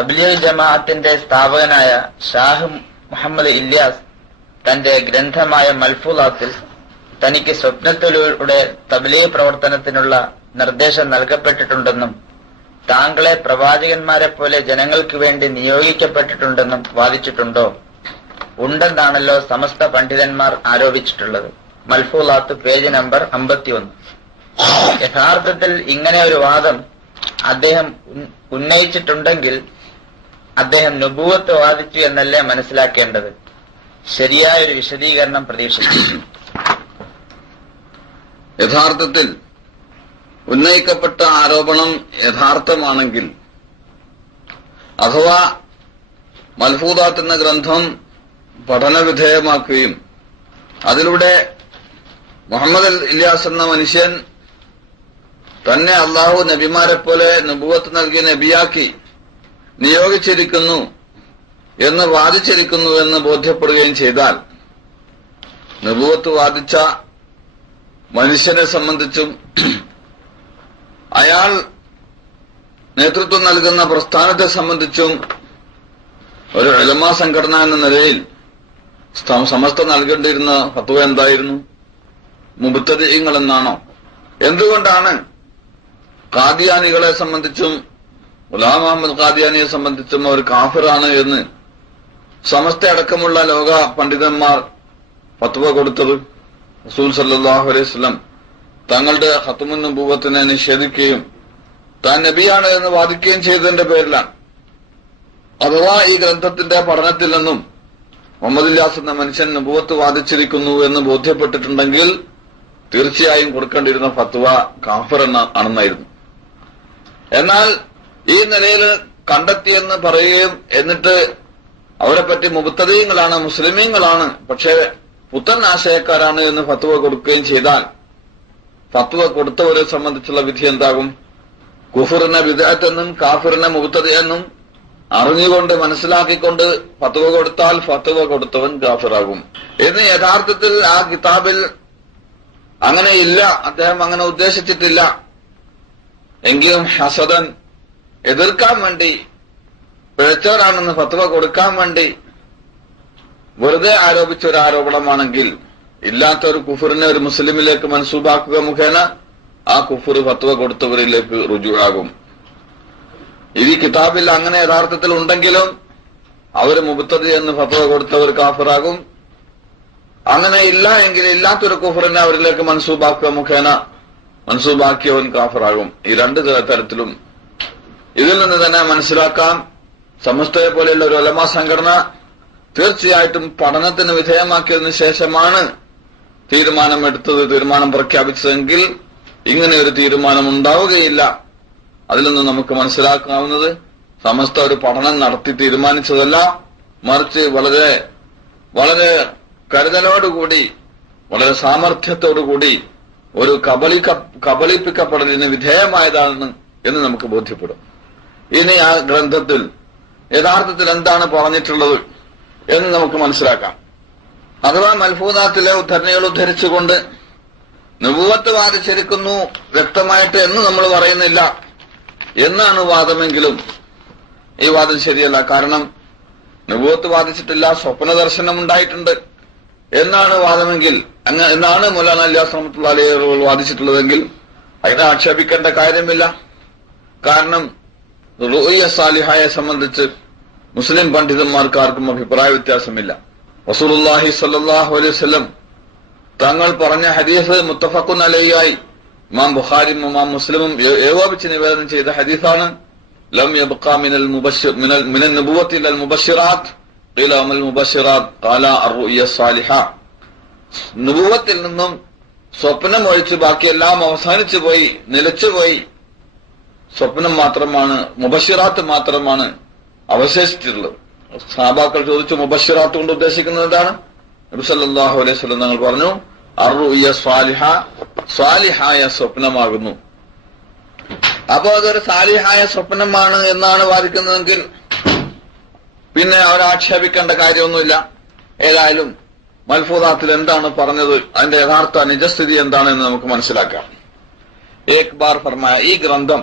തബ്ലീഗ് ജമാഅത്തിന്റെ സ്ഥാപകനായ ഷാഹ് മുഹമ്മദ് ഇല്യാസ് തന്റെ ഗ്രന്ഥമായ മൽഫൂലാത്തിൽ തനിക്ക് സ്വപ്നത്തിലൂടെ തബ്ലീഗ് പ്രവർത്തനത്തിനുള്ള നിർദ്ദേശം നൽകപ്പെട്ടിട്ടുണ്ടെന്നും താങ്കളെ പ്രവാചകന്മാരെ പോലെ ജനങ്ങൾക്ക് വേണ്ടി നിയോഗിക്കപ്പെട്ടിട്ടുണ്ടെന്നും വാദിച്ചിട്ടുണ്ടോ? ഉണ്ടെന്നാണല്ലോ സമസ്ത പണ്ഡിതന്മാർ ആരോപിച്ചിട്ടുള്ളത്. മൽഫൂലാത്ത് പേജ് നമ്പർ 51. യഥാർത്ഥത്തിൽ ഇങ്ങനെ ഒരു വാദം അദ്ദേഹം ഉന്നയിച്ചിട്ടുണ്ടെങ്കിൽ അദ്ദേഹം നുബുവത്ത് വാദിച്ചു എന്നല്ലേ മനസ്സിലാക്കേണ്ടത്. ശരിയായൊരു വിശദീകരണം പ്രതീക്ഷിക്കുന്നു. യഥാർത്ഥത്തിൽ ഉന്നയിക്കപ്പെട്ട ആരോപണം യഥാർത്ഥമാണെങ്കിൽ, അഥവാ മൽഫൂദാത്ത് എന്ന ഗ്രന്ഥം പഠനവിധേയമാക്കുകയും അതിലൂടെ മുഹമ്മദ് ഇല്യാസ് എന്ന മനുഷ്യൻ തന്നെ അള്ളാഹു നബിമാരെ പോലെ നുബുവത്ത് നൽകിയ നബിയാക്കി നിയോഗിച്ചിരിക്കുന്നു എന്ന് വാദിച്ചിരിക്കുന്നു എന്ന് ബോധ്യപ്പെടുകയും ചെയ്താൽ, നുബുവത്ത് വാദിച്ച മനുഷ്യനെ സംബന്ധിച്ചും അയാൾ നേതൃത്വം നൽകുന്ന പ്രസ്ഥാനത്തെ സംബന്ധിച്ചും ഒരു ഉലമാ സംഘടന എന്ന നിലയിൽ സമസ്ത നൽകേണ്ടിയിരുന്ന ഫത്വ എന്തായിരുന്നു? മുബ്തദിഈങ്ങൾ എന്നാണോ? എന്തുകൊണ്ടാണ് ഖാദിയാനികളെ സംബന്ധിച്ചും ഗുലാം അഹമ്മദ് ഖാദിയാനിയെ സംബന്ധിച്ചും അവർ കാഫിറാണ് എന്ന് സമസ്ത അടക്കമുള്ള ലോക പണ്ഡിതന്മാർ ഫത്വ കൊടുത്തത്? റസൂൽ സല്ലല്ലാഹു അലൈഹി വസല്ലം തങ്ങളുടെ ഖത്മുൻ നുബുവത്തിനെ നിഷേധിക്കുകയും താൻ നബിയാണ് എന്ന് വാദിക്കുകയും ചെയ്തതിന്റെ പേരിലാണ്. അഥവാ ഈ ഗ്രന്ഥത്തിന്റെ പഠനത്തിൽ നിന്നും മുഹമ്മദ് ഇല്യാസ് എന്ന മനുഷ്യൻ നുബുവത്ത് വാദിച്ചിരിക്കുന്നു എന്ന് ബോധ്യപ്പെട്ടിട്ടുണ്ടെങ്കിൽ തീർച്ചയായും കൊടുക്കേണ്ടിയിരുന്ന ഫത്വ കാഫിർ ആണെന്നായിരുന്നു. എന്നാൽ ഈ നിലയിൽ കണ്ടെത്തിയെന്ന് പറയുകയും എന്നിട്ട് അവരെ പറ്റി മുബ്തദീങ്ങളാണ്, മുസ്ലിമീങ്ങളാണ്, പക്ഷേ പുത്തൻ ആശയക്കാരാണ് എന്ന് ഫത്വ കൊടുക്കുകയും ചെയ്താൽ ഫത്വ കൊടുത്തവരെ സംബന്ധിച്ചുള്ള വിധി എന്താകും? കുഫറിനെ ബിദ്അത്ത് എന്നും കാഫിറിനെ മുബ്തദി എന്നും അറിഞ്ഞുകൊണ്ട് മനസ്സിലാക്കിക്കൊണ്ട് ഫത്വ കൊടുത്താൽ ഫത്വ കൊടുത്തവൻ കാഫിറാകും എന്ന് യഥാർത്ഥത്തിൽ ആ കിതാബിൽ അങ്ങനെയില്ല. അദ്ദേഹം അങ്ങനെ ഉദ്ദേശിച്ചിട്ടില്ല. എങ്കിലും ഹസദൻ എതിർക്കാൻ വേണ്ടി, പിഴച്ചവരാണെന്ന് ഫത്വ കൊടുക്കാൻ വേണ്ടി വെറുതെ ആരോപിച്ച ഒരു ആരോപണമാണെങ്കിൽ, ഇല്ലാത്ത ഒരു കുഫറിനെ ഒരു മുസ്ലിമിലേക്ക് മൻസൂബാക്കുക മുഖേന ആ കുഫർ ഫത്വ കൊടുത്തവരിലേക്ക് റുജുആകും. ഈ കിതാബിൽ അങ്ങനെ യഥാർത്ഥത്തിൽ ഉണ്ടെങ്കിലും അവര് മുബ്തദി എന്ന് ഫത്വ കൊടുത്തവർ കാഫിറാകും. അങ്ങനെ ഇല്ല എങ്കിൽ ഇല്ലാത്തൊരു കുഫറിനെ അവരിലേക്ക് മൻസൂബാക്കുക മുഖേന മൻസൂബാക്കിയവൻ കാഫിറാകും. ഈ രണ്ട് തരത്തിലും ഇതിൽ നിന്ന് തന്നെ മനസ്സിലാക്കാം, സമസ്തയെ പോലെയുള്ള ഒരു ഉലമാ സംഘടന തീർച്ചയായിട്ടും പഠനത്തിന് വിധേയമാക്കിയതിനു ശേഷമാണ് തീരുമാനം പ്രഖ്യാപിച്ചതെങ്കിൽ ഇങ്ങനെ ഒരു തീരുമാനം ഉണ്ടാവുകയില്ല. അതിൽ നിന്ന് നമുക്ക് മനസ്സിലാക്കാവുന്നത് സമസ്ത ഒരു പഠനം നടത്തി തീരുമാനിച്ചതല്ല, മറിച്ച് വളരെ വളരെ കരുതലോടുകൂടി, വളരെ സാമർഥ്യത്തോടുകൂടി ഒരു കബളിപ്പിക്കപ്പെടലിന് വിധേയമായതാണ് എന്ന് നമുക്ക് ബോധ്യപ്പെടും. ഇനി ആ ഗ്രന്ഥത്തിൽ യഥാർത്ഥത്തിൽ എന്താണ് പറഞ്ഞിട്ടുള്ളത് എന്ന് നമുക്ക് മനസ്സിലാക്കാം. അഥവാ മൽഫൂദാത്തിലെ ഉദ്ധരണികൾ ഉദ്ധരിച്ചുകൊണ്ട് നുബുവത്ത് വാദിച്ചിരിക്കുന്നു വ്യക്തമായിട്ട് എന്ന് നമ്മൾ പറയുന്നില്ല എന്നാണ് വാദമെങ്കിലും ഈ വാദം ശരിയല്ല. കാരണം നുബുവത്ത് വാദിച്ചിട്ടില്ല, സ്വപ്ന ദർശനം ഉണ്ടായിട്ടുണ്ട് എന്നാണ് വാദമെങ്കിൽ, എന്നാണ് മൗലാന ഇല്യാസ് റഹ്മത്തുള്ളാഹി അലൈഹി വാദിച്ചിട്ടുള്ളതെങ്കിൽ അതിനെ ആക്ഷേപിക്കേണ്ട കാര്യമില്ല. കാരണം റുഅ്യ സാലിഹയെ സംബന്ധിച്ച് മുസ്ലിം പണ്ഡിതന്മാർക്ക് ആർക്കും അഭിപ്രായ വ്യത്യാസമില്ല. റസൂലുള്ളാഹി സ്വല്ലല്ലാഹു അലൈഹി വസല്ലം തങ്ങൾ പറഞ്ഞ ഹദീസ് മുത്തഫഖുൻ അലൈഹി ഇമാം ബുഖാരിയും ഇമാം മുസ്ലിമും ഏകോപിച്ച് നിവേദനം ചെയ്ത ഹദീസാണ്. ലം യബ്ഖാ മിനൽ നുബുവത്തി ഇല്ലൽ മുബശ്ശിറാത്ത് ഖീല വമൽ മുബശ്ശിറാത്ത് ഖാല അർ-റുഅ്യ സാലിഹ. നുബുവത്തിൽ നിന്നും സ്വപ്നം ഒഴിച്ച് ബാക്കിയെല്ലാം അവസാനിച്ചു പോയി, നിലച്ചുപോയി. സ്വപ്നം മാത്രമാണ്, മുബശ്ശിറാത്ത് മാത്രമാണ് അവശേഷിച്ചിട്ടുള്ളത്. സഹാബാക്കൾ ചോദിച്ചു, മുബശ്ശിറാത്ത് കൊണ്ട് ഉദ്ദേശിക്കുന്നത് എന്താണ്? നബി സല്ലല്ലാഹു അലൈഹി വസല്ലം തങ്ങൾ പറഞ്ഞു, അർ-റുഅ്യ സാലിഹ, സാലിഹായ സ്വപ്നമാകുന്നു. അപ്പോ അതൊരു സാലിഹായ സ്വപ്നമാണ് എന്നാണ് വാദിക്കുന്നതെങ്കിൽ പിന്നെ അവരെ ആക്ഷേപിക്കേണ്ട കാര്യമൊന്നുമില്ല. ഏതായാലും മൽഫൂദാത്തിൽ എന്താണ് പറഞ്ഞത്, അതിന്റെ യഥാർത്ഥ നിജസ്ഥിതി എന്താണെന്ന് നമുക്ക് മനസ്സിലാക്കാം. ഏക് ബാർ ഫർമായ, ഈ ഗ്രന്ഥം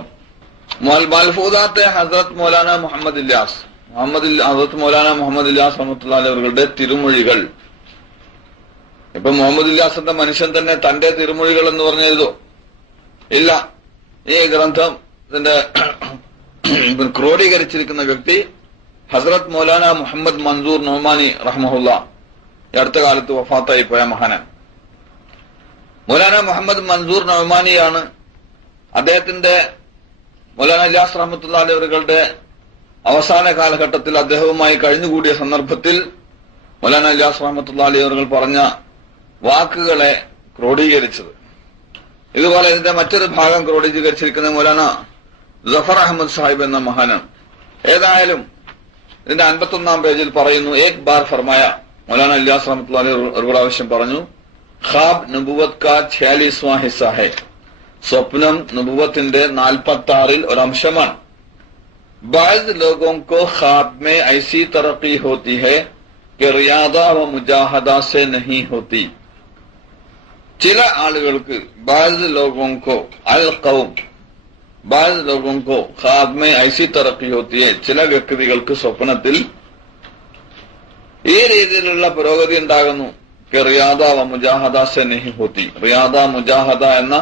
മൽഫൂദാത്തെ ഹസ്രത്ത് മൗലാന മുഹമ്മദ് ഇല്യാസ് ഹസ്രത്ത് മൗലാന മുഹമ്മദ് ഇല്യാസ് റഹ്മത്തുള്ളാഹി അവരുടെ തിരുമൊഴികൾ. ഇപ്പൊ മുഹമ്മദ് ഇല്യാസ് എന്ന മനുഷ്യൻ തന്നെ തന്റെ തിരുമൊഴികൾ എന്ന് പറഞ്ഞെഴുതോ? ഇല്ല. ഈ ഗ്രന്ഥം ഇതിന്റെ ക്രോഡീകരിച്ചിരിക്കുന്ന വ്യക്തി ഹസ്രത്ത് മൗലാന മുഹമ്മദ് മൻസൂർ നൊമാനി റഹ്മഹുല്ല, അടുത്ത കാലത്ത് വഫാത്തായി പോയ മഹാനാണ്. മൗലാന മുഹമ്മദ് മൻസൂർ നൊമാനിയാണ് അദ്ദേഹത്തിന്റെ മൗലാന ഇല്യാസ് റഹ്മത്തുള്ളാഹി അവരുടെ അവസാന കാലഘട്ടത്തിൽ അദ്ദേഹവുമായി കഴിഞ്ഞുകൂടിയ സന്ദർഭത്തിൽ മൗലാന ഇല്യാസ് റഹ്മത്തുള്ളാഹി അവർ പറഞ്ഞ വാക്കുകളെ ക്രോഡീകരിച്ചത്. ഇതുപോലെ ഇതിന്റെ മറ്റൊരു ഭാഗം ക്രോഡീകരിച്ചിരിക്കുന്ന മൗലാന ജഫർ അഹമ്മദ് സാഹിബ് എന്ന മഹാനാണ്. ഏതായാലും ഇതിന്റെ 51-ാം പേജിൽ പറയുന്നു, ഏക് ബാർ ഫർമായ മൗലാന ഇല്യാസ് റഹ്മത്തുള്ളാഹി ഒരു പ്രാവശ്യം പറഞ്ഞു, ഖാബ് നബുവത്ത് കാ 46വാ ഹിസ്സ ഹൈ, സ്വപ്നം നബുവത്തിന്റെ 46-ൽ ഒരംശമാണ്. ബാസ് ലോഗോं को ख्वाब में ऐसी तरक्की होती है कि रियादा व मुजाहदा से नहीं होती. ചില ആളുകൾക്ക് ബാസ് ലോഗോं को അൽ ഖൗം ബാസ് ലോഗോं को ख्वाब में ऐसी तरक्की होती है, ചില വ്യക്തികൾക്ക് സ്വപ്നത്തിൽ ഈ രീതിയിലുള്ള പുരോഗതി ഉണ്ടാകുന്നു. कि रियादा व मुजाहदा से नहीं होती. റിയാദ മുജാഹദ എന്ന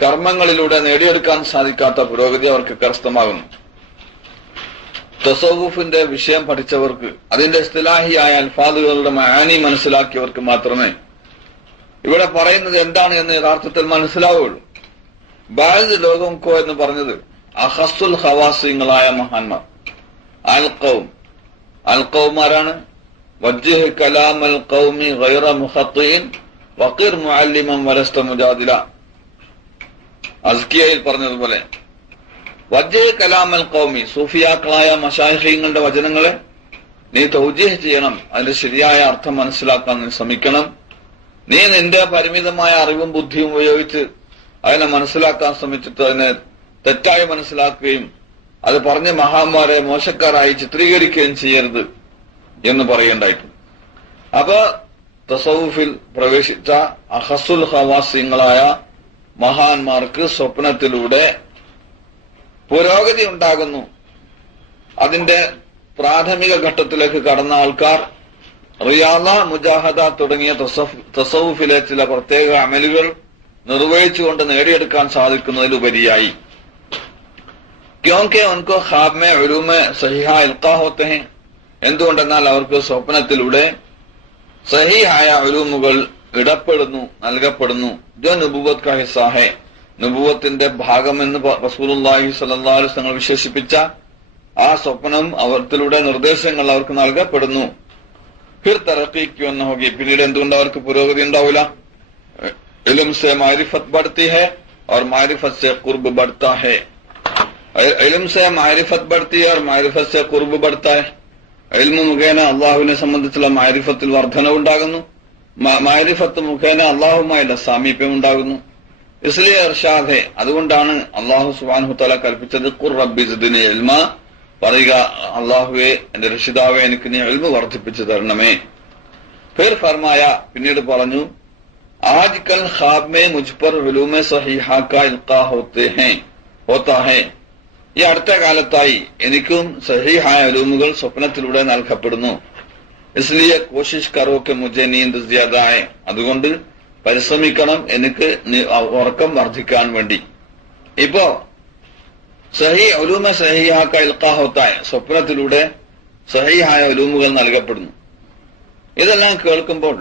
കർമ്മങ്ങളിലൂടെ നേടിയെടുക്കാൻ സാധിക്കാത്ത പുരോഗതി അവർക്ക് കരസ്ഥമാകുന്നു. തസവുഫിന്റെ വിഷയം പഠിച്ചവർക്ക്, അതിന്റെ ഇസ്തിലാഹിയായ അൽഫാദുകളുടെ മഅനി മനസ്സിലാക്കിയവർക്ക് മാത്രമേ ഇവിടെ പറയുന്നത് എന്താണ് എന്ന് യഥാർത്ഥത്തിൽ മനസ്സിലാവുകയുള്ളൂ. ബാദ് ലോകം കോ എന്ന് പറഞ്ഞത് അഖസ്സുൽ ഖവാസിങ്ങളായ മഹാന്മാർ. അൽ ഖൗമാരാണ്. വജ്ജിഹ് കലാം അൽ ഖൗമി ഗൈറ മുഖത്തീൻ വഖിർ മുഅല്ലിമൻ വലസ്ത മുജാദില. അസ്കിയയിൽ പറഞ്ഞതുപോലെ വജ്ജിഹ് കലാം അൽ ഖൗമി, സൂഫിയാക്കളായ മശായിഖീങ്ങളുടെ വചനങ്ങളെ നീ തൗജീഹ് ചെയ്യണം, അതിന്റെ ശരിയായ അർത്ഥം മനസ്സിലാക്കാൻ നീ ശ്രമിക്കണം. നീ നിന്റെ പരിമിതമായ അറിവും ബുദ്ധിയും ഉപയോഗിച്ച് അതിനെ മനസ്സിലാക്കാൻ ശ്രമിച്ചിട്ട് അതിനെ തെറ്റായി മനസ്സിലാക്കുകയും അത് പറഞ്ഞ മഹാന്മാരെ മോശക്കാരായി ചിത്രീകരിക്കുകയും ചെയ്യരുത് എന്ന് പറയേണ്ടായിട്ടുണ്ട്. അപ്പൊ തസവുഫിൽ പ്രവേശിച്ച അഖസുൽ ഖവാസിങ്ങളായ മഹാന്മാർക്ക് സ്വപ്നത്തിലൂടെ പുരോഗതി ഉണ്ടാകുന്നു. അതിന്റെ പ്രാഥമിക ഘട്ടത്തിലേക്ക് കടന്ന ആൾക്കാർ റിയാദ, മുജാഹദ തുടങ്ങിയ തസവുഫിലെ ചില പ്രത്യേക അമലുകൾ നിർവഹിച്ചുകൊണ്ട് നേടിയെടുക്കാൻ സാധിക്കുന്നതിലുപരിയായി ക്യോങ്കെ ഉൻകോ ഖാബ് മേ ഉലൂമെ സഹിഹ ഇൽഖാ ഹോത്തെ ഹൈ, എന്തുകൊണ്ടെന്നാൽ അവർക്ക് സ്വപ്നത്തിലൂടെ സഹിഹായ ഉലൂമുകൾ ഇടപെടുന്നു, നൽകപ്പെടുന്നു. ജോ നുബുവത്ത് കാ ഹിസ്സ ഹൈ, നുബുവത്തിന്റെ ഭാഗമെന്ന് റസൂലുള്ളാഹി സ്വല്ലല്ലാഹു അലൈഹി വസല്ലം വിശേഷിപ്പിച്ച ആ സ്വപ്നം അവർത്തിലൂടെ നിർദ്ദേശങ്ങൾ അവർക്ക് നൽകപ്പെടുന്നു. ഫിർ തറഖീക്ക് എന്ന് ഹോഗി, പിന്നീട് എന്തുകൊണ്ട് അവർക്ക് പുരോഗതി ഉണ്ടാവില്ല? ഇൽം സെ മാരിഫത്ത് ബഡ്തി ഹൈ और मारिफत से कुर्ब बढ़ता है. इल्म से मारिफत बढ़ती है और मारिफत से कुर्ब बढ़ता है. ഇൽമു മുഖേന അള്ളാഹുവിനെ സംബന്ധിച്ചുള്ള മാരിഫത്തിൽ വർധനവുണ്ടാകുന്നു, മാരിഫത്ത് മുഖേന അള്ളാഹുമായുള്ള സാമീപ്യം ഉണ്ടാകുന്നു. ഇസ്ലിയെ ഇർഷാദ് ഹെ, അതുകൊണ്ടാണ് അള്ളാഹു സുബ്ഹാനഹു തആല കൽപ്പിച്ചത് ഖുർ റബ്ബി സിദ്നി ഇൽമ, പറയുക അള്ളാഹുവെ എന്റെ രക്ഷിതാവെ എനിക്ക് നീ ഇൽമു വർദ്ധിപ്പിച്ചു തരണമേ. ഫിർ ഫർമായ, പിന്നീട് പറഞ്ഞു, ആജ് കൽ ഖാബ് മേ മുझ पर ഉലൂമെ സഹീഹ കാ ഇൽഖാ ഹോത്താ ഹൈ. ഈ അടുത്ത കാലത്തായി എനിക്കും സഹീഹായ ഉലൂമുകൾ സ്വപ്നത്തിലൂടെ നൽകപ്പെടുന്നു. ഇസ്ലിയെ കോശിഷ് കറോ കെ മുझे നീന്ത് ജ്യാദ ഹൈ, അതുകൊണ്ട് പരിശ്രമിക്കണം എനിക്ക് ഉറക്കം വർദ്ധിക്കാൻ വേണ്ടി. ഇപ്പോ ഉലൂമെ സഹീഹ കാ ഇൽഖാ ഹോത്താ ഹൈ, സ്വപ്നത്തിലൂടെ സഹീഹായ ഉലൂമുകൾ നൽകപ്പെടുന്നു. ഇതെല്ലാം കേൾക്കുമ്പോൾ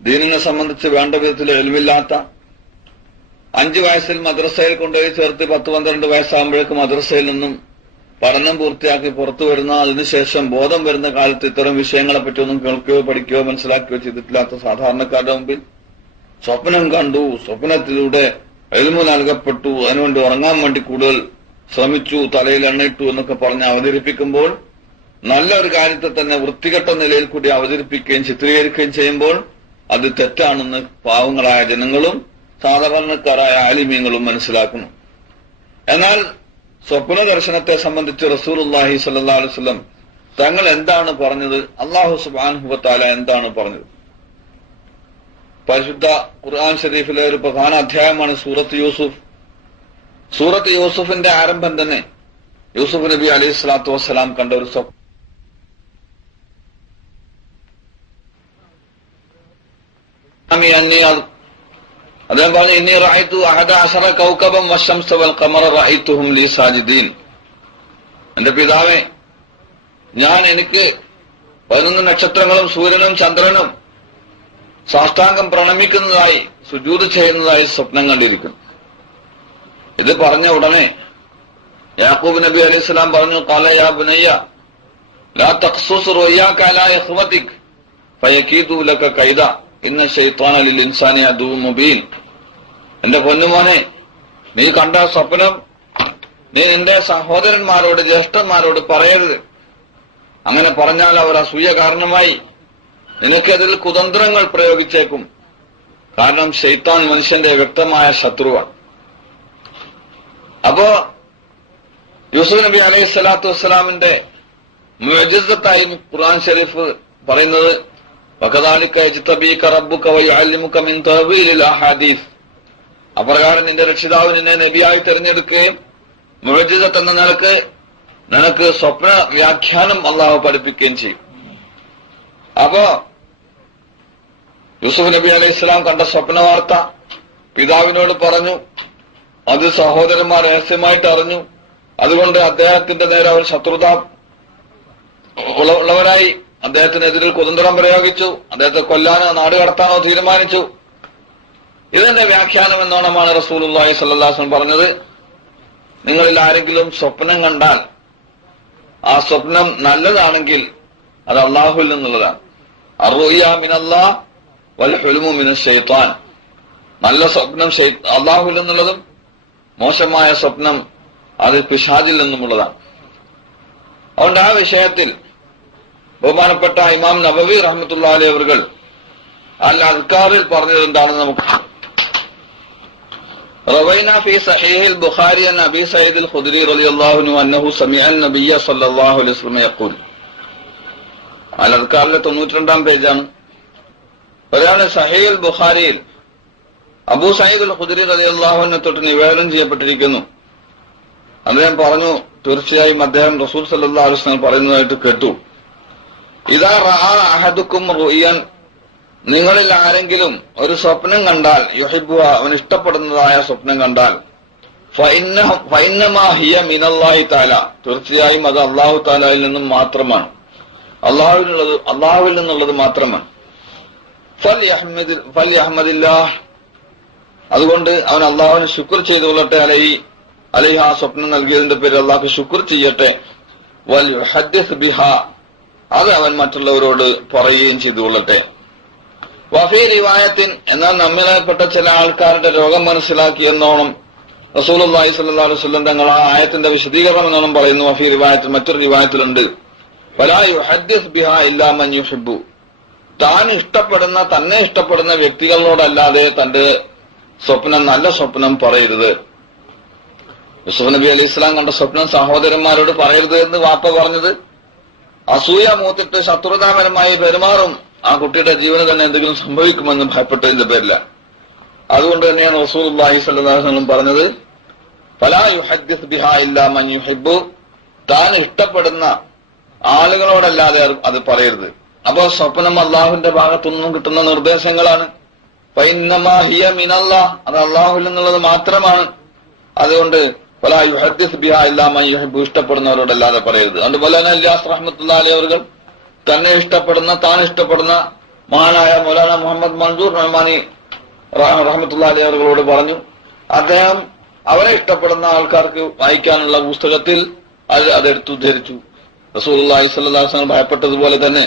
ദീനിനെ സംബന്ധിച്ച് വേണ്ട വിധത്തിൽ എൽമില്ലാത്ത, 5 വയസ്സിൽ മദ്രസയിൽ കൊണ്ടുപോയി ചേർത്ത് 10-12 വയസ്സാകുമ്പോഴേക്കും മദ്രസയിൽ നിന്നും പഠനം പൂർത്തിയാക്കി പുറത്തു വരുന്ന, അതിനുശേഷം ബോധം വരുന്ന കാലത്ത് ഇത്തരം വിഷയങ്ങളെ പറ്റിയൊന്നും കേൾക്കുകയോ പഠിക്കുകയോ മനസ്സിലാക്കുകയോ ചെയ്തിട്ടില്ലാത്ത സാധാരണക്കാരുടെ മുമ്പിൽ സ്വപ്നം കണ്ടു, സ്വപ്നത്തിലൂടെ എൽമു നൽകപ്പെട്ടു, അതിനുവേണ്ടി ഉറങ്ങാൻ വേണ്ടി കൂടുതൽ ശ്രമിച്ചു, തലയിൽ എണ്ണയിട്ടു എന്നൊക്കെ പറഞ്ഞ് അവതരിപ്പിക്കുമ്പോൾ, നല്ലൊരു കാര്യത്തെ തന്നെ വൃത്തികെട്ട നിലയിൽ കൂടി അവതരിപ്പിക്കുകയും ചിത്രീകരിക്കുകയും ചെയ്യുമ്പോൾ അത് തെറ്റാണെന്ന് പാവങ്ങളായ ജനങ്ങളും സാധാരണക്കാരായ ആലിമീങ്ങളും മനസ്സിലാക്കുന്നു. എന്നാൽ സ്വപ്ന ദർശനത്തെ സംബന്ധിച്ച് റസൂലുള്ളാഹി സ്വല്ലല്ലാഹു അലൈഹി വസല്ലം തങ്ങൾ എന്താണ് പറഞ്ഞത്, അല്ലാഹു സുബ്ഹാനഹു വ തആല എന്താണ് പറഞ്ഞത്? പരിശുദ്ധ ഖുർആൻ ഷരീഫിലെ ഒരു പ്രധാന അധ്യായമാണ് സൂറത്ത് യൂസുഫ്. സൂറത്ത് യൂസുഫിന്റെ ആരംഭം തന്നെ യൂസുഫ് നബി അലൈഹി സ്വലാത്തു വസ്സലാം കണ്ട ഒരു സ്വപ്നം. അദ്ദേഹം പറഞ്ഞു, ഇന്നി റഅയ്തു അഹദ അശറ കൗകബൻ വശംസ വൽ ഖമറ റഅയ്തുഹും ലീ സാജിദീൻ. എന്റെ പിതാവേ, എനിക്ക് 11 നക്ഷത്രങ്ങളും സൂര്യനും ചന്ദ്രനും സാഷ്ടാംഗം പ്രണമിക്കുന്നതായി സുജൂദ് ചെയ്യുന്നതായി സ്വപ്നം കണ്ടിരിക്കുന്നു. ഇത് പറഞ്ഞ ഉടനെ യാക്കൂബ് നബി അലൈഹി സ്വലാം പറഞ്ഞു, ഖാല യാ ബുനയ്യ ലാ തഖ്സുസ് റുയാക അലാ ഇഖ്വതിക് ഫയകീദു ലക കൈദ ഇന്ന ശൈത്വാന ലിൽ ഇൻസാനി അദുവ്വുൻ മുബീൻ. എന്റെ പൊന്നുമോനെ, നീ കണ്ട സ്വപ്നം നീ നിന്റെ സഹോദരന്മാരോട് ജ്യേഷ്ഠന്മാരോട് പറയരുത്. അങ്ങനെ പറഞ്ഞാൽ അവർ അസൂയ കാരണമായി നിനക്കതിൽ കുതന്ത്രങ്ങൾ പ്രയോഗിച്ചേക്കും. കാരണം ശൈത്താൻ മനുഷ്യന്റെ വ്യക്തമായ ശത്രുവാണ്. അപ്പോ യൂസുഫ് നബി അലൈഹി സ്വലാത്തു വസ്സലാമിന്റെ മുഅ്ജിസത്തായി ഖുർആൻ ഷരീഫ് പറയുന്നത്, വകദാലിക യജ്തബീക റബ്ബുക വയുഅല്ലിമുക മിൻ തഅവീലിൽ അഹാദീസ്. അപ്രകാരം നിന്റെ രക്ഷിതാവ് നിന്നെ നബിയായി തെരഞ്ഞെടുക്കുകയും മുഅ്ജിസത്ത് എന്ന നിനക്ക് സ്വപ്ന വ്യാഖ്യാനം അള്ളാഹു പഠിപ്പിക്കുകയും ചെയ്യും. അപ്പോ യൂസുഫ് നബി അലൈഹി സ്വലാം കണ്ട സ്വപ്ന വാർത്ത പിതാവിനോട് പറഞ്ഞു. അത് സഹോദരന്മാർ രഹസ്യമായിട്ട് അറിഞ്ഞു. അതുകൊണ്ട് അദ്ദേഹത്തിന്റെ നേരെ അവർ ശത്രുത ഉള്ളവരായി അദ്ദേഹത്തിനെതിരിൽ കുതന്ത്രം പ്രയോഗിച്ചു. അദ്ദേഹത്തെ കൊല്ലാനോ നാട് കടത്താനോ തീരുമാനിച്ചു. ഇതിന്റെ വ്യാഖ്യാനം എന്നോണമാണ് റസൂലുള്ളാഹി സ്വല്ലല്ലാഹു അലൈഹി വസല്ലം പറഞ്ഞത്, നിങ്ങളിൽ ആരെങ്കിലും സ്വപ്നം കണ്ടാൽ ആ സ്വപ്നം നല്ലതാണെങ്കിൽ അത് അള്ളാഹുവിൽ നിന്നുള്ളതാണ്. അർറുയ മിനല്ലാഹ് വൽ ഹുൽമു മിനശ് ശൈത്താൻ. നല്ല സ്വപ്നം അള്ളാഹുവിൽ നിന്നുള്ളതും മോശമായ സ്വപ്നം അത് പിശാചിൽ നിന്നുമുള്ളതാണ്. അതുകൊണ്ട് ആ വിഷയത്തിൽ ബഹുമാനപ്പെട്ട ഇമാം നബവി റഹ്മത്തുള്ളാഹി അലൈഹി അവர்கள் അൽ അദ്കാറിൽ പറഞ്ഞത് എന്താണെന്ന് നമുക്ക് റവൈന ഫീ സഹീഹിൽ ബുഖാരി അൻ അബീ സഈദ് അൽ ഖുദ്രി റളിയല്ലാഹു അൻഹു അന്നഹു സമിഅ അൻ നബിയ്യ സ്വല്ലല്ലാഹു അലൈഹി വസല്ലം യഖൂൽ. അൽ അദ്കാറിലെ 92-ാം പേജാണ്. ഒരാള് സഹീഹുൽ ബുഖാരിയിൽ അബൂ സഈദ് അൽ ഖുദ്രി റളിയല്ലാഹു അൻഹു തൊട്ട് നിവേദനം ചെയ്യപ്പെട്ടിരിക്കുന്നു. അദ്ദേഹം പറഞ്ഞു, തീർച്ചയായും അദ്ദേഹം റസൂൽ സല്ലല്ലാഹു അലൈഹി വസല്ലം പറയുന്നതായിട്ട് കേട്ടു, ഇദാ റഅ അഹദുക്കും റുയൻ, നിങ്ങളിൽ ആരെങ്കിലും ഒരു സ്വപ്നം കണ്ടാൽ, യുഹിബ്ബുഹ, അവൻ ഇഷ്ടപ്പെടുന്നതായ സ്വപ്നം കണ്ടാൽ, ഫഇന്നമാ ഹിയ മിനല്ലാഹി തആല, തീർച്ചയായും അത് അല്ലാഹു തആലയിൽ നിന്നും മാത്രമാണ്, അല്ലാഹുവിൽ നിന്നുള്ളത് മാത്രമാണ്. ഫൽയഹ്മദില്ലാഹ്, അതുകൊണ്ട് അവൻ അല്ലാഹുവിന് ശുക്ർ ചെയ്തുകൊള്ളട്ടെ. അലൈഹി, ആ സ്വപ്നം നൽകിയതിന്റെ പേരിൽ അല്ലാഹുക്ക് ശുക്ർ ചെയ്യട്ടെ. വൽ യുഹദ്ദിസ് ബിഹാ, അത് അവൻ മറ്റുള്ളവരോട് പറയുകയും ചെയ്തുകൊള്ളട്ടെ. വഫീ റിവായത്തിൻ, എന്നാൽ നമ്മിൽപ്പെട്ട ചില ആൾക്കാരുടെ രോഗം മനസ്സിലാക്കി എന്നോണം റസൂലുള്ളാഹി സ്വല്ലല്ലാഹു അലൈഹി വസല്ലം തങ്ങൾ ആ ആയത്തിന്റെ വിശദീകരണം എന്നോണം പറയുന്നു. വഫീ റിവായത്തിൽ, മറ്റൊരു റിവായത്തിലുണ്ട്, വലാ യുഹദ്ദിസ് ബിഹാ ഇല്ലാ മൻ യുഹിബ്ബു, തന്നെ ഇഷ്ടപ്പെടുന്ന വ്യക്തികളോടല്ലാതെ തന്റെ സ്വപ്നം, നല്ല സ്വപ്നം പറയരുത്. യൂസുഫ് നബി അലൈഹി സ്വലാം കണ്ട സ്വപ്നം സഹോദരന്മാരോട് പറയരുത് എന്ന് വാപ്പ പറഞ്ഞത് അസൂയ മൂത്തിട്ട് ശത്രുതാപരമായി പെരുമാറും, ആ കുട്ടിയുടെ ജീവന് തന്നെ എന്തെങ്കിലും സംഭവിക്കുമെന്ന് ഭയപ്പെട്ടതിന്റെ പേരില്ല. അതുകൊണ്ട് തന്നെയാണ് റസൂലുള്ളാഹി സ്വല്ലല്ലാഹു അലൈഹി വസല്ലം പറഞ്ഞത്, ഫലാ യുഹദ്ദിസ് ബിഹാ ഇല്ലാ മൻ യുഹിബ്ബു, താൻ ഇഷ്ടപ്പെടുന്ന ആളുകളോടല്ലാതെ അത് പറയരുത്. അപ്പോ സ്വപ്നം അള്ളാഹുവിന്റെ ഭാഗത്തുനിന്നും കിട്ടുന്ന നിർദ്ദേശങ്ങളാണ്. ഫഇന്നമാ ഹിയ മിനല്ലാഹ്, അത് അള്ളാഹുവിൽ നിന്നുള്ളത് മാത്രമാണ്. അതുകൊണ്ട് ഫലാ യുഹദ്ദിസ് ബിഹാ ഇല്ലാ മൻ യുഹിബ്ബു, ഇഷ്ടപ്പെടുന്നവരോടല്ലാതെ പറയരുത്. അതുകൊണ്ട് മൗലാന ഇല്യാസ് റഹ്മത്തുള്ളാഹി അലൈഹി അവർ താൻ ഇഷ്ടപ്പെടുന്ന മഹാനായ മൗലാന മുഹമ്മദ് മൻസൂർ റഹ്മാനി റഹ്മത്തുള്ളാഹി അലൈഹി അവരോട് പറഞ്ഞു, അദ്ദേഹം അവരെ ഇഷ്ടപ്പെടുന്ന ആൾക്കാർക്ക് വായിക്കാനുള്ള പുസ്തകത്തിൽ അതെടുത്തു ധരിച്ചു. റസൂലുള്ളാഹി സ്വല്ലല്ലാഹു അലൈഹി വസല്ലം ഭയപ്പെട്ടതുപോലെ തന്നെ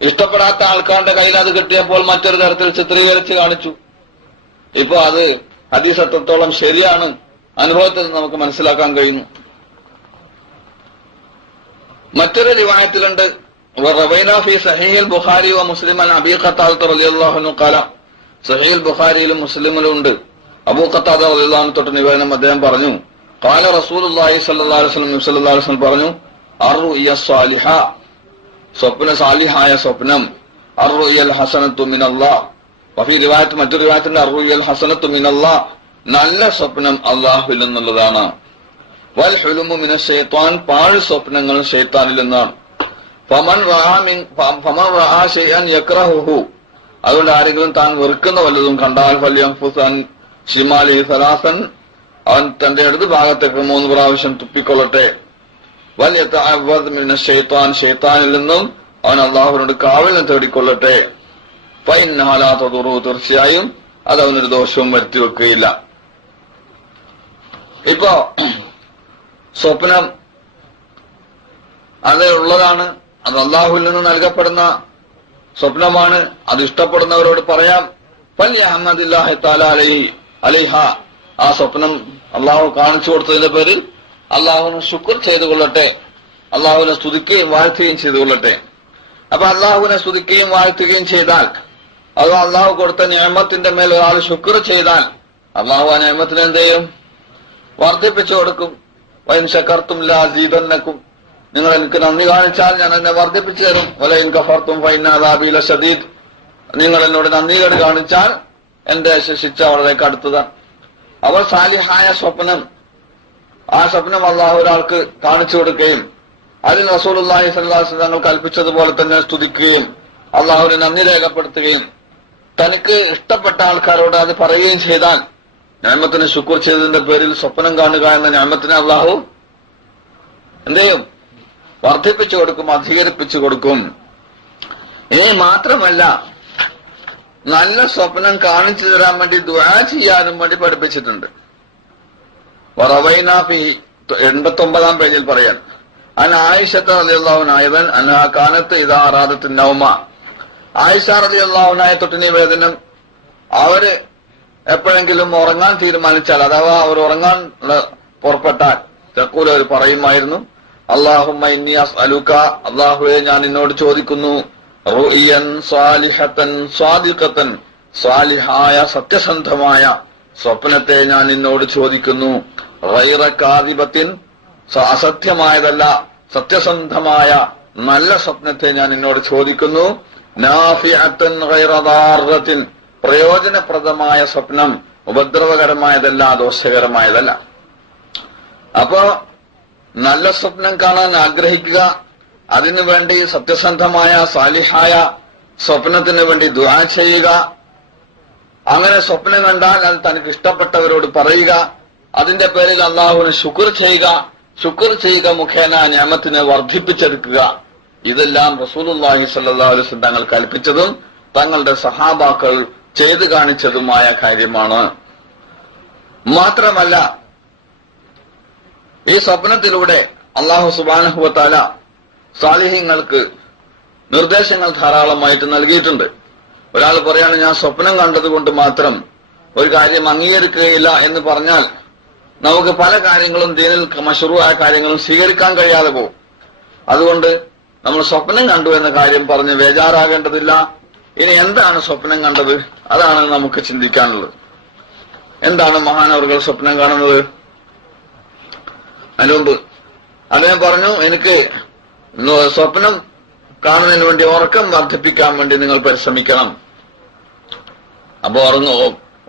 ഇഷ്ടപ്പെടാത്ത ആൾക്കാരുടെ കയ്യിൽ അത് കിട്ടിയപ്പോൾ മറ്റൊരു തരത്തിൽ ചിത്രീകരിച്ച് കാണിച്ചു. ഇപ്പൊ അത് ഹദീസ് എത്രത്തോളം ശരിയാണ് അനുഭവത്തിൽ നമുക്ക് മനസ്സിലാക്കാൻ കഴിയുന്നു. മറ്റൊരു റിവായത്തിലുണ്ട്, റവൈന ഫീ സഹീഹുൽ ബുഖാരി വ മുസ്ലിം അൻ അബീ ഖത്താദ റളിയല്ലാഹു അൻഹു ഖാല, സഹീഹുൽ ബുഖാരിയിലും മുസ്ലിമിലും ഉണ്ട്. അബൂ ഖത്താദ റളിയല്ലാഹു അൻഹു തൊട്ട് നിവേദനം അദ്ദേഹം പറഞ്ഞു, ഖാല റസൂലുള്ളാഹി സ്വല്ലല്ലാഹു അലൈഹി വസല്ലം പറഞ്ഞു, അർറുയ സ്വാലിഹ, സാലിഹായ സ്വപ്നം, അർറുയൽ ഹസനത്തു മിനല്ലാഹ്. വഫീ റിവായത്ത്, മറ്റൊരു റിവായത്തിന്റെ അർറുയൽ ഹസനത്തു മിനല്ലാഹ്, നല്ല സ്വപ്നം അള്ളാഹുവിൽ നിന്നുള്ളതാണ്. വൽ ഹുലുമു മിന ശൈത്താൻ, പാഴ് സ്വപ്നങ്ങൾ ശൈത്താനിൽ നിന്നാണ്. ഫമൻ റആ ശൈഅൻ യക്റഹുഹു, അതുകൊണ്ട് ആരെങ്കിലും താൻ വെറുക്കുന്ന വല്ലതും കണ്ടാൽ ഫല്യൻഫുസൻ ശിമാലി സലാസൻ, അവൻ തന്റെ ഇടത് ഭാഗത്തേക്ക് 3 പ്രാവശ്യം തുപ്പിക്കൊള്ളട്ടെ. വൽ യതഅവദ് മിന ശൈത്താൻ, ശൈത്താനിൽ നിന്നും അവൻ അള്ളാഹുവിനോട് കാവലിനെ തേടിക്കൊള്ളട്ടെ. ഫഇന്നഹ ലാ തദുറു, തീർച്ചയായും അത് അവനൊരു ദോഷവും വരുത്തി വെക്കുകയില്ല. ഇപ്പോ സ്വപ്നം അത് ഉള്ളതാണ്, അത് അള്ളാഹുവിൽ നിന്ന് നൽകപ്പെടുന്ന സ്വപ്നമാണ്. അത് ഇഷ്ടപ്പെടുന്നവരോട് പറയാം ഫല്യഹ്മദില്ലാഹി തആല അലൈഹ, ആ സ്വപ്നം അള്ളാഹു കാണിച്ചു കൊടുത്തതിന്റെ പേരിൽ അള്ളാഹുവിനെ ശുക്ർ ചെയ്തു കൊള്ളട്ടെ, അള്ളാഹുവിനെ സ്തുതിക്കുകയും വാഴ്ത്തുകയും ചെയ്തു കൊള്ളട്ടെ. അപ്പൊ അള്ളാഹുവിനെ സ്തുതിക്കുകയും വാഴ്ത്തുകയും ചെയ്താൽ, അത് അള്ളാഹു കൊടുത്ത നിഅമത്തിന്റെ മേൽ ഒരാൾ ശുക്ർ ചെയ്താൽ അള്ളാഹു ആ നിഅമത്തിനെ എന്ത് ചെയ്യും? വർദ്ധിപ്പിച്ചു കൊടുക്കും. വഇൻ ശകർതും ലഅസീദന്നകും, നിങ്ങൾ എനിക്ക് നന്ദി കാണിച്ചാൽ ഞാൻ എന്നെ വർദ്ധിപ്പിച്ചു തരും. വലഇൻ കഫർതും ഫഇന്ന അദാബി ലശദീദ്, നിങ്ങൾ എന്നോട് നന്ദികേട് കാണിച്ചാൽ എന്റെ ശിക്ഷ വളരെ കടുത്തതാണ്. അവർ സാലിഹായ സ്വപ്നം, ആ സ്വപ്നം അള്ളാഹു ഒരാൾക്ക് കാണിച്ചു കൊടുക്കുകയും അതിൽ റസൂലുള്ളാഹി സ്വല്ലല്ലാഹു അലൈഹി വസല്ലം തങ്ങൾ കൽപ്പിച്ചതുപോലെ തന്നെ സ്തുതിക്കുകയും അള്ളാഹുവിനെ നന്ദി രേഖപ്പെടുത്തുകയും തനിക്ക് ഇഷ്ടപ്പെട്ട ആൾക്കാരോട് അത് പറയുകയും ചെയ്താൽ, നിഅമത്തിന് ശുക്ർ ചെയ്തതിന്റെ പേരിൽ സ്വപ്നം കാണുക എന്ന നിഅമത്തിനെ അള്ളാഹു എന്ത് ചെയ്യും? വർദ്ധിപ്പിച്ചു കൊടുക്കും, അധികരിപ്പിച്ചു കൊടുക്കും. ഇനി മാത്രമല്ല, നല്ല സ്വപ്നം കാണിച്ചു തരാൻ വേണ്ടി ദുആ ചെയ്യാനും വേണ്ടി പഠിപ്പിച്ചിട്ടുണ്ട്. വറവൈനാ ഫി 89-ാം പേജിൽ പറയാൻ അൻ ആയിഷത റളിയല്ലാഹു അൻഹ അൻഹാ കാനത്ത് ഇദാ അറാദത്ത് നൗമ, ആയിഷ റളിയല്ലാഹു അൻഹയെ തൊട്ട് നിവേദനം, അവര് എപ്പോഴെങ്കിലും ഉറങ്ങാൻ തീരുമാനിച്ചാൽ, അഥവാ അവർ ഉറങ്ങാൻ പുറപ്പെട്ടാൽ തഖൂൽ, അവർ പറയുമായിരുന്നു അല്ലാഹുമ്മ ഇന്നി അസ്അലുക, അല്ലാഹുവേ ഞാൻ നിന്നോട് ചോദിക്കുന്നു, റുഇയൻ സാലിഹത്തൻ സ്വാദിഖത്തൻ, സാലിഹായ സത്യസന്ധമായ സ്വപ്നത്തെ ഞാൻ നിന്നോട് ചോദിക്കുന്നു. ഗൈറ കാദിബത്തിൻ, അസത്യമായതല്ല സത്യസന്ധമായ നല്ല സ്വപ്നത്തെ ഞാൻ നിന്നോട് ചോദിക്കുന്നു. നാഫിഅത്തൻ ഗൈറ ദാറത്തിൻ, പ്രയോജനപ്രദമായ സ്വപ്നം, ഉപദ്രവകരമായതല്ല, ദോഷകരമായതല്ല. അപ്പോ നല്ല സ്വപ്നം കാണാൻ ആഗ്രഹിക്കുക, അതിനുവേണ്ടി സത്യസന്ധമായ സാലിഹായ സ്വപ്നത്തിന് വേണ്ടി ദുആ ചെയ്യുക. അങ്ങനെ സ്വപ്നം കണ്ടാൽ അത് തനിക്ക് ഇഷ്ടപ്പെട്ടവരോട് പറയുക, അതിന്റെ പേരിൽ അള്ളാഹുവിന് ശുക്ർ ചെയ്യുക, ശുക്ർ ചെയ്യുക മുഖേന നിഅമത്തിനെ വർദ്ധിപ്പിച്ചെടുക്കുക. ഇതെല്ലാം റസൂലുള്ളാഹി സ്വല്ലല്ലാഹു അലൈഹി വസല്ലം തങ്ങൾ കൽപ്പിച്ചതും തങ്ങളുടെ സഹാബാക്കൾ ചെയ്തു കാണിച്ചതുമായ കാര്യമാണ്. മാത്രമല്ല, ഈ സ്വപ്നത്തിലൂടെ അല്ലാഹു സുബ്ഹാനഹു വ തആല സാലിഹീങ്ങൾക്ക് നിർദ്ദേശങ്ങൾ ധാരാളമായിട്ട് നൽകിയിട്ടുണ്ട്. ഒരാൾ പറയാണ് ഞാൻ സ്വപ്നം കണ്ടതുകൊണ്ട് മാത്രം ഒരു കാര്യം അംഗീകരിക്കുകയില്ല എന്ന് പറഞ്ഞാൽ നമുക്ക് പല കാര്യങ്ങളും ദീനിൽ മശ്റൂആയ കാര്യങ്ങളും സ്വീകരിക്കാൻ കഴിയാതെ പോകും. അതുകൊണ്ട് നമ്മൾ സ്വപ്നം കണ്ടു എന്ന കാര്യം പറഞ്ഞ് ബേജാറാകേണ്ടതില്ല. ഇനി എന്താണ് സ്വപ്നം കണ്ടത്? അതാണ് നമുക്ക് ചിന്തിക്കാനുള്ളത്. എന്താണ് മഹാനവറുകൾ സ്വപ്നം കാണുന്നത്? അതിനു മുമ്പ് അദ്ദേഹം പറഞ്ഞു, എനിക്ക് സ്വപ്നം കാണുന്നതിന് വേണ്ടി ഉറക്കം വർദ്ധിപ്പിക്കാൻ വേണ്ടി നിങ്ങൾ പരിശ്രമിക്കണം. അപ്പൊ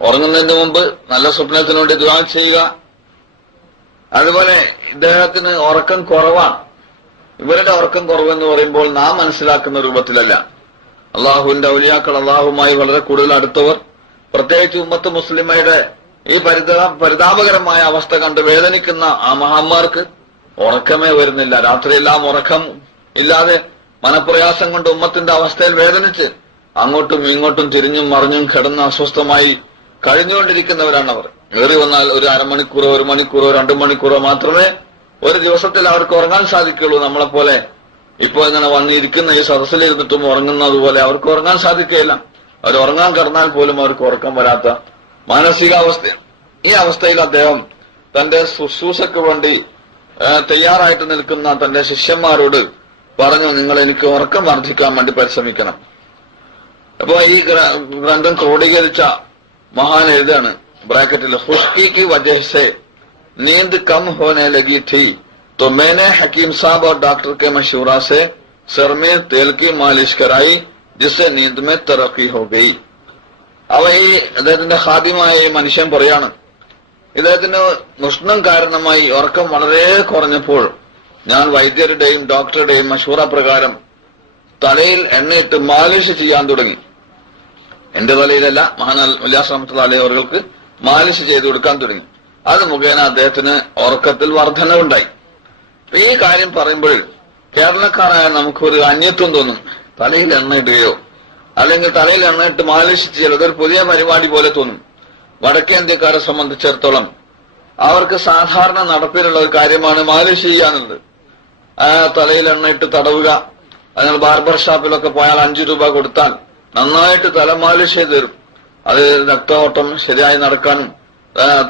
ഉറങ്ങുന്നതിന് മുമ്പ് നല്ല സ്വപ്നത്തിന് വേണ്ടി ദുആ ചെയ്യുക. അതുപോലെ ഇദ്ദേഹത്തിന് ഉറക്കം കുറവാണ്. ഇവരുടെ ഉറക്കം കുറവെന്ന് പറയുമ്പോൾ നാം മനസ്സിലാക്കുന്ന രൂപത്തിലല്ല. അള്ളാഹുവിന്റെ ഔലിയാക്കൾ, അള്ളാഹുമായി വളരെ കൂടുതൽ അടുത്തവർ, പ്രത്യേകിച്ച് ഉമ്മത്ത് മുസ്ലിമയുടെ ഈ പരിതാപകരമായ അവസ്ഥ കണ്ട് വേദനിക്കുന്ന ആ മഹാന്മാർക്ക് ഉറക്കമേ വരുന്നില്ല. രാത്രിയെല്ലാം ഉറക്കം ഇല്ലാതെ മനപ്രയാസം കൊണ്ട് ഉമ്മത്തിന്റെ അവസ്ഥയിൽ വേദനിച്ച് അങ്ങോട്ടും ഇങ്ങോട്ടും തിരിഞ്ഞും മറിഞ്ഞും കിടന്ന് അസ്വസ്ഥമായി കഴിഞ്ഞുകൊണ്ടിരിക്കുന്നവരാണ് അവർ. ഏറി വന്നാൽ ഒരു അരമണിക്കൂറോ 1 മണിക്കൂറോ 2 മണിക്കൂറോ മാത്രമേ ഒരു ദിവസത്തിൽ അവർക്ക് ഉറങ്ങാൻ സാധിക്കുള്ളൂ. നമ്മളെപ്പോലെ ഇപ്പോ ഇങ്ങനെ വന്നിരിക്കുന്ന ഈ സദസ്സിലിരുന്നിട്ടും ഉറങ്ങുന്നത് പോലെ അവർക്ക് ഉറങ്ങാൻ സാധിക്കുകയില്ല. അവർ ഉറങ്ങാൻ കിടന്നാൽ പോലും അവർക്ക് ഉറക്കം വരാത്ത മാനസികാവസ്ഥ. ഈ അവസ്ഥയിൽ അദ്ദേഹം തന്റെ ശുശ്രൂഷയ്ക്ക് വേണ്ടി തയ്യാറായിട്ട് നിൽക്കുന്ന തന്റെ ശിഷ്യന്മാരോട് പറഞ്ഞു, നിങ്ങൾ എനിക്ക് ഉറക്കം വർദ്ധിക്കാൻ വേണ്ടി പരിശ്രമിക്കണം. അപ്പൊ ഈ ഗ്രന്ഥം ക്രോഡീകരിച്ച മഹാൻ എഴുതാണ് ബ്രാക്കറ്റിൽ, ഖുശ്കി की वजह से नींद कम होने लगी थी तो मैंने हकीम साहब और डॉक्टर के मशवरा से सर में तेल की मालिश कराई जिससे नींद में तरक्की हो गई. അവ ഈ അദ്ദേഹത്തിന്റെ ഖാദിമായ ഈ മനുഷ്യൻ പറയാണ്, ഇദ്ദേഹത്തിന് ഉഷ്ണം കാരണമായി ഉറക്കം വളരെ കുറഞ്ഞപ്പോൾ ഞാൻ വൈദ്യരുടെയും ഡോക്ടറുടെയും മശൂറ പ്രകാരം തലയിൽ എണ്ണയിട്ട് മാലിഷ് ചെയ്യാൻ തുടങ്ങി. എന്റെ തലയിലല്ല, മഹാനാൽ ഉല്ലാശ്രമത്തിലെ അവർക്ക് മാലിഷ് ചെയ്തു കൊടുക്കാൻ തുടങ്ങി. അത് മുഖേന അദ്ദേഹത്തിന് ഉറക്കത്തിൽ വർധനവുണ്ടായി. ഈ കാര്യം പറയുമ്പോൾ കേരളക്കാരായ നമുക്കൊരു അന്യത്വം തോന്നും. തലയിൽ എണ്ണയിടുകയോ അല്ലെങ്കിൽ തലയിൽ എണ്ണയിട്ട് മാലിഷ് ചെയ്യൽ അതൊരു പുതിയ പരിപാടി പോലെ തോന്നും. വടക്കേ ഇന്ത്യക്കാരെ സംബന്ധിച്ചിടത്തോളം അവർക്ക് സാധാരണ നടപ്പിലുള്ള ഒരു കാര്യമാണ് മാലിഷ് ചെയ്യാനുള്ളത്. തലയിൽ എണ്ണയിട്ട് തടവുക. നിങ്ങൾ ബാർബർ ഷാപ്പിലൊക്കെ പോയാൽ 5 രൂപ കൊടുത്താൽ നന്നായിട്ട് തല മാലിഷ് ചെയ്ത് തരും. അത് രക്തഓട്ടം ശരിയായി നടക്കാനും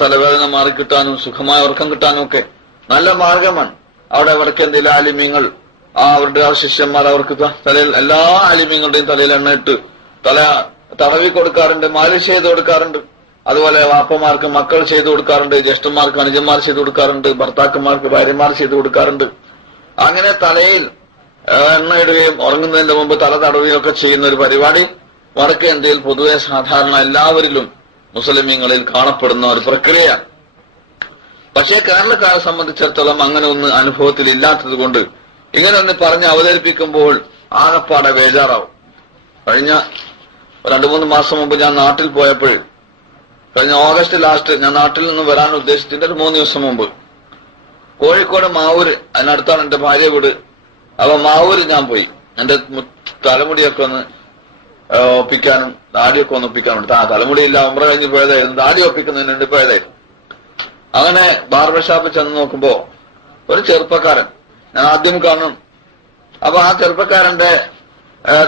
തലവേദന മാറിക്കിട്ടാനും സുഖമായ ഉറക്കം കിട്ടാനും ഒക്കെ നല്ല മാർഗമാണ്. അവിടെ വടക്കേ ഇന്ത്യയിലെ ആലിമ്യങ്ങൾ അവരുടെ ശിഷ്യന്മാർ അവർക്ക് തലയിൽ എല്ലാ ആലിമ്യങ്ങളുടെയും തലയിൽ എണ്ണയിട്ട് തല തടവി കൊടുക്കാറുണ്ട്, മാലിഷ് ചെയ്ത് കൊടുക്കാറുണ്ട്. അതുപോലെ വാപ്പമാർക്ക് മക്കൾ ചെയ്തു കൊടുക്കാറുണ്ട്, ജ്യേഷ്ഠന്മാർക്ക് അനുജന്മാർ ചെയ്തു കൊടുക്കാറുണ്ട്, ഭർത്താക്കന്മാർക്ക് ഭാര്യമാർ ചെയ്തു കൊടുക്കാറുണ്ട്. അങ്ങനെ തലയിൽ എണ്ണയിടുകയും ഉറങ്ങുന്നതിന്റെ മുമ്പ് തല തടവുകയും ഒക്കെ ചെയ്യുന്ന ഒരു പരിപാടി വടക്കേ ഇന്ത്യയിൽ പൊതുവെ സാധാരണ എല്ലാവരിലും മുസ്ലിമീങ്ങളിൽ കാണപ്പെടുന്ന ഒരു പ്രക്രിയയാണ്. പക്ഷേ കേരളക്കാരെ സംബന്ധിച്ചിടത്തോളം അങ്ങനെ ഒന്ന് അനുഭവത്തിൽ ഇല്ലാത്തത് കൊണ്ട് ഇങ്ങനെ ഒന്ന് പറഞ്ഞ് അവതരിപ്പിക്കുമ്പോൾ ആകപ്പാടെ ബേജാറാവും. കഴിഞ്ഞ 2-3 മാസം മുമ്പ് ഞാൻ നാട്ടിൽ പോയപ്പോൾ, കഴിഞ്ഞ ഓഗസ്റ്റ് ലാസ്റ്റ് ഞാൻ നാട്ടിൽ നിന്ന് വരാൻ ഉദ്ദേശിച്ചിട്ട് ഒരു 3 ദിവസം മുമ്പ് കോഴിക്കോട് മാവൂര്, അതിനടുത്താണ് എന്റെ ഭാര്യ വീട്. അപ്പൊ മാവൂര് ഞാൻ പോയി. എന്റെ തലമുടിയൊക്കെ ഒന്ന് ഒപ്പിക്കാനും ദാടിയൊക്കെ ഒന്ന് ഒപ്പിക്കാനും. തലമുടിയില്ല, ഉംറ കഴിഞ്ഞ് പോയതായിരുന്നു. ദാടി ഒപ്പിക്കുന്നതിന് വേണ്ടി പോയതായിരുന്നു. അങ്ങനെ ബാർബർ ഷാപ്പിൽ ചെന്ന് നോക്കുമ്പോ ഒരു ചെറുപ്പക്കാരൻ ഞാൻ ആദ്യം കാണും. അപ്പൊ ആ ചെറുപ്പക്കാരന്റെ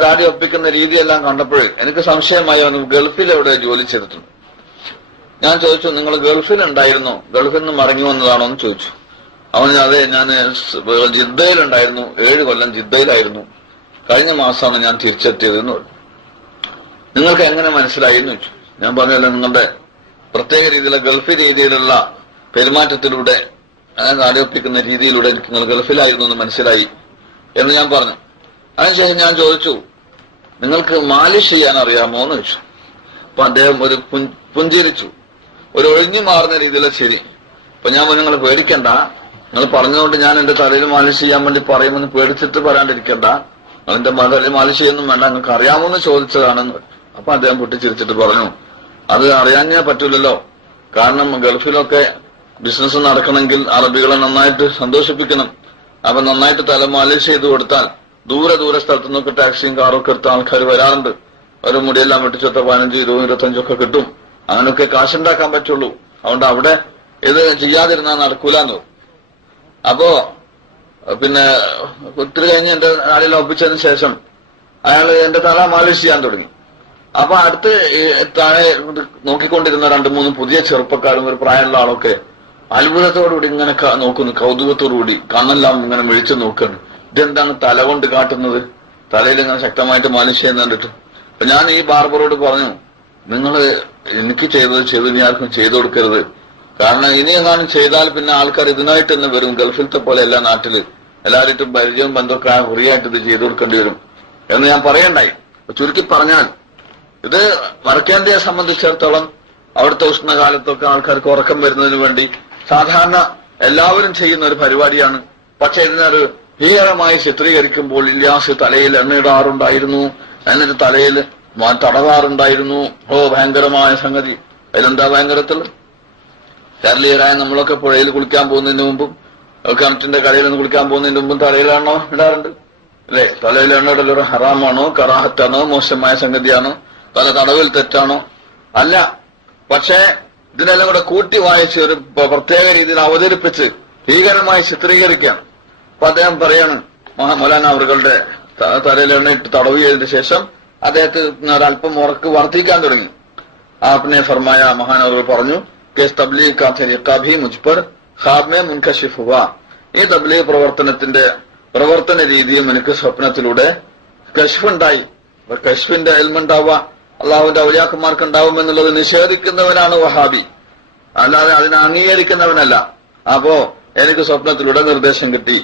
ദാടി ഒപ്പിക്കുന്ന രീതിയെല്ലാം കണ്ടപ്പോൾ എനിക്ക് സംശയമായി. അവന് ഗൾഫിൽ എവിടെ ജോലി ചെയ്തിട്ടുണ്ട്. ഞാൻ ചോദിച്ചു, നിങ്ങൾ ഗൾഫിലുണ്ടായിരുന്നോ? ഗൾഫിൽ നിന്ന് മടങ്ങി വന്നതാണോ എന്ന് ചോദിച്ചു. അവന് അതെ, ഞാൻ ജിദ്ദയിലുണ്ടായിരുന്നു, 7 കൊല്ലം ജിദ്ദയിലായിരുന്നു, കഴിഞ്ഞ മാസമാണ് ഞാൻ തിരിച്ചെത്തിയത് എന്ന് പറഞ്ഞു. നിങ്ങൾക്ക് എങ്ങനെ മനസ്സിലായി എന്ന് ചോദിച്ചു. ഞാൻ പറഞ്ഞല്ലോ, നിങ്ങളുടെ പ്രത്യേക രീതിയിലുള്ള ഗൾഫ് രീതിയിലുള്ള പെരുമാറ്റത്തിലൂടെ നാടിയൊപ്പിക്കുന്ന രീതിയിലൂടെ എനിക്ക് നിങ്ങൾ ഗൾഫിലായിരുന്നു എന്ന് മനസ്സിലായി എന്ന് ഞാൻ പറഞ്ഞു. അതിനുശേഷം ഞാൻ ചോദിച്ചു, നിങ്ങൾക്ക് മാലിഷ് ചെയ്യാൻ അറിയാമോ എന്ന് ചോദിച്ചു. അപ്പൊ അദ്ദേഹം ഒരു പുഞ്ചിരിച്ചു, ഒരു ഒഴിഞ്ഞു മാറുന്ന രീതിയിലുള്ള ശരി. അപ്പൊ ഞാൻ നിങ്ങൾ പേടിക്കണ്ട, നിങ്ങൾ പറഞ്ഞുകൊണ്ട് ഞാൻ എന്റെ തലയിൽ മാലിഷ് ചെയ്യാൻ വേണ്ടി പറയുമെന്ന് പേടിച്ചിട്ട് പറയാണ്ടിരിക്കണ്ട, എന്റെ തലയിൽ മാലിഷ് ചെയ്യുന്നു വേണ്ട, നിങ്ങൾക്ക് അറിയാമോന്ന് ചോദിച്ചതാണെന്ന്. അപ്പൊ അദ്ദേഹം പൊട്ടിച്ചിരിച്ചിട്ട് പറഞ്ഞു, അത് അറിയാൻ പറ്റൂലല്ലോ, കാരണം ഗൾഫിലൊക്കെ ബിസിനസ് നടക്കണമെങ്കിൽ അറബികളെ നന്നായിട്ട് സന്തോഷിപ്പിക്കണം. അപ്പൊ നന്നായിട്ട് തല മാലിഷ് ചെയ്ത് കൊടുത്താൽ ദൂരെ സ്ഥലത്തു നിന്നൊക്കെ ടാക്സിയും കാറൊക്കെ എടുത്ത ആൾക്കാർ വരാറുണ്ട്. ഒരു മുടിയെല്ലാം വെട്ടിച്ചൊത്ത 15, 20, 25 ഒക്കെ കിട്ടും. അങ്ങനെയൊക്കെ കാശുണ്ടാക്കാൻ പറ്റുള്ളൂ. അതുകൊണ്ട് അവിടെ ഇത് ചെയ്യാതിരുന്നാൽ നടക്കൂലെന്ന്. അപ്പോ പിന്നെ ഒത്തിരി കഴിഞ്ഞ് എന്റെ നാളിൽ ഒപ്പിച്ചതിന് ശേഷം അയാള് എന്റെ തല മാലിഷ് ചെയ്യാൻ തുടങ്ങി. അപ്പൊ അടുത്ത് താഴെ നോക്കിക്കൊണ്ടിരുന്ന 2-3 പുതിയ ചെറുപ്പക്കാരും ഒരു പ്രായമുള്ള ആളൊക്കെ അത്ഭുതത്തോടുകൂടി ഇങ്ങനെ നോക്കുന്നു, കൗതുകത്തോടുകൂടി കണ്ണെല്ലാം ഇങ്ങനെ മിഴിച്ചു നോക്കുന്നു. ഇതെന്താണ് തല കൊണ്ട് കാട്ടുന്നത്? തലയിൽ ഇങ്ങനെ ശക്തമായിട്ട് മാലിഷ് ചെയ്യുന്ന കണ്ടിട്ട്. അപ്പൊ ഞാൻ ഈ ബാർബറോട് പറഞ്ഞു, നിങ്ങൾ എനിക്ക് ചെയ്തു ഇനി ആർക്കും ചെയ്തു കൊടുക്കരുത്. കാരണം ഇനി എങ്ങാനും ചെയ്താൽ പിന്നെ ആൾക്കാർ ഇതിനായിട്ട് തന്നെ വരും. ഗൾഫിലത്തെ പോലെ എല്ലാ നാട്ടില് എല്ലാവരും പരിചയവും ബന്ധമൊക്കെ ഫ്രീ ആയിട്ട് ഇത് ചെയ്തു കൊടുക്കേണ്ടി വരും എന്ന് ഞാൻ പറയണ്ടായി. ചുരുക്കി പറഞ്ഞാൽ, ഇത് വടക്കേ ഇന്ത്യയെ സംബന്ധിച്ചിടത്തോളം അവിടുത്തെ ഉഷ്ണകാലത്തൊക്കെ ആൾക്കാർക്ക് ഉറക്കം വരുന്നതിന് വേണ്ടി സാധാരണ എല്ലാവരും ചെയ്യുന്ന ഒരു പരിപാടിയാണ്. പക്ഷെ ഇതിനൊരു ഭീകരമായി ചിത്രീകരിക്കുമ്പോൾ ഇല്യാസ് തലയിൽ എണ്ണയിടാറുണ്ടായിരുന്നു, എന്നിട്ട് തലയിൽ തടവാറുണ്ടായിരുന്നു. ഭയങ്കരമായ സംഗതി. അതിലെന്താ ഭയങ്കരത്തിൽ? കേരളീയരായ നമ്മളൊക്കെ പുഴയിൽ കുളിക്കാൻ പോകുന്നതിന് മുമ്പും കിണറ്റിന്റെ കരയിൽ നിന്ന് കുളിക്കാൻ പോകുന്നതിന് മുമ്പും തലയിലാണോ ഇടാറുണ്ട് അല്ലെ? തലയിൽ എണ്ണയിടലൊരു ഹറാമാണോ, കറാഹത്താണോ, മോശമായ സംഗതിയാണോ, തല തടവിൽ തെറ്റാണോ? അല്ല. പക്ഷേ ഇതിനെല്ലാം കൂടെ കൂട്ടി വായിച്ച് ഒരു പ്രത്യേക രീതിയിൽ അവതരിപ്പിച്ച് ഭീകരമായി ചിത്രീകരിക്കുകയാണ്. അപ്പൊ അദ്ദേഹം പറയാണ്, മൗലാന അവറുകളുടെ തലയിൽ എണ്ണയിട്ട് തടവിയതിന് ശേഷം അദ്ദേഹത്തിന് ഒരല്പം ഉറക്ക് വർദ്ധിക്കാൻ തുടങ്ങി. आपने फरमाया, महानवर പറഞ്ഞു, कि इस तबलीग का तरीका भी मुझ पर ख्वाब में मुनकशिफ हुआ. ഈ തബ്ലീഗ് പ്രവർത്തനത്തിന്റെ പ്രവർത്തന രീതിയും എനിക്ക് സ്വപ്നത്തിലൂടെ കശ്ഫുണ്ടായി. കശ്ഫിന്റെ എൽമുണ്ടാവുക അള്ളാഹുവിന്റെ ഔലിയാക്കന്മാർക്ക് ഉണ്ടാവുമെന്നുള്ളത് നിഷേധിക്കുന്നവനാണ് വഹാബി, അല്ലാതെ അതിനെ അംഗീകരിക്കുന്നവനല്ല. അപ്പോ എനിക്ക് സ്വപ്നത്തിലൂടെ നിർദ്ദേശം കിട്ടി.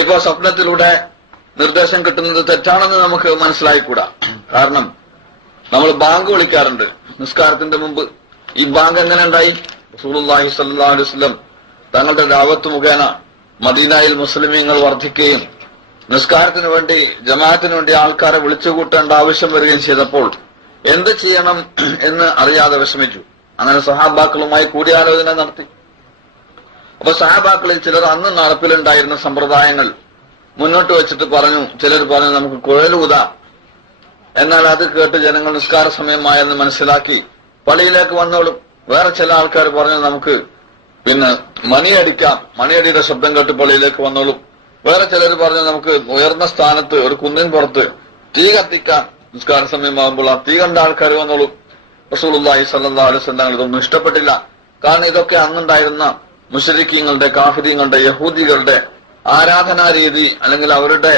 ഇപ്പൊ സ്വപ്നത്തിലൂടെ നിർദ്ദേശം കിട്ടുന്നത് തെറ്റാണെന്ന് നമുക്ക് മനസ്സിലായിക്കൂടാ. കാരണം നമ്മൾ ബാങ്ക് വിളിക്കാറുണ്ട് നിസ്കാരത്തിന്റെ മുമ്പ്. ഈ ബാങ്ക് എങ്ങനെ ഉണ്ടായി? റസൂലുള്ളാഹി സ്വല്ലല്ലാഹു അലൈഹി വസല്ലം തങ്ങളുടെ ദഅവത്ത് മുഖേന മദീനയിൽ മുസ്ലിമീങ്ങൾ വർദ്ധിക്കുകയും നിസ്കാരത്തിന് വേണ്ടി ജമാഅത്തിന് വേണ്ടി ആൾക്കാരെ വിളിച്ചുകൂട്ടേണ്ട ആവശ്യം വരികയും ചെയ്തപ്പോൾ എന്ത് ചെയ്യണം എന്ന് അറിയാതെ വിഷമിച്ചു. അങ്ങനെ സഹാബാക്കളുമായി കൂടിയാലോചന നടത്തി. അപ്പൊ സഹാബാക്കളിൽ ചിലർ അന്ന് നടപ്പിലുണ്ടായിരുന്ന സമ്പ്രദായങ്ങൾ മുന്നോട്ട് വെച്ചിട്ട് പറഞ്ഞു. ചിലർ പറഞ്ഞു നമുക്ക് കുഴലൂതാം. എന്നാൽ അത് കേട്ട് ജനങ്ങൾ നിസ്കാര സമയമായെന്ന് മനസ്സിലാക്കി പള്ളിയിലേക്ക് വന്നോളും. വേറെ ചില ആൾക്കാർ പറഞ്ഞു നമുക്ക് മണിയടിക്കാം, മണിയടിയുടെ ശബ്ദം കേട്ട് പള്ളിയിലേക്ക് വന്നോളും. വേറെ ചിലർ പറഞ്ഞു നമുക്ക് ഉയർന്ന സ്ഥാനത്ത് ഒരു കുന്നിൻ പുറത്ത് തീ കത്തിക്കാം, നിസ്കാര സമയമാകുമ്പോൾ ആ തീ കണ്ട ആൾക്കാർ വന്നോളും. റസൂലുള്ളാഹി സ്വല്ലല്ലാഹു അലൈഹി വസല്ലം ഇതൊന്നും ഇഷ്ടപ്പെട്ടില്ല. കാരണം ഇതൊക്കെ അന്നുണ്ടായിരുന്ന മുശ്രിക്കീങ്ങളുടെ, കാഫിരീങ്ങളുടെ, യഹൂദികളുടെ ആരാധനാ രീതി അല്ലെങ്കിൽ അവരുടെ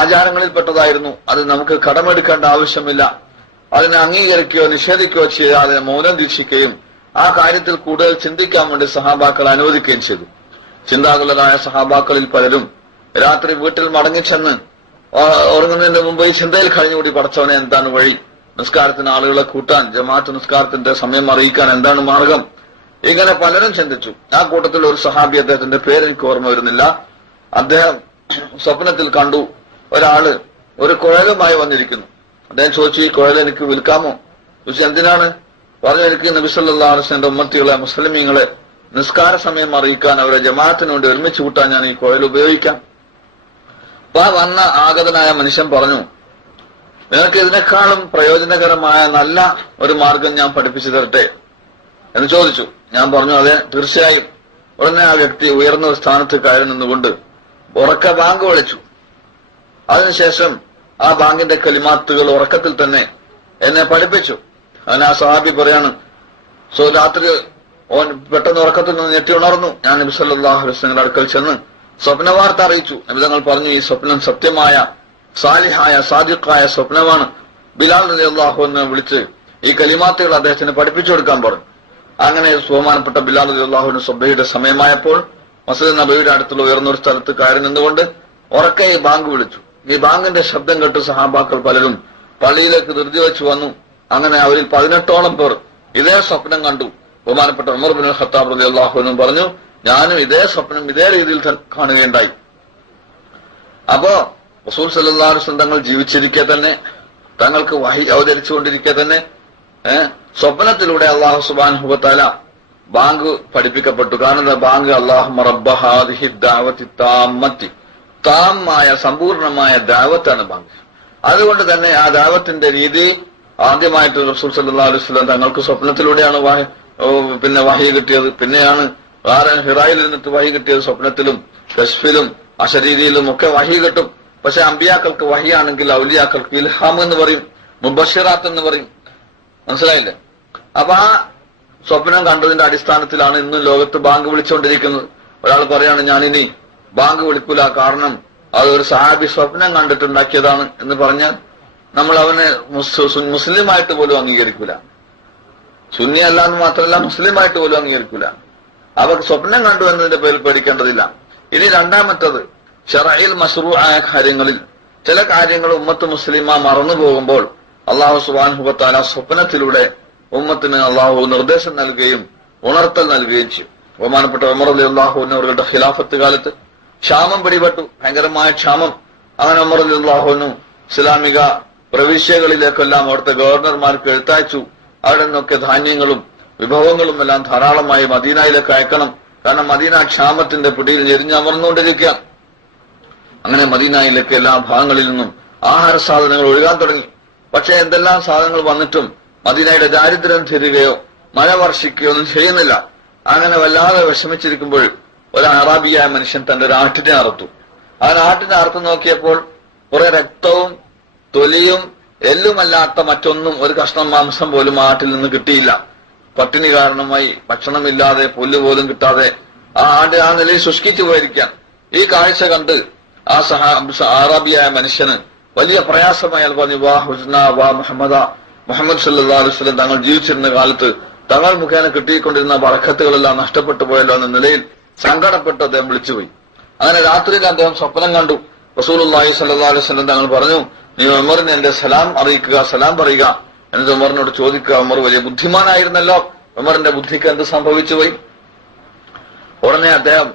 ആചാരങ്ങളിൽപ്പെട്ടതായിരുന്നു. അത് നമുക്ക് കടമെടുക്കേണ്ട ആവശ്യമില്ല. അതിനെ അംഗീകരിക്കുകയോ നിഷേധിക്കുകയോ ചെയ്യാതെ മൗനം ദീക്ഷിക്കുകയും ആ കാര്യത്തിൽ കൂടുതൽ ചിന്തിക്കാൻ വേണ്ടി സഹാബാക്കൾ അനുവദിക്കുകയും ചെയ്തു. ചിന്താകുലരായ സഹാബാക്കളിൽ പലരും രാത്രി വീട്ടിൽ മടങ്ങിച്ചെന്ന് ഉറങ്ങുന്നതിന് മുമ്പ് ഈ ചിന്തയിൽ കഴിഞ്ഞുകൂടി പടച്ചവനെ എന്താണ് വഴി, നിസ്കാരത്തിന് ആളുകളെ കൂട്ടാൻ, ജമാഅത്ത് നിസ്കാരത്തിന്റെ സമയം അറിയിക്കാൻ എന്താണ് മാർഗം, ഇങ്ങനെ പലരും ചിന്തിച്ചു. ആ കൂട്ടത്തിൽ ഒരു സഹാബി, അദ്ദേഹത്തിന്റെ പേര് എനിക്ക് ഓർമ്മ വരുന്നില്ല, അദ്ദേഹം സ്വപ്നത്തിൽ കണ്ടു ഒരാള് ഒരു കുഴലുമായി വന്നിരിക്കുന്നു. അദ്ദേഹം ചോദിച്ചു, ഈ കുഴൽ എനിക്ക് വിൽക്കാമോ? ചോദിച്ചു, എന്തിനാണ്? പറഞ്ഞു, എനിക്ക് നബി സല്ലല്ലാഹു അലൈഹി വസല്ലം ഉമ്മത്തികളെ, മുസ്ലിമീങ്ങളെ നിസ്കാര സമയം അറിയിക്കാൻ, അവരെ ജമാഅത്തിന് വേണ്ടി ഒരുമിച്ച് കൂട്ടാൻ ഞാൻ ഈ കുഴൽ ഉപയോഗിക്കാം. അപ്പൊ ആ വന്ന ആഗതനായ മനുഷ്യൻ പറഞ്ഞു, നിനക്ക് ഇതിനേക്കാളും പ്രയോജനകരമായ നല്ല ഒരു മാർഗം ഞാൻ പഠിപ്പിച്ചു തരട്ടെ എന്ന് ചോദിച്ചു. ഞാൻ പറഞ്ഞു, അതെ, തീർച്ചയായും. ഉടനെ ആ വ്യക്തി ഉയർന്ന ഒരു സ്ഥാനത്ത് കയറി നിന്നുകൊണ്ട് ഉറക്ക ബാങ്ക് വിളിച്ചു. അതിനുശേഷം ആ ബാങ്കിന്റെ കലിമാത്തുകൾ ഉറക്കത്തിൽ തന്നെ എന്നെ പഠിപ്പിച്ചു. അതിന് ആ സഹാബി പറയാണ്, രാത്രി ഓൻ പെട്ടെന്ന് ഉറക്കത്തിൽ നിന്ന് ഞെട്ടി ഉണർന്നു. ഞാൻ നബി സല്ലല്ലാഹു അലൈഹി വസല്ലം അടുക്കൽ ചെന്ന് സ്വപ്ന വാർത്ത അറിയിച്ചു. നബി തങ്ങൾ പറഞ്ഞു, ഈ സ്വപ്നം സത്യമായ, സാലിഹായ, സാദിഖായ സ്വപ്നമാണ്. ബിലാൽ റളിയല്ലാഹു അൻഹു വിളിച്ച് ഈ കലിമാത്തുകൾ അദ്ദേഹത്തിന് പഠിപ്പിച്ചു കൊടുക്കാൻ പറഞ്ഞു. അങ്ങനെ ബഹുമാനപ്പെട്ട ബിലാൽ റളിയല്ലാഹു അൻഹു സുബ്ഹിയുടെ സമയമായപ്പോൾ മസ്ജിദ് നബവിയുടെ അടുത്തുള്ള ഉയർന്നൊരു സ്ഥലത്ത് കയറി നിന്നുകൊണ്ട് ഉറക്കെ ഈ ബാങ്ക് വിളിച്ചു. ഈ ബാങ്കിന്റെ ശബ്ദം കേട്ട് സഹാബാക്കൾ പലരും പള്ളിയിലേക്ക് ധൃതി വെച്ച് വന്നു. അങ്ങനെ അവരിൽ 18ഓളം പേർ ഇതേ സ്വപ്നം കണ്ടു. ബഹുമാനപ്പെട്ട ഉമർ ഇബ്നുൽ ഖത്താബ് റളിയല്ലാഹു അൻഹു പറഞ്ഞു, ഞാനും ഇതേ സ്വപ്നം ഇതേ രീതിയിൽ കാണുകയുണ്ടായി. അപ്പോ റസൂൽ സല്ലല്ലാഹു അലൈഹി വസല്ലം തങ്ങൾ ജീവിച്ചിരിക്കെ തന്നെ, തങ്ങൾക്ക് വഹി അവതരിച്ചുകൊണ്ടിരിക്കെ തന്നെ സ്വപ്നത്തിലൂടെ അല്ലാഹു സുബ്ഹാനഹു വ തആല ബാങ്ക് പഠിപ്പിക്കപ്പെട്ടു. കാരണം ബാങ്ക് അല്ലാഹുമ്മ റബ്ബ ഹാദിഹി ദഅവതി താമ്മത്തി, താമായ സമ്പൂർണമായ ദഅവത്താണ് ബാങ്ക്. അതുകൊണ്ട് തന്നെ ആ ദഅവത്തിന്റെ രീതി ആദ്യമായിട്ട് റസൂൽ സല്ലല്ലാഹു അലൈഹി വസല്ലം തങ്ങൾക്ക് സ്വപ്നത്തിലൂടെയാണ് വഹി കിട്ടിയത്. പിന്നെയാണ് ഹിറായിൽ നിന്നിട്ട് വഹി കിട്ടിയത്. സ്വപ്നത്തിലും കശ്ഫിലും അശരീരിയിലും ഒക്കെ വഹി കിട്ടും. പക്ഷെ അമ്പിയാക്കൾക്ക് വഹിയാണെങ്കിൽ ഔലിയാക്കൾക്ക് ഇൽഹാം എന്ന് പറയും, മുബശ്ശിറാത്ത് എന്ന് പറയും. മനസ്സിലായില്ലേ? അപ്പൊ ആ സ്വപ്നം കണ്ടതിന്റെ അടിസ്ഥാനത്തിലാണ് ഇന്നും ലോകത്ത് ബാങ്ക് വിളിച്ചുകൊണ്ടിരിക്കുന്നത്. ഒരാൾ പറയാണ്, ഞാനിനി ബാങ്ക് വിളിക്കൂല, കാരണം അതൊരു സഹാബി സ്വപ്നം കണ്ടിട്ടുണ്ടാക്കിയതാണ് എന്ന് പറഞ്ഞാൽ നമ്മൾ അവനെ മുസ്ലിമായിട്ട് പോലും അംഗീകരിക്കൂല. സുന്നി അല്ല എന്ന് മാത്രമല്ല, മുസ്ലിമായിട്ട് പോലും അംഗീകരിക്കൂല. അവർ സ്വപ്നം കണ്ടു എന്നതിന്റെ പേരിൽ പേടിക്കേണ്ടതില്ല. ഇനി രണ്ടാമത്തത്, ശറഈൽ മശ്റൂആയ കാര്യങ്ങളിൽ ചില കാര്യങ്ങൾ ഉമ്മത്ത് മുസ്ലിമ മറന്നു പോകുമ്പോൾ അല്ലാഹു സുബ്ഹാനഹു വ തആല സ്വപ്നത്തിലൂടെ ഉമ്മത്തിന് അല്ലാഹു നിർദ്ദേശം നൽകുകയും ഉണർത്തൽ നൽകുകയും ചെയ്യും. ബഹുമാനപ്പെട്ട ഉമർ റളിയല്ലാഹു അൻഹു അവരുടെ ഖിലാഫത്ത് കാലത്ത് ക്ഷാമം പിടിപെട്ടു, ഭയങ്കരമായ ക്ഷാമം. അങ്ങനെ ഉമർ റളിയല്ലാഹു അൻഹു ഇസ്ലാമിക പ്രവിശ്യകളിലേക്കെല്ലാം അവിടുത്തെ ഗവർണർമാർക്ക് എഴുത്തയച്ചു. അവിടെ നിന്നൊക്കെ ധാന്യങ്ങളും വിഭവങ്ങളും എല്ലാം ധാരാളമായി മദീനയിലേക്ക് അയക്കണം. കാരണം മദീന ക്ഷാമത്തിന്റെ പിടിയിൽ ഞെരിഞ്ഞമർന്നുകൊണ്ടിരിക്കുകയാണ്. അങ്ങനെ മദീനയിലേക്ക് എല്ലാ ഭാഗങ്ങളിൽ നിന്നും ആഹാര സാധനങ്ങൾ ഒഴുകാൻ തുടങ്ങി. പക്ഷെ എന്തെല്ലാം സാധനങ്ങൾ വന്നിട്ടും മദീനയുടെ ദാരിദ്ര്യം തീരുകയോ മഴ വർഷിക്കുകയോ ഒന്നും ചെയ്യുന്നില്ല. അങ്ങനെ വല്ലാതെ വിഷമിച്ചിരിക്കുമ്പോൾ ഒരു അറാബിയായ മനുഷ്യൻ തന്റെ ഒരു ആട്ടിനെ അറുത്തു. ആ ആട്ടിനെ അറുത്തു നോക്കിയപ്പോൾ കുറെ രക്തവും തൊലിയും എല്ലുമല്ലാത്ത മറ്റൊന്നും, ഒരു കഷ്ണം മാംസം പോലും ആട്ടിൽ നിന്ന് കിട്ടിയില്ല. പട്ടിണി കാരണമായി ഭക്ഷണമില്ലാതെ, പുല്ല് പോലും കിട്ടാതെ ആ ആട് ആ നിലയിൽ ശുഷ്കിച്ചു പോയിരിക്കാൻ. ഈ കാഴ്ച കണ്ട് ആ അറാബിയായ മനുഷ്യന് വലിയ പ്രയാസമായി. അയാൾ പറഞ്ഞു, വാ ഹുസ്ന വാ മുഹമ്മദ, മുഹമ്മദ് സല്ലല്ലാഹു അലൈഹി വസല്ലം തങ്ങൾ ജീവിച്ചിരുന്ന കാലത്ത് തങ്ങൾ മുഖേന കിട്ടിക്കൊണ്ടിരുന്ന ബറക്കത്തുകളെല്ലാം നഷ്ടപ്പെട്ടു പോയല്ലോ എന്ന നിലയിൽ സങ്കടപ്പെട്ട് അദ്ദേഹം വിളിച്ചുപോയി. അങ്ങനെ രാത്രിയിൽ അദ്ദേഹം സ്വപ്നം കണ്ടു. റസൂലുള്ളാഹി സ്വല്ലല്ലാഹു അലൈഹി വസല്ലം തങ്ങൾ പറഞ്ഞു, നീ ഉമറിന് എന്റെ സലാം അറിയിക്കുക, സലാം പറയുക. എന്നിട്ട് ഉമറിനോട് ചോദിക്കുക, ഉമർ വലിയ ബുദ്ധിമാനായിരുന്നല്ലോ, ഉമറിന്റെ ബുദ്ധിക്ക് എന്ത് സംഭവിച്ചു പോയി? ഉടനെ അദ്ദേഹം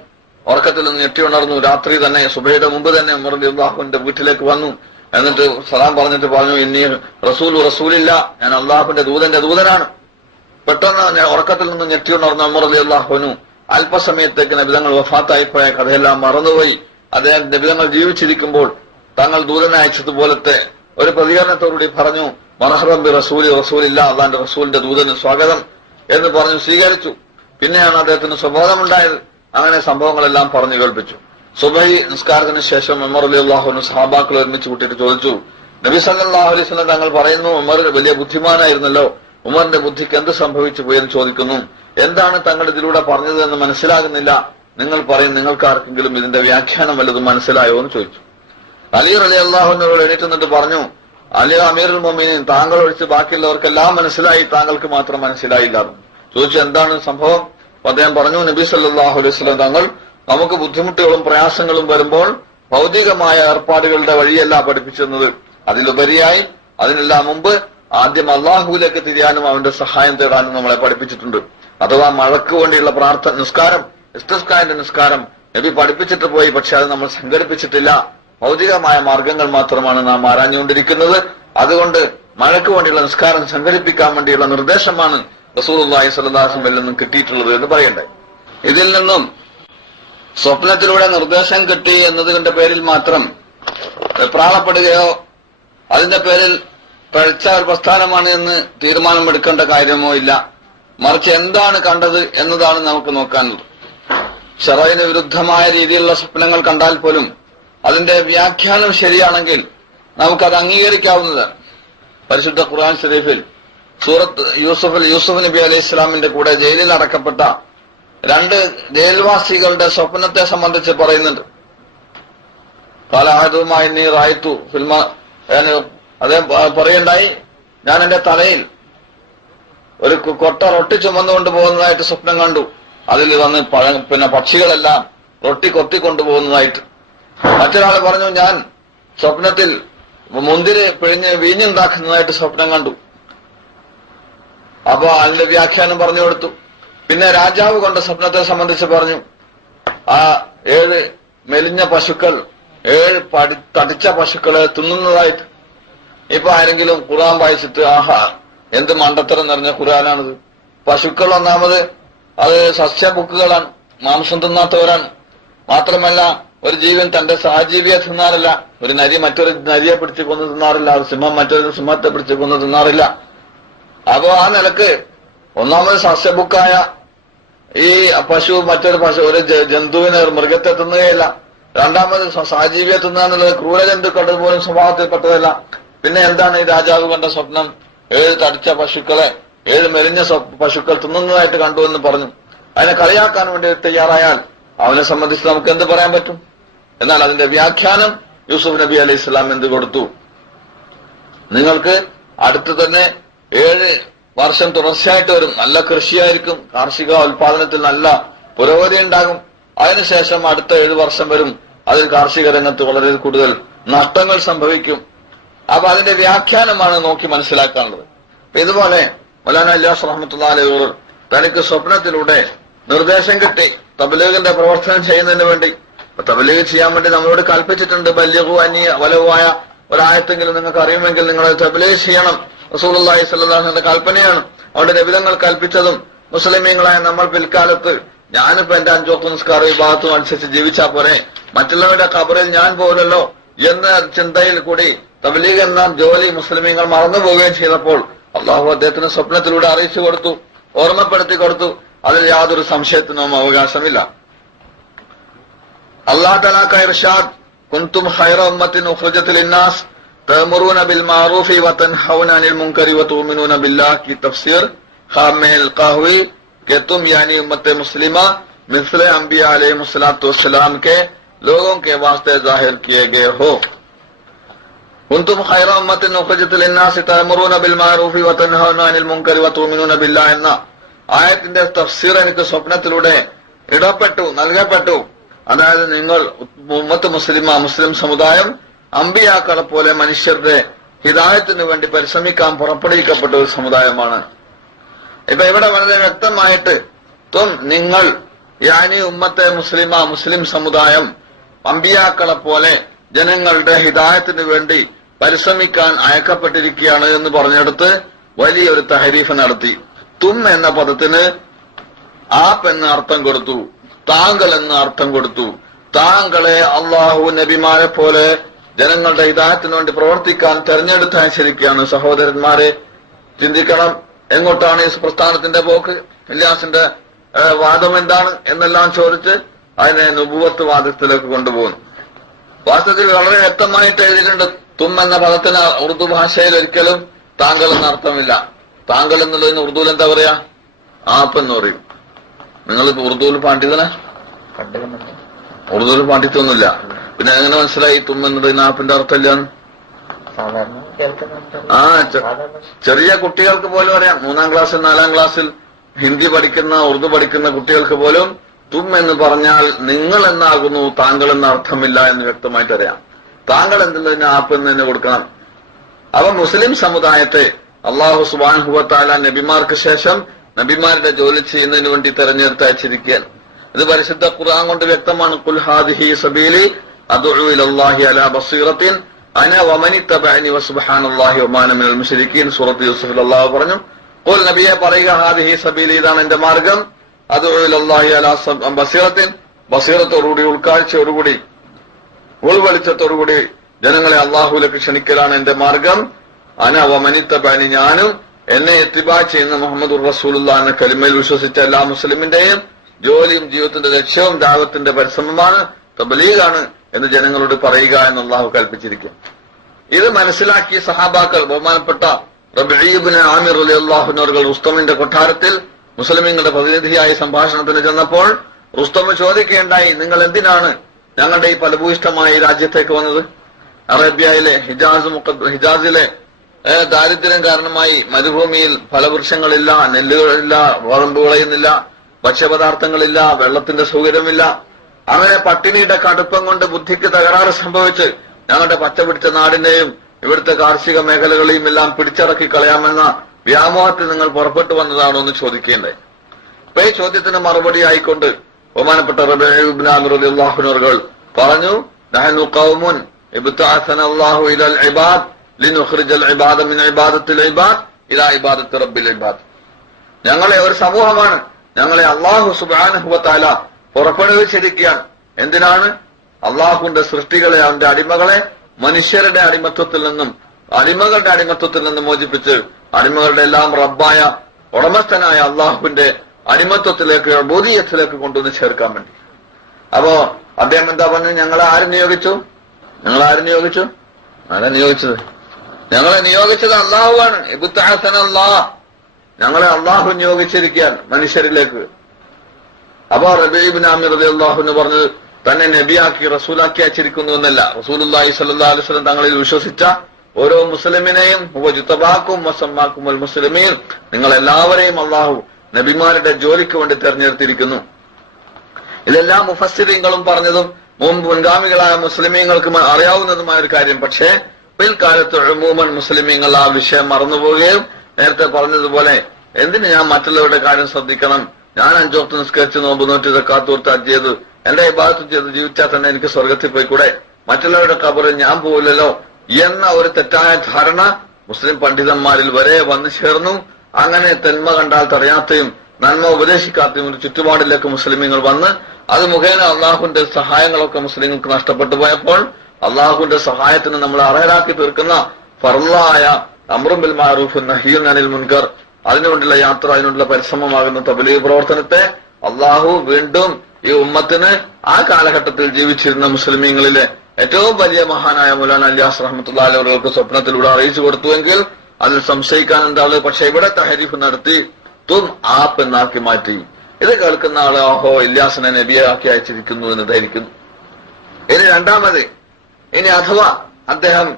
ഉറക്കത്തിൽ നിന്ന് ഞെട്ടി ഉണർന്നു. രാത്രി തന്നെ സുബഹയുടെ മുമ്പ് തന്നെ ഉമർ റളിയല്ലാഹുവിന്റെ വീട്ടിലേക്ക് വന്നു. എന്നിട്ട് സലാം പറഞ്ഞിട്ട് പറഞ്ഞു, ഇന്നി റസൂലില്ല, ഞാൻ അള്ളാഹുവിന്റെ ദൂതനാണ്. പെട്ടെന്ന് ഞാൻ ഉറക്കത്തിൽ നിന്ന് ഞെട്ടി ഉണർന്ന ഉമർ റളിയല്ലാഹുവിനു അല്പസമയത്തേക്ക് നബിതങ്ങൾ വഫാത്തായിപ്പോയ കഥയെല്ലാം മറന്നുപോയി. അദ്ദേഹം നബിതങ്ങൾ ജീവിച്ചിരിക്കുമ്പോൾ തങ്ങൾ ദൂതനെ അയച്ചതുപോലത്തെ ഒരു പ്രതികരണത്തോടുകൂടി പറഞ്ഞു, മർഹബൻ ബി റസൂലില്ല, അള്ളാന്റെ റസൂലിന്റെ ദൂതന് സ്വാഗതം എന്ന് പറഞ്ഞു സ്വീകരിച്ചു. പിന്നെയാണ് അദ്ദേഹത്തിന് സ്വബോധമുണ്ടായത്. അങ്ങനെ സംഭവങ്ങളെല്ലാം പറഞ്ഞു കേൾപ്പിച്ചു. സുബഹി നിസ്കാരത്തിന് ശേഷം ഉമർ റളിയല്ലാഹുവിന് സഹാബാക്കൾ ഒരുമിച്ച് കൂട്ടിയിട്ട് ചോദിച്ചു, നബി സല്ലല്ലാഹു അലൈഹി വസല്ലം തങ്ങൾ പറയുന്നു ഉമർ വലിയ ബുദ്ധിമാനായിരുന്നല്ലോ, ഉമറിന്റെ ബുദ്ധിക്ക് എന്ത് സംഭവിച്ചു പോയെന്ന് ചോദിക്കുന്നു. എന്താണ് തങ്ങൾ ഇതിലൂടെ പറഞ്ഞത് എന്ന് മനസ്സിലാകുന്നില്ല. നിങ്ങൾ പറയും, നിങ്ങൾക്ക് ആർക്കെങ്കിലും ഇതിന്റെ വ്യാഖ്യാനം വല്ലതും മനസ്സിലായോ എന്ന് ചോദിച്ചു. അലി റളിയല്ലാഹുവിനോട് എണീറ്റ് നിന്നിട്ട് പറഞ്ഞു, അലി അമീറുൽ മുഅ്മിനീൻ, താങ്കൾ ഒഴിച്ച് ബാക്കിയുള്ളവർക്കെല്ലാം മനസ്സിലായി, താങ്കൾക്ക് മാത്രം മനസ്സിലായില്ല. ചോദിച്ചു, എന്താണ് സംഭവം? അദ്ദേഹം പറഞ്ഞു, നബി സല്ലല്ലാഹു അലൈഹി വസല്ലം തങ്ങൾ നമുക്ക് ബുദ്ധിമുട്ടുകളും പ്രയാസങ്ങളും വരുമ്പോൾ ഭൗതികമായ ഏർപ്പാടുകളുടെ വഴിയല്ല പഠിപ്പിച്ചിരുന്നത്. അതിലുപരിയായി അതിനെല്ലാം മുമ്പ് ആദ്യം അള്ളാഹുവിലേക്ക് തിരിയാനും അവന്റെ സഹായം തേടാനും നമ്മളെ പഠിപ്പിച്ചിട്ടുണ്ട്. അഥവാ മഴക്ക് വേണ്ടിയുള്ള നിസ്കാരം, ഇസ്തിസ്ഖാന്റെ നിസ്കാരം നബി പഠിപ്പിച്ചിട്ട് പോയി, പക്ഷെ അത് നമ്മൾ സംഘടിപ്പിച്ചിട്ടില്ല. ഭൗതികമായ മാർഗങ്ങൾ മാത്രമാണ് നാം ആരാഞ്ഞുകൊണ്ടിരിക്കുന്നത്. അതുകൊണ്ട് മഴക്ക് വേണ്ടിയുള്ള നിസ്കാരം സംഘടിപ്പിക്കാൻ വേണ്ടിയുള്ള നിർദ്ദേശമാണ് റസൂലുള്ളാഹി സ്വല്ലല്ലാഹു അലൈഹി വസല്ലം നിന്നും കിട്ടിയിട്ടുള്ളത് എന്ന് പറയണ്ടേ. ഇതിൽ നിന്നും സ്വപ്നത്തിലൂടെ നിർദ്ദേശം കിട്ടി എന്നതിന്റെ പേരിൽ മാത്രം വെപ്രാളപ്പെടുകയോ അതിന്റെ പേരിൽ പഴിച്ച ഒരു പ്രസ്ഥാനമാണ് എന്ന് തീരുമാനമെടുക്കേണ്ട കാര്യമോ ഇല്ല. മറിച്ച് എന്താണ് കണ്ടത് എന്നതാണ് നമുക്ക് നോക്കാനുള്ളത്. ശറഈന് വിരുദ്ധമായ രീതിയിലുള്ള സ്വപ്നങ്ങൾ കണ്ടാൽ പോലും അതിന്റെ വ്യാഖ്യാനം ശരിയാണെങ്കിൽ നമുക്കത് അംഗീകരിക്കാവുന്നതാണ്. പരിശുദ്ധ ഖുർആൻ ശരീഫിൽ സൂറത്ത് യൂസുഫ് നബി അലൈഹി ഇസ്ലാമിന്റെ കൂടെ ജയിലിൽ അടക്കപ്പെട്ട 2 ജയിൽവാസികളുടെ സ്വപ്നത്തെ സംബന്ധിച്ച് പറയുന്നുണ്ട്. കാലാഹദുമായി നീ റായിത്തു ഫിൽമ, അദ്ദേഹം പറയണ്ടായി, ഞാൻ എന്റെ തലയിൽ ഒരു കൊട്ട റൊട്ടി ചുമന്നുകൊണ്ട് പോകുന്നതായിട്ട് സ്വപ്നം കണ്ടു. അതിൽ വന്ന് പിന്നെ പക്ഷികളെല്ലാം റൊട്ടി കൊത്തിക്കൊണ്ടുപോകുന്നതായിട്ട്. മറ്റൊരാൾ പറഞ്ഞു, ഞാൻ സ്വപ്നത്തിൽ മുന്തിരി പിഴിഞ്ഞ് വീഞ്ഞുണ്ടാക്കുന്നതായിട്ട് സ്വപ്നം കണ്ടു. അപ്പോ അതിന്റെ വ്യാഖ്യാനം പറഞ്ഞു കൊടുത്തു. പിന്നെ രാജാവ് കൊണ്ട സ്വപ്നത്തെ സംബന്ധിച്ച് പറഞ്ഞു, ആ 7 മെലിഞ്ഞ പശുക്കൾ 7 തടിച്ച പശുക്കളെ തിന്നുന്നതായിട്ട്. ഇപ്പൊ ആരെങ്കിലും ഖുർആൻ വായിച്ചിട്ട്, ആഹാ എന്ത് മണ്ടത്തരം നിറഞ്ഞ ഖുർആനാണിത്, പശുക്കൾ ഒന്നാമത് അത് സസ്യബുക്കുകളാണ്, മാംസം തിന്നാത്തവരാണ്. മാത്രമല്ല ഒരു ജീവൻ തന്റെ സഹജീവിയെ തിന്നാറില്ല. ഒരു നരി മറ്റൊരു നരിയെ പിടിച്ച് കൊന്നു തിന്നാറില്ല. ഒരു സിംഹം മറ്റൊരു സിംഹത്തെ പിടിച്ച് കൊന്നു തിന്നാറില്ല. അപ്പോ ആ നിലക്ക് ഒന്നാമത് സസ്യബുക്കായ ഈ പശു മറ്റൊരു ഒരു ജന്തുവിനെ, ഒരു മൃഗത്തെ തിന്നുകയില്ല. രണ്ടാമത് സഹജീവിയെ തിന്നാന്നുള്ളത് ക്രൂരജന്തുക്കളുടെ പോലും സ്വഭാവത്തിൽപ്പെട്ടതല്ല. പിന്നെ എന്താണ് ഈ രാജാവ് കണ്ട സ്വപ്നം? 7 തടിച്ച പശുക്കളെ 7 മെലിഞ്ഞ പശുക്കൾ തിന്നുന്നതായിട്ട് കണ്ടു എന്ന് പറഞ്ഞു. അതിനെ കളിയാക്കാൻ വേണ്ടി തയ്യാറായാൽ അവനെ സംബന്ധിച്ച് നമുക്ക് എന്ത് പറയാൻ പറ്റും? എന്നാൽ അതിന്റെ വ്യാഖ്യാനം യൂസുഫ് നബി അലൈഹി ഇസ്ലാം എന്ത് കൊടുത്തു? നിങ്ങൾക്ക് അടുത്ത് തന്നെ 7 വർഷം തുടർച്ചയായിട്ട് വരും, നല്ല കൃഷിയായിരിക്കും, കാർഷിക ഉൽപാദനത്തിൽ നല്ല പുരോഗതി ഉണ്ടാകും. അതിനുശേഷം അടുത്ത 7 വർഷം വരും, അതിൽ കാർഷിക രംഗത്ത് വളരെ കൂടുതൽ നഷ്ടങ്ങൾ സംഭവിക്കും. അപ്പൊ അതിന്റെ വ്യാഖ്യാനമാണ് നോക്കി മനസ്സിലാക്കാനുള്ളത്. ഇതുപോലെ മൗലാന ഇല്യാസ് റഹ്മത്തുള്ളാഹി അലൈഹി തനിക്ക് സ്വപ്നത്തിലൂടെ നിർദ്ദേശം കിട്ടി തബ്ലീഗിന്റെ പ്രവർത്തനം ചെയ്യുന്നതിന് വേണ്ടി. തബ്ലീഗ് ചെയ്യാൻ വേണ്ടി നമ്മളോട് കൽപ്പിച്ചിട്ടുണ്ട്, ബല്ലിഗു അന്നി വലവായ ഒരായത്തെങ്കിലും നിങ്ങൾക്ക് അറിയുമെങ്കിൽ നിങ്ങൾ തബ്ലീഗ് ചെയ്യണം. റസൂലുള്ളാഹി സ്വല്ലല്ലാഹു അലൈഹി വസല്ലം കൽപ്പനയാണ്. അവിടെ നബിതങ്ങൾ കൽപ്പിച്ചതും മുസ്ലിമീങ്ങളായ നമ്മൾ പിൽക്കാലത്ത് ഞാനിപ്പോ എന്റെ 5 വക്ത് നിസ്കാരം വിഭാഗത്തും അനുസരിച്ച് ജീവിച്ചാൽ പോരെ, മറ്റുള്ളവരുടെ ഖബറിൽ ഞാൻ പോലല്ലോ എന്ന ചിന്തയിൽ കൂടി തബ്ലീഗ് എന്ന ജോലി മുസ്ലിമീങ്ങൾ മറന്നുപോവുകയും ചെയ്തപ്പോൾ അള്ളാഹു അദ്ദേഹത്തിന് സ്വപ്നത്തിലൂടെ അറിയിച്ചു കൊടുത്തു, ഓർമ്മപ്പെടുത്തി കൊടുത്തു. അതിൽ യാതൊരു സംശയത്തിനും അവകാശമില്ല. അല്ലാഹു തആല ഇർഷാദ്, കുൻതും ഖൈറ ഉമ്മത്തിൻ ഉഖ്രിജത് ലിന്നാസ് തഅമുറൂന ബിൽ മഅറൂഫി വതൻഹൗന അനിൽ മുൻകരി വതുഅ്മിനൂന ബില്ലാഹ് की तफसीर खामेल काहवी कि तुम यानी उम्मत मुस्लिमा मिस्ले अंबिया अलैहिस्सलातु वस्सलाम के लोगों के वास्ते जाहिर किए गए हो. कुंतुम खैर उम्मतिन उखरिजत लिन्नास तअमुറൂന ബിൽ മഅറൂഫി വതൻഹൗന അനിൽ മുൻകരി വതുഅ്മിനൂന ബില്ലാഹ് എന്ന ആയത്തിന്റെ തഫ്സീർ എനിക്ക് സ്വപ്നത്തിലൂടെ നൽകപ്പെട്ടു. അതായത് നിങ്ങൾ ഉമ്മത്ത് മുസ്ലിം സമുദായം അമ്പിയാക്കളെ പോലെ മനുഷ്യരുടെ ഹിദായത്തിന് വേണ്ടി പരിശ്രമിക്കാൻ പുറപ്പെടുവിക്കപ്പെട്ട ഒരു സമുദായമാണ്. ഇപ്പൊ ഇവിടെ വളരെ വ്യക്തമായിട്ട് നിങ്ങൾ യാനി ഉമ്മത്തെ മുസ്ലിം സമുദായം അമ്പിയാക്കളെ പോലെ ജനങ്ങളുടെ ഹിദായത്തിന് വേണ്ടി പരിശ്രമിക്കാൻ അയക്കപ്പെട്ടിരിക്കുകയാണ് എന്ന് പറഞ്ഞെടുത്ത് വലിയൊരു തഹരീഫ് നടത്തി. എന്ന പദത്തിന് ആപ്പ് എന്ന അർത്ഥം കൊടുത്തു, താങ്കൾ എന്ന അർത്ഥം കൊടുത്തു. താങ്കളെ അള്ളാഹു നബിമാരെ പോലെ ജനങ്ങളുടെ ഹിദായത്തിന് വേണ്ടി പ്രവർത്തിക്കാൻ തെരഞ്ഞെടുത്ത് അയച്ചിരിക്കുകയാണ്. സഹോദരന്മാരെ, ചിന്തിക്കണം, എങ്ങോട്ടാണ് ഈ പ്രസ്ഥാനത്തിന്റെ പോക്ക്, ഇല്യാസിന്റെ വാദം എന്താണ് എന്നെല്ലാം ചോദിച്ച് അതിനെ നുബുവത്ത് വാദത്തിലേക്ക് കൊണ്ടുപോകുന്നു. വാസ്തവത്തിൽ വളരെ വ്യക്തമായിട്ട് എഴുതിയിട്ടുണ്ട്, എന്ന പദത്തിന് ഉറുദു ഭാഷയിൽ ഒരിക്കലും താങ്കൾ എന്ന അർത്ഥമില്ല. താങ്കൾ എന്നുള്ളതിന് ഉറുദുവിൽ എന്താ പറയാ? ആപ്പ് എന്ന് പറയും. നിങ്ങൾ ഉറുദുവിൽ പാണ്ഡിതനാ? ഉറുദുവിൽ പാണ്ഡിത്യമൊന്നുമില്ല. പിന്നെ എങ്ങനെ മനസ്സിലായി എന്നതിന് ആപ്പിന്റെ അർത്ഥമില്ലാന്ന്? ചെറിയ കുട്ടികൾക്ക് പോലും അറിയാം. 3ാം ക്ലാസ്സിൽ 4ാം ക്ലാസ്സിൽ ഹിന്ദി പഠിക്കുന്ന ഉറുദു പഠിക്കുന്ന കുട്ടികൾക്ക് പോലും എന്ന് പറഞ്ഞാൽ നിങ്ങൾ എന്നാകുന്നു, താങ്കൾ എന്ന അർത്ഥമില്ല എന്ന് വ്യക്തമായിട്ട് അറിയാം. താങ്കൾ എന്നുള്ളതിന് ആപ്പ് എന്ന് തന്നെ കൊടുക്കണം. അവ മുസ്ലിം സമുദായത്തെ അള്ളാഹു സുബ്ഹാനഹു വ തആല നബിമാർക്ക് ശേഷം നബിമാരുടെ ജോലി ചെയ്യുന്നതിന് വേണ്ടി തെരഞ്ഞെടുത്ത് അയച്ചിരിക്കുകയാണ്. ഇത് പരിശുദ്ധ ഖുർആൻ കൊണ്ട് വ്യക്തമാണ്. ഖുൽ ഹാദിഹി സബീലി അദ്ഉ ഇലല്ലാഹി അലാ ബസീറത്തിൻ അന വമനിത്തബഅനി വസുബ്ഹാനല്ലാഹി വമാ അന മിനൽ മുശ്രിക്കീൻ. സൂറത്ത് യൂസുഫിൽ അല്ലാഹു പറഞ്ഞു, ഖുൽ നബിയെ പറയുക, ഹാദിഹി സബീലി, ഇതാണ് എന്റെ മാർഗം, അദ്ഉ ഇലല്ലാഹി അലാ ബസീറത്തിൻ, ബസീറത്തോടുകൂടി, ഉൾക്കാഴ്ചയോടുകൂടി, ഉൾവെളിച്ചത്തോടുകൂടി ജനങ്ങളെ അള്ളാഹുലേക്ക് ക്ഷണിക്കലാണ് എന്റെ മാർഗം. അന വമനിത്തബഅനി, ഞാനും എന്നെ ഇത്തിബാ ചെയ്യുന്ന മുഹമ്മദുർ റസൂലുള്ളാഹി എന്ന കലിമയിൽ വിശ്വസിച്ച എല്ലാ മുസ്ലിമിന്റെയും ജോലിയും ജീവിതത്തിന്റെ ലക്ഷ്യവും ദഅവത്തിന്റെ പരിശ്രമമാണ്, തബ്ലീഗാണ് എന്ന് ജനങ്ങളോട് പറയുക എന്ന് അള്ളാഹു കൽപ്പിച്ചിരിക്കും. ഇത് മനസ്സിലാക്കി സഹാബാക്കൾ, ബഹുമാനപ്പെട്ട റബീഉ ഇബ്നു ആമിർ റളിയല്ലാഹു അൻഹു റുസ്തമിന്റെ കൊട്ടാരത്തിൽ മുസ്ലിമീങ്ങളുടെ പ്രതിനിധിയായി സംഭാഷണത്തിന് ചെന്നപ്പോൾ റുസ്തം ചോദിക്കുകയുണ്ടായി, നിങ്ങൾ ഞങ്ങളുടെ ഈ ഫലഭൂയിഷ്ടമായ ഈ രാജ്യത്തേക്ക് വന്നത്? അറേബ്യയിലെ ഹിജാസിലെ ദാരിദ്ര്യം കാരണമായി മരുഭൂമിയിൽ ഫലവൃക്ഷങ്ങളില്ല, നെല്ലുകളില്ല, വളമ്പ് വിളയുന്നില്ല, ഭക്ഷ്യപദാർത്ഥങ്ങളില്ല, വെള്ളത്തിന്റെ സൗകര്യമില്ല. അങ്ങനെ പട്ടിണിയുടെ കടുപ്പം കൊണ്ട് ബുദ്ധിക്ക് തകരാറ് സംഭവിച്ച് ഞങ്ങളുടെ പച്ചപിടിച്ച നാടിനെയും ഇവിടുത്തെ കാർഷിക മേഖലകളെയും എല്ലാം പിടിച്ചടക്കി കളയാമെന്ന വ്യാമോഹത്തിൽ നിങ്ങൾ പുറപ്പെട്ടു വന്നതാണോ എന്ന് ചോദിക്കേണ്ടേ. അപ്പൊ ഈ ചോദ്യത്തിന് മറുപടി ആയിക്കൊണ്ട് ബഹുമാനപ്പെട്ട റബീഉ ഇബ്നു ആമിർ റളിയല്ലാഹു അൻഹു പറഞ്ഞു, നഹ്നു ഖൗമുൻ ഇബ്തഅസന അല്ലാഹു ഇലൽ ഇബാദ് ലിനുഖ്രിജൽ ഇബാദ മിൻ ഇബാദത്തിൽ ഇബാദ് ഇലാ ഇബാദത്തി റബ്ബിൽ ഇബാദ്. ഞങ്ങളെ ഒരു സമൂഹമാണ്, ഞങ്ങളെ അല്ലാഹു സുബ്ഹാനഹു വ തആല പുറപ്പെടുവിച്ചിരിക്കുകയാണ്. എന്തിനാണ്? അള്ളാഹുവിന്റെ സൃഷ്ടികളെ, അവന്റെ അടിമകളെ മനുഷ്യരുടെ അടിമകളുടെ അടിമത്വത്തിൽ നിന്നും മോചിപ്പിച്ച് അടിമകളുടെ എല്ലാം റബ്ബായ ഉടമസ്ഥനായ അള്ളാഹുവിന്റെ അടിമത്വത്തിലേക്ക്, ഉബൂദിയ്യത്തിലേക്ക് കൊണ്ടുവന്ന് ചേർക്കാൻ വേണ്ടി. അപ്പോ അദ്ദേഹം എന്താ പറഞ്ഞു? ഞങ്ങളെ ആര് നിയോഗിച്ചു? ആരാ നിയോഗിച്ചത്? ഞങ്ങളെ നിയോഗിച്ചത് അള്ളാഹുവാണ്. ഇബ്തഅസന അല്ലാഹ്, ഞങ്ങളെ അള്ളാഹു നിയോഗിച്ചിരിക്കുകയാണ് മനുഷ്യരിലേക്ക്. അപ്പൊ റബീഉ ഇബ്നു ആമിർ റളിയല്ലാഹു അൻഹു പറഞ്ഞത് തന്നെ നബിയാക്കി റസൂലാക്കി അയച്ചിരിക്കുന്നു എന്നല്ല. റസൂലുള്ളാഹി സ്വല്ലല്ലാഹു അലൈഹി വസല്ലം തങ്ങളിൽ വിശ്വസിച്ച ഓരോ മുസ്ലിമിനെയും ഹുവജ്തബാക്കും വസമ്മാക്കുൽ മുസ്ലിമീൻ, നിങ്ങൾ എല്ലാവരെയും അള്ളാഹു നബിമാരുടെ ജോലിക്ക് വേണ്ടി തെരഞ്ഞെടുത്തിരിക്കുന്നു. ഇതെല്ലാം മുഫസ്സിരീങ്ങളും പറഞ്ഞതും മുൻഗാമികളായ മുസ്ലിമീങ്ങൾക്ക് അറിയാവുന്നതുമായ ഒരു കാര്യം. പക്ഷേ പിൽക്കാലത്ത് ഉമൂമൻ മുസ്ലിമീങ്ങൾ ആ വിഷയം മറന്നുപോവുകയും നേരത്തെ പറഞ്ഞതുപോലെ എന്തിന് ഞാൻ മറ്റുള്ളവരുടെ കാര്യം ശ്രദ്ധിക്കണം, ഞാൻ 5 വക്ത് നിസ്കരിച്ച് നോമ്പ് നോറ്റ് സക്കാത്ത് കൊടുത്ത് ഹജ്ജ് ചെയ്ത് എന്റെ ഇബാദത്ത് ചെയ്ത് ജീവിച്ചാൽ തന്നെ എനിക്ക് സ്വർഗത്തിൽ പോയിക്കൂടെ, മറ്റുള്ളവരുടെ ഖബറിൽ ഞാൻ പോവില്ലല്ലോ എന്ന ഒരു തെറ്റായ ധാരണ മുസ്ലിം പണ്ഡിതന്മാരിൽ വരെ വന്നു ചേർന്നു. അങ്ങനെ തെന്മ കണ്ടാൽ തടയാത്തയും നന്മ ഉപദേശിക്കാത്തയും ഒരു ചുറ്റുപാടിലേക്ക് മുസ്ലിമീങ്ങൾ വന്ന് അത് മുഖേന അള്ളാഹുവിന്റെ സഹായങ്ങളൊക്കെ മുസ്ലിങ്ങൾക്ക് നഷ്ടപ്പെട്ടു പോയപ്പോൾ അള്ളാഹുവിന്റെ സഹായത്തിന് നമ്മൾ അർഹരാക്കി തീർക്കുന്ന ഫർളായ അംറും ബിൽ മഅറൂഫ് നഹ്യുൻ അനിൽ മുൻകർ, അതിനുവേണ്ടിയുള്ള യാത്ര, അതിനുള്ള പരിശ്രമമാകുന്ന തബ്ലീഗ് പ്രവർത്തനത്തെ അള്ളാഹു വീണ്ടും ഈ ഉമ്മത്തിന് ആ കാലഘട്ടത്തിൽ ജീവിച്ചിരുന്ന മുസ്ലിമീങ്ങളിലെ ഏറ്റവും വലിയ മഹാനായ മൗലാന ഇല്യാസ് റഹ്മത്തുള്ളാഹി അലൈഹി അവർക്ക് സ്വപ്നത്തിലൂടെ അറിയിച്ചു കൊടുത്തുവെങ്കിൽ അതിൽ സംശയിക്കാൻ എന്താണ്? പക്ഷെ ഇവിടെ തഹരീഫ് നടത്തി ആപ്പ് എന്നാക്കി മാറ്റി. ഇത് കേൾക്കുന്ന ആള് ഓഹോ ഇല്യാസിനെ നബിയാക്കി അയച്ചിരിക്കുന്നു എന്ന് ധരിക്കുന്നു. ഇനി രണ്ടാമത്, അഥവാ അദ്ദേഹം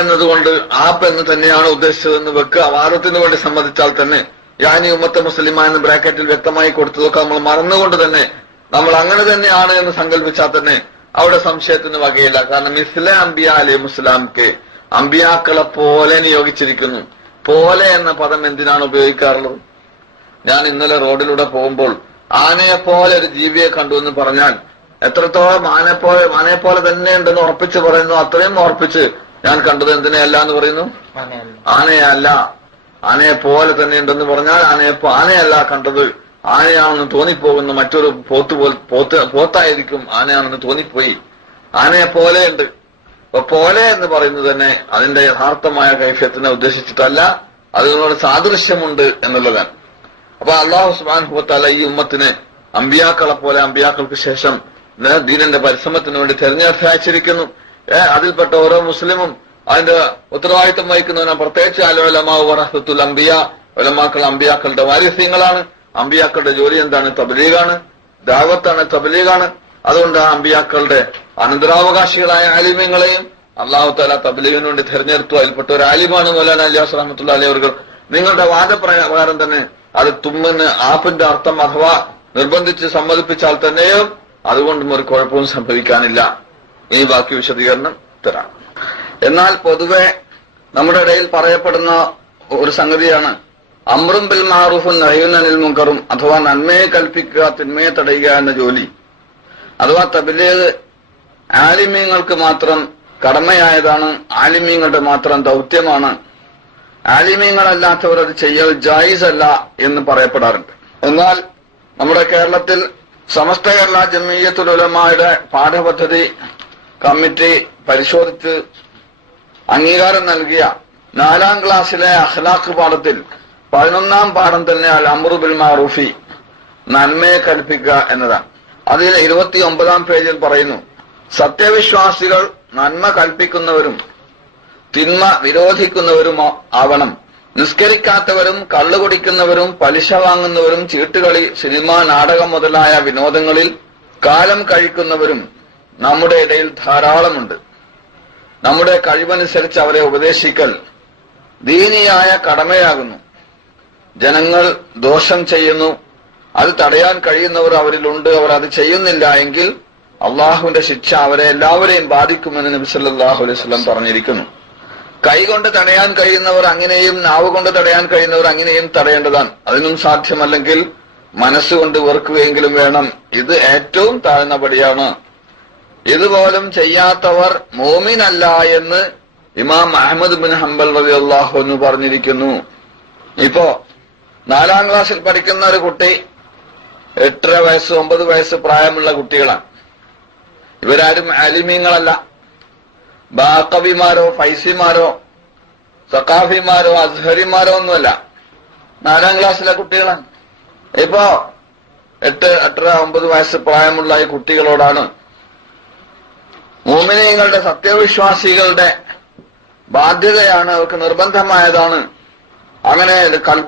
എന്നതുകൊണ്ട് ആപ്പ് എന്ന് തന്നെയാണ് ഉദ്ദേശിച്ചതെന്ന് വെക്കുക, വാദത്തിന് വേണ്ടി സമ്മതിച്ചാൽ തന്നെ യാനി ഉമ്മത്തെ മുസ്ലിമ എന്ന് ബ്രാക്കറ്റിൽ വ്യക്തമായി കൊടുത്തതൊക്കെ നമ്മൾ മറന്നുകൊണ്ട് തന്നെ നമ്മൾ അങ്ങനെ തന്നെയാണ് എന്ന് സങ്കല്പിച്ചാൽ തന്നെ അവിടെ സംശയത്തിന് വകയില്ല. കാരണം ഇസ്ലാം അംബിയ അലൈഹി മുസ്ലാംക്ക് അംബിയാക്കളെ പോലെ നിയോഗിച്ചിരിക്കുന്നു. പോലെ എന്ന പദം എന്തിനാണ് ഉപയോഗിക്കാറുള്ളത്? ഞാൻ ഇന്നലെ റോഡിലൂടെ പോകുമ്പോൾ ആനയെ പോലെ ഒരു ജീവിയെ കണ്ടു എന്ന് പറഞ്ഞാൽ എത്രത്തോളം ആനയെ പോലെ തന്നെ ഉണ്ടെന്ന് ഉറപ്പിച്ച് പറയുന്നു, അത്രയും ഉറപ്പിച്ച് ഞാൻ കണ്ടത് എന്തിനെയല്ല എന്ന് പറയുന്നു, ആനയല്ല. ആനയെ പോലെ തന്നെ ഉണ്ടെന്ന് പറഞ്ഞാൽ ആനയല്ല കണ്ടത്, ആനയാണെന്ന് തോന്നിപ്പോകുന്നു. മറ്റൊരു പോത്തായിരിക്കും ആനയാണെന്ന് തോന്നിപ്പോയി. ആനയെ പോലെയുണ്ട്. അപ്പൊ പോലെ എന്ന് പറയുന്നത് തന്നെ അതിന്റെ യഥാർത്ഥമായ കൈഫ്യത്തിനെ ഉദ്ദേശിച്ചിട്ടല്ല, അതിനോട് സാദൃശ്യമുണ്ട് എന്നുള്ളതാണ്. അപ്പൊ അള്ളാഹു സുബ്ഹാനഹു വ തആല ഈ ഉമ്മത്തിന് അമ്പിയാക്കളെ പോലെ അമ്പിയാക്കൾക്ക് ശേഷം ദീനിന്റെ പരിശ്രമത്തിന് വേണ്ടി തെരഞ്ഞെടുത്ത് അയച്ചിരിക്കുന്നു. അതിൽപ്പെട്ട ഓരോ മുസ്ലിമും അതിന്റെ ഉത്തരവാദിത്വം വഹിക്കുന്നവനാണ്. പ്രത്യേകിച്ച് അലുലമാ വറഹ്മത്തുൽ അംബിയ, ഉലമാക്കൾ അമ്പിയാക്കളുടെ വാരിസ്യങ്ങളാണ്. അമ്പിയാക്കളുടെ ജോലി എന്താണ്? തബ്ലീഗാണ്, ദഅവത്താണ്, തബ്ലീഗാണ്. അതുകൊണ്ട് ആ അമ്പിയാക്കളുടെ അനന്തരാവകാശികളായ ആലിമ്യങ്ങളെയും അള്ളാഹു തആല തബ്ലീഗിന് വേണ്ടി തെരഞ്ഞെടുത്തു. അതിൽപ്പെട്ട ഒരു ആലിമാണ് മൗലാന ഇല്യാസ് റഹ്മത്തുള്ളാഹി അലൈഹി അവർ. നിങ്ങളുടെ വാദപ്രകാരം തന്നെ അത് തുമ്മിന് ആപ്പിന്റെ അർത്ഥം അഥവാ നിർബന്ധിച്ച് സമ്മതിപ്പിച്ചാൽ തന്നെയും അതുകൊണ്ടും ഒരു കുഴപ്പവും സംഭവിക്കാനില്ല. ഇനി ബാക്കി വിശദീകരണം തരാം. എന്നാൽ പൊതുവെ നമ്മുടെ ഇടയിൽ പറയപ്പെടുന്ന ഒരു സംഗതിയാണ് അംറും ബിൽ മഅറൂഫും നഹ്യുൻ അനിൽ മുൻകറും, അഥവാ നന്മയെ കൽപ്പിക്കുക തിന്മയെ തടയുക എന്ന ജോലി. അഥവാ തബ്ലീഗ് ആലിമീങ്ങൾക്ക് മാത്രം കടമയായതാണ്, ആലിമീങ്ങളുടെ മാത്രം ദൗത്യമാണ്. ആലിമീങ്ങളല്ലാത്തവർ അത് ചെയ്യൽ ജായിസ് അല്ല എന്ന് പറയപ്പെടാറുണ്ട്. എന്നാൽ നമ്മുടെ കേരളത്തിൽ സമസ്ത കേരള ജംഇയ്യത്തുൽ ഉലമായുടെ പാഠപദ്ധതി കമ്മിറ്റി പരിശോധിച്ച് അംഗീകാരം നൽകിയ 4ാം ക്ലാസ്സിലെ അഖ്ലാഖ് പാഠത്തിൽ 11ാം പാഠം തന്നെ അൽ അംറു ബിൽ മഅറൂഫി, നന്മയെ കൽപ്പിക്കുക എന്നതാണ്. അതിൽ 29ാം പേജിൽ പറയുന്നു, സത്യവിശ്വാസികൾ നന്മ കൽപ്പിക്കുന്നവരും തിന്മ വിരോധിക്കുന്നവരും ആവണം. നിസ്കരിക്കാത്തവരും കള്ളുകുടിക്കുന്നവരും പലിശ വാങ്ങുന്നവരും ചീട്ടുകളി, സിനിമ, നാടകം മുതലായ വിനോദങ്ങളിൽ കാലം കഴിക്കുന്നവരും നമ്മുടെ ഇടയിൽ ധാരാളമുണ്ട്. നമ്മുടെ കഴിവനുസരിച്ച് അവരെ ഉപദേശിക്കൽ ദീനിയായ കടമയാകുന്നു. ജനങ്ങൾ ദോഷം ചെയ്യുന്നു, അത് തടയാൻ കഴിയുന്നവർ അവരിലുണ്ട്. അവർ അത് ചെയ്യുന്നില്ല എങ്കിൽ അള്ളാഹുവിന്റെ ശിക്ഷ അവരെ എല്ലാവരെയും ബാധിക്കുമെന്ന് നബി സല്ലല്ലാഹു അലൈഹി വസല്ലം പറഞ്ഞിരിക്കുന്നു. കൈകൊണ്ട് തടയാൻ കഴിയുന്നവർ അങ്ങനെയും നാവ് കൊണ്ട് തടയാൻ കഴിയുന്നവർ അങ്ങനെയും തടയേണ്ടതാണ്. അതിനും സാധ്യമല്ലെങ്കിൽ മനസ്സുകൊണ്ട് വെറുക്കുകയെങ്കിലും വേണം. ഇത് ഏറ്റവും താഴ്ന്ന പടിയാണ്. ഇതുപോലും ചെയ്യാത്തവർ മോമിനല്ല എന്ന് ഇമാം അഹ്മദ് ബിൻ ഹംബൽ റളിയല്ലാഹു അൻഹു പറഞ്ഞിരിക്കുന്നു. ഇപ്പോ 4ാം ക്ലാസ്സിൽ പഠിക്കുന്ന ഒരു കുട്ടി 8 വയസ്സ് 9 വയസ്സ് പ്രായമുള്ള കുട്ടികളാണ്. ഇവരാരും ആലിമീങ്ങളല്ല, ബാക്കവിമാരോ ഫൈസിമാരോ സഖാഫിമാരോ അസ്ഹരിമാരോ ഒന്നുമല്ല. 4ാം ക്ലാസ്സിലെ കുട്ടികളാണ്. ഇപ്പോ 8, 8, 9 വയസ്സ് പ്രായമുള്ള ഈ കുട്ടികളോടാണ് മുഅ്മിനീങ്ങളുടെ സത്യവിശ്വാസികളുടെ ബാധ്യതയാണ്, അവർക്ക് നിർബന്ധമായതാണ് അങ്ങനെ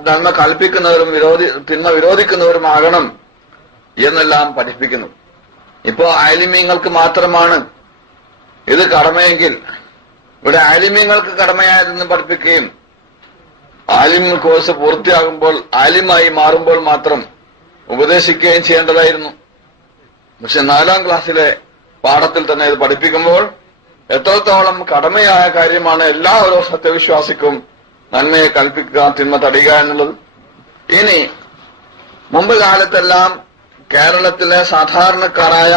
നന്മ കൽപ്പിക്കുന്നവരും തിന്മ വിരോധിക്കുന്നവരുമാകണം എന്നെല്ലാം പഠിപ്പിക്കുന്നു. ഇപ്പോ ആലിമീങ്ങൾക്ക് മാത്രമാണ് ഇത് കടമയെങ്കിൽ ഇവിടെ ആലിമീങ്ങൾക്ക് കടമയായതെന്ന് പഠിപ്പിക്കുകയും ആലിം കോഴ്സ് പൂർത്തിയാകുമ്പോൾ ആലിമായി മാറുമ്പോൾ മാത്രം ഉപദേശിക്കുകയും ചെയ്യേണ്ടതായിരുന്നു. പക്ഷെ 4ാം ക്ലാസ്സിലെ പാഠത്തിൽ തന്നെ ഇത് പഠിപ്പിക്കുമ്പോൾ എത്രത്തോളം കടമയായ കാര്യമാണ് എല്ലാ ഓരോ സത്യവിശ്വാസിക്കും നന്മയെ കൽപ്പിക്കുക തിന്മ തടയുക എന്നുള്ളത്. ഇനി മുമ്പ് കാലത്തെല്ലാം കേരളത്തിലെ സാധാരണക്കാരായ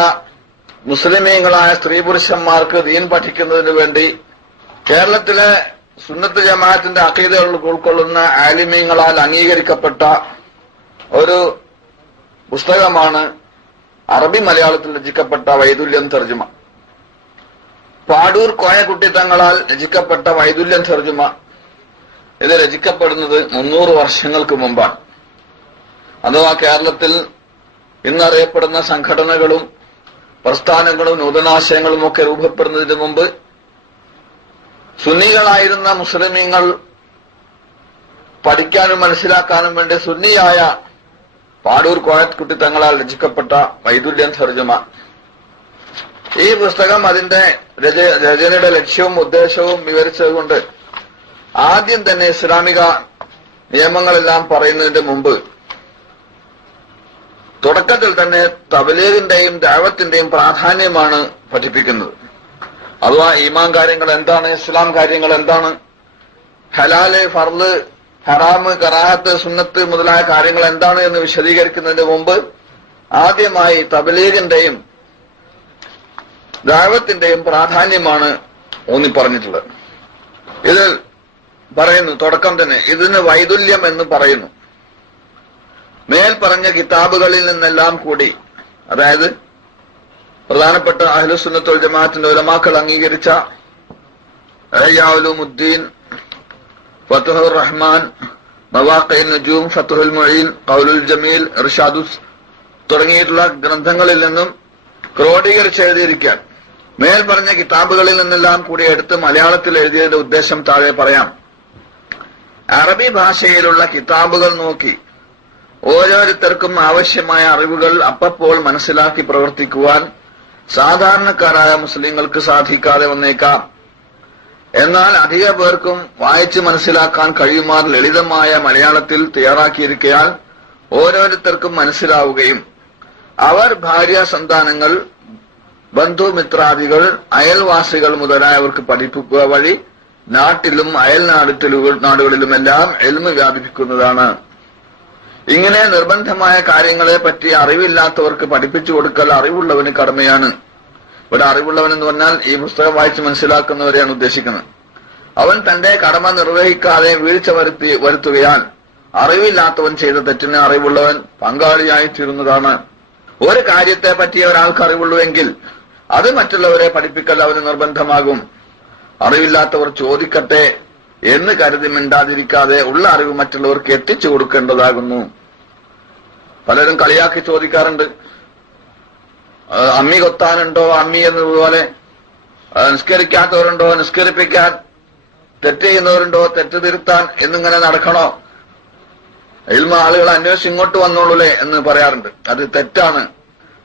മുസ്ലിമീങ്ങളായ സ്ത്രീ പുരുഷന്മാർക്ക് ദീൻ പഠിക്കുന്നതിന് വേണ്ടി കേരളത്തിലെ സുന്നത്ത് ജമാഅത്തിന്റെ അഖീദകൾ ഉൾക്കൊള്ളുന്ന ആലിമീങ്ങളാൽ അംഗീകരിക്കപ്പെട്ട ഒരു പുസ്തകമാണ് അറബി മലയാളത്തിൽ രചിക്കപ്പെട്ട വൈദുല്യം തർജുമ. പാടൂർ കോയക്കുട്ടി തങ്ങളാൽ രചിക്കപ്പെട്ട വൈദുല്യം തർജുമ ഇത് രചിക്കപ്പെടുന്നത് 300 വർഷങ്ങൾക്ക് മുമ്പാണ്. അഥവാ കേരളത്തിൽ ഇന്നറിയപ്പെടുന്ന സംഘടനകളും പ്രസ്ഥാനങ്ങളും നൂതനാശയങ്ങളും ഒക്കെ രൂപപ്പെടുന്നതിന് മുമ്പ് സുന്നികളായിരുന്ന മുസ്ലിമീങ്ങൾ പഠിക്കാനും മനസ്സിലാക്കാനും വേണ്ടി സുന്നിയായ പാടൂർ കോയക്കുട്ടി തങ്ങളാൽ രചിക്കപ്പെട്ട വൈദുല്യം തർജുമ. ഈ പുസ്തകം അതിന്റെ രചനയുടെ ലക്ഷ്യവും ഉദ്ദേശവും വിവരിച്ചതുകൊണ്ട് ആദ്യം തന്നെ ഇസ്ലാമിക നിയമങ്ങളെല്ലാം പറയുന്നതിന്റെ മുമ്പ് തുടക്കത്തിൽ തന്നെ തബ്ലീഗിന്റെയും ദഅവത്തിന്റെയും പ്രാധാന്യമാണ് പഠിപ്പിക്കുന്നത്. അഥവാ ഈമാൻ കാര്യങ്ങൾ എന്താണ്, ഇസ്ലാം കാര്യങ്ങൾ എന്താണ്, ഹലാല് ഫർള് ഹറാമ്, കറാഹത്ത്, സുന്നത്ത് മുതലായ കാര്യങ്ങൾ എന്താണ് എന്ന് വിശദീകരിക്കുന്നതിന് മുമ്പ് ആദ്യമായി തബ്ലീഗിന്റെയും ദഅവത്തിന്റെയും പ്രാധാന്യമാണ് ഊന്നി പറഞ്ഞിട്ടുള്ളത്. ഇത് പറയുന്നു തുടക്കം തന്നെ, ഇതിന് വൈദുല്യം എന്ന് പറയുന്നു. മേൽ പറഞ്ഞ കിതാബുകളിൽ നിന്നെല്ലാം കൂടി, അതായത് പ്രധാനപ്പെട്ട അഹ്ലുസുന്നത്ത് വൽ ജമാഅത്തിന്റെ ഉലമാക്കൾ അംഗീകരിച്ച ഇഹ്യാ ഉലൂമുദ്ദീൻ, ഫത്ഹുർ റഹ്മാൻ, മവാഖിഉൻ നുജൂം, ഫത്ഹുൽ മുഈൻ, ഖൗലുൽ ജമീൽ, ഇർഷാദുസ് തുടങ്ങിയിട്ടുള്ള ഗ്രന്ഥങ്ങളിൽ നിന്നും ക്രോഡീകരിച്ച് എഴുതിയിരിക്കാൻ മേൽ പറഞ്ഞ കിതാബുകളിൽ നിന്നെല്ലാം കൂടി എടുത്ത് മലയാളത്തിൽ എഴുതിയതിന്റെ ഉദ്ദേശം താഴെ പറയാം. അറബി ഭാഷയിലുള്ള കിതാബുകൾ നോക്കി ഓരോരുത്തർക്കും ആവശ്യമായ അറിവുകൾ അപ്പപ്പോൾ മനസ്സിലാക്കി പ്രവർത്തിക്കുവാൻ സാധാരണക്കാരായ മുസ്ലിങ്ങൾക്ക് സാധിക്കാതെ വന്നേക്കാം. എന്നാൽ അധിക പേർക്കും വായിച്ച് മനസ്സിലാക്കാൻ കഴിയുമാർ ലളിതമായ മലയാളത്തിൽ തയ്യാറാക്കിയിരിക്കയാൽ ഓരോരുത്തർക്കും മനസ്സിലാവുകയും അവർ ഭാര്യ സന്താനങ്ങൾ, ബന്ധുമിത്രാദികൾ, അയൽവാസികൾ മുതലായവർക്ക് പഠിപ്പിക്കുക വഴി നാട്ടിലും അയൽ നാടുകളിലുമെല്ലാം ഇൽമ് വ്യാപിപ്പിക്കുന്നതാണ്. ഇങ്ങനെ നിർബന്ധമായ കാര്യങ്ങളെ പറ്റി അറിവില്ലാത്തവർക്ക് പഠിപ്പിച്ചു കൊടുക്കൽ അറിവുള്ളവന് കടമയാണ്. ഇവിടെ അറിവുള്ളവൻ എന്ന് പറഞ്ഞാൽ ഈ പുസ്തകം വായിച്ച് മനസ്സിലാക്കുന്നവരെയാണ് ഉദ്ദേശിക്കുന്നത്. അവൻ തന്റെ കടമ നിർവഹിക്കാതെ വീഴ്ച വരുത്തുകയാൽ അറിവില്ലാത്തവൻ ചെയ്ത തെറ്റിന് അറിവുള്ളവൻ പങ്കാളിയായി തീരുന്നതാണ്. ഒരു കാര്യത്തെ പറ്റി ഒരാൾക്ക് അറിവുള്ളുവെങ്കിൽ അത് മറ്റുള്ളവരെ പഠിപ്പിക്കൽ അവന് നിർബന്ധമാകും. അറിവില്ലാത്തവർ ചോദിക്കട്ടെ എന്ന് കരുതി മിണ്ടാതിരിക്കാതെ ഉള്ള അറിവ് മറ്റുള്ളവർക്ക് എത്തിച്ചു കൊടുക്കേണ്ടതാകുന്നു. പലരും കളിയാക്കി ചോദിക്കാറുണ്ട്, അമ്മി കൊത്താനുണ്ടോ, അമ്മി എന്നതുപോലെ നിസ്കരിക്കാത്തവരുണ്ടോ, നിസ്കരിപ്പിക്കാൻ, തെറ്റ് ചെയ്യുന്നവരുണ്ടോ, തെറ്റ് തിരുത്താൻ എന്നിങ്ങനെ നടക്കണോ? ഇൽമ ആളുകൾ അന്വേഷിച്ച് ഇങ്ങോട്ട് വന്നോളൂലേ എന്ന് പറയാറുണ്ട്. അത് തെറ്റാണ്.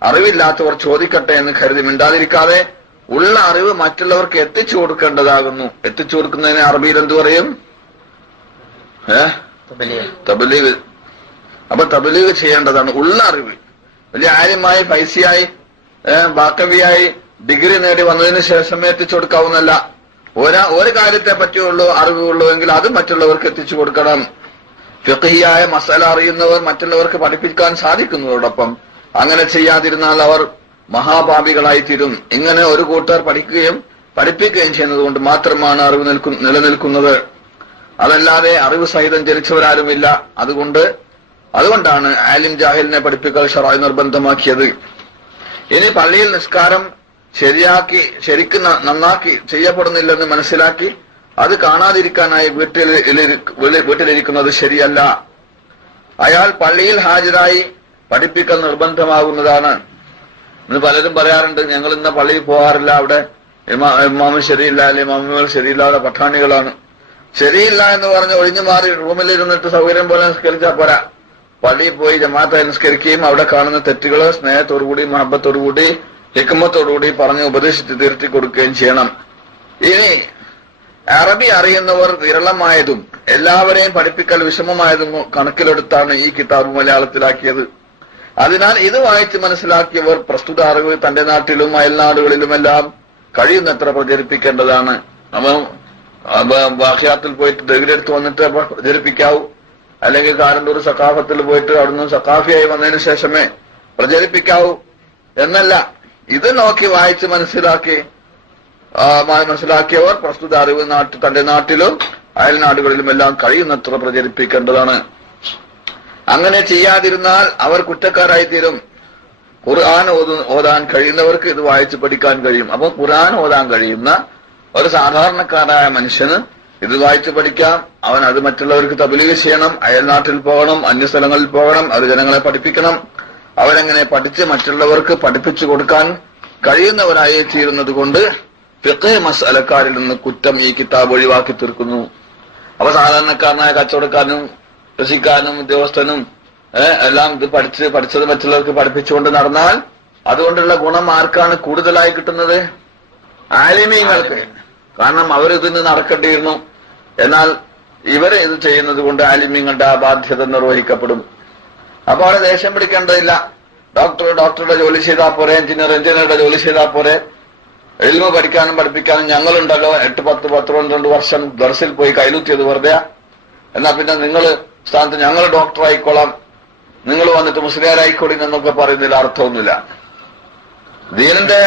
അറിവില്ലാത്തവർ ചോദിക്കട്ടെ എന്ന് കരുതി മിണ്ടാതിരിക്കാതെ ഉള്ള അറിവ് മറ്റുള്ളവർക്ക് എത്തിച്ചു കൊടുക്കേണ്ടതാകുന്നു. എത്തിച്ചു കൊടുക്കുന്നതിന് അറബിയിൽ എന്തു പറയും? തബ്ലീഗ്. അപ്പൊ തബ്ലീഗ് ചെയ്യേണ്ടതാണ്. ഉള്ള അറിവ് വലിയ ആര്യമായി, ഫൈസിയായി, ബാക്കവിയായി ഡിഗ്രി നേടി വന്നതിന് ശേഷമേ എത്തിച്ചു കൊടുക്കാവുന്നല്ല. ഒരു കാര്യത്തെ പറ്റിയുള്ളൂ അറിവുള്ളൂ എങ്കിൽ അത് മറ്റുള്ളവർക്ക് എത്തിച്ചു കൊടുക്കണം. ഫിഖ്ഹിയായ മസല അറിയുന്നവർ മറ്റുള്ളവർക്ക് പഠിപ്പിക്കാൻ സാധിക്കുന്നതോടൊപ്പം അങ്ങനെ ചെയ്യാതിരുന്നാൽ അവർ മഹാപാപികളായി തീരും. ഇങ്ങനെ ഒരു കൂട്ടർ പഠിക്കുകയും പഠിപ്പിക്കുകയും ചെയ്യുന്നത് കൊണ്ട് മാത്രമാണ് അറിവ് നിലനിൽക്കുന്നത്. അതല്ലാതെ അറിവ് സഹിതം ജനിച്ചവരാരുമില്ല. അതുകൊണ്ടാണ് ആലിം ജാഹിലിനെ പഠിപ്പിക്കൽ ശറഅ് നിർബന്ധമാക്കിയത്. ഇനി പള്ളിയിൽ നിസ്കാരം ശരിക്കും നന്നാക്കി ചെയ്യപ്പെടുന്നില്ലെന്ന് മനസ്സിലാക്കി അത് കാണാതിരിക്കാനായി വീട്ടിലിരിക്കുന്നത് ശരിയല്ല. അയാൾ പള്ളിയിൽ ഹാജരായി പഠിപ്പിക്കൽ നിർബന്ധമാകുന്നതാണ്. ഇന്ന് പലരും പറയാറുണ്ട്, ഞങ്ങൾ ഇന്ന് പള്ളിയിൽ പോകാറില്ല, അവിടെ ഇമാമ് ശരിയില്ല, അല്ലെങ്കിൽ ഇമാമുകൾ ശരിയില്ല, അവിടെ പഠാണികളാണ്. ശരിയില്ല എന്ന് പറഞ്ഞ് ഒഴിഞ്ഞു മാറി റൂമിലിരുന്നിട്ട് സൗകര്യം പോലെ നിസ്കരിച്ചാൽ പോരാ. പള്ളിയിൽ പോയി ജമാഅത്തായി നിസ്കരിക്കുകയും അവിടെ കാണുന്ന തെറ്റുകള് സ്നേഹത്തോടുകൂടി, മഹബത്തോടുകൂടി, ഹിക്മത്തോടുകൂടി പറഞ്ഞ് ഉപദേശിച്ച് തിരുത്തി കൊടുക്കുകയും ചെയ്യണം. ഇനി അറബി അറിയുന്നവർ വിരളമായതും എല്ലാവരെയും പഠിപ്പിക്കൽ വിഷമമായതും കണക്കിലെടുത്താണ് ഈ കിതാബ് മലയാളത്തിലാക്കിയത്. അതിനാൽ ഇത് വായിച്ച് മനസ്സിലാക്കിയവർ പ്രസ്തുത അറിവ് തന്റെ നാട്ടിലും അയൽനാടുകളിലുമെല്ലാം കഴിയുന്നത്ര പ്രചരിപ്പിക്കേണ്ടതാണ്. അപ്പം വാഖിയാത്തിൽ പോയിട്ട് ഡിഗ്രി എടുത്ത് വന്നിട്ട് പ്രചരിപ്പിക്കാവൂ, അല്ലെങ്കിൽ കാരന്തൂർ സഖാഫത്തിൽ പോയിട്ട് അവിടുന്ന് സഖാഫിയായി വന്നതിന് ശേഷമേ പ്രചരിപ്പിക്കാവൂ എന്നല്ല. ഇത് നോക്കി വായിച്ച് മനസ്സിലാക്കിയവർ പ്രസ്തുത അറിവ് തന്റെ നാട്ടിലും അയൽനാടുകളിലുമെല്ലാം കഴിയുന്നത്ര പ്രചരിപ്പിക്കേണ്ടതാണ്. അങ്ങനെ ചെയ്യാതിരുന്നാൽ അവർ കുറ്റക്കാരായി തീരും. ഖുർആൻ ഓതാൻ കഴിയുന്നവർക്ക് ഇത് വായിച്ച് പഠിക്കാൻ കഴിയും. അപ്പോൾ ഖുർആൻ ഓതാൻ കഴിയുന്ന ഒരു സാധാരണക്കാരായ മനുഷ്യന് ഇത് വായിച്ച് പഠിക്കാം. അവൻ അത് മറ്റുള്ളവർക്ക് തബ്ലീഗ് ചെയ്യണം, അയൽനാട്ടിൽ പോകണം, അന്യസ്ഥലങ്ങളിൽ പോകണം, അത് ജനങ്ങളെ പഠിപ്പിക്കണം. അവരങ്ങനെ പഠിച്ച് മറ്റുള്ളവർക്ക് പഠിപ്പിച്ചു കൊടുക്കാൻ കഴിയുന്നവരായി തീരുന്നത് കൊണ്ട് ഫിഖ് മസ്അലക്കാരിൽ നിന്ന് കുറ്റം ഈ കിതാബ് ഒഴിവാക്കി തീർക്കുന്നു. അപ്പൊ സാധാരണക്കാരനായ കച്ചവടക്കാരനും കൃഷിക്കാരനും ഉദ്യോഗസ്ഥനും എല്ലാം ഇത് പഠിച്ചത് മറ്റുള്ളവർക്ക് പഠിപ്പിച്ചുകൊണ്ട് നടന്നാൽ അതുകൊണ്ടുള്ള ഗുണം ആർക്കാണ് കൂടുതലായി കിട്ടുന്നത്? ആലിമീങ്ങൾക്ക്. കാരണം അവരിതിന് നടക്കേണ്ടിയിരുന്നു. എന്നാൽ ഇവരെ ഇത് ചെയ്യുന്നത് കൊണ്ട് ആലിമീങ്ങളുടെ ആ ബാധ്യത നിർവഹിക്കപ്പെടും. അപ്പൊ അവിടെ ദേഷ്യം പിടിക്കേണ്ടതില്ല. ഡോക്ടറുടെ ജോലി ചെയ്താൽ പോരെ, എഞ്ചിനീയറുടെ ജോലി ചെയ്താൽ പോരെ, ഇൽമ പഠിക്കാനും പഠിപ്പിക്കാനും ഞങ്ങളുണ്ടല്ലോ. 8, 10, 12 വർഷം ദർസിൽ പോയി കൈലുത്തിയത് വെറുതെ. എന്നാ പിന്നെ നിങ്ങൾ സ്ഥാനത്ത് ഞങ്ങൾ ഡോക്ടർ ആയിക്കോളാം, നിങ്ങൾ വന്നിട്ട് മുസ്ലിയാരായിക്കോളി എന്നൊക്കെ പറയുന്നതിൽ അർത്ഥമൊന്നുമില്ല. ദീനിന്റെ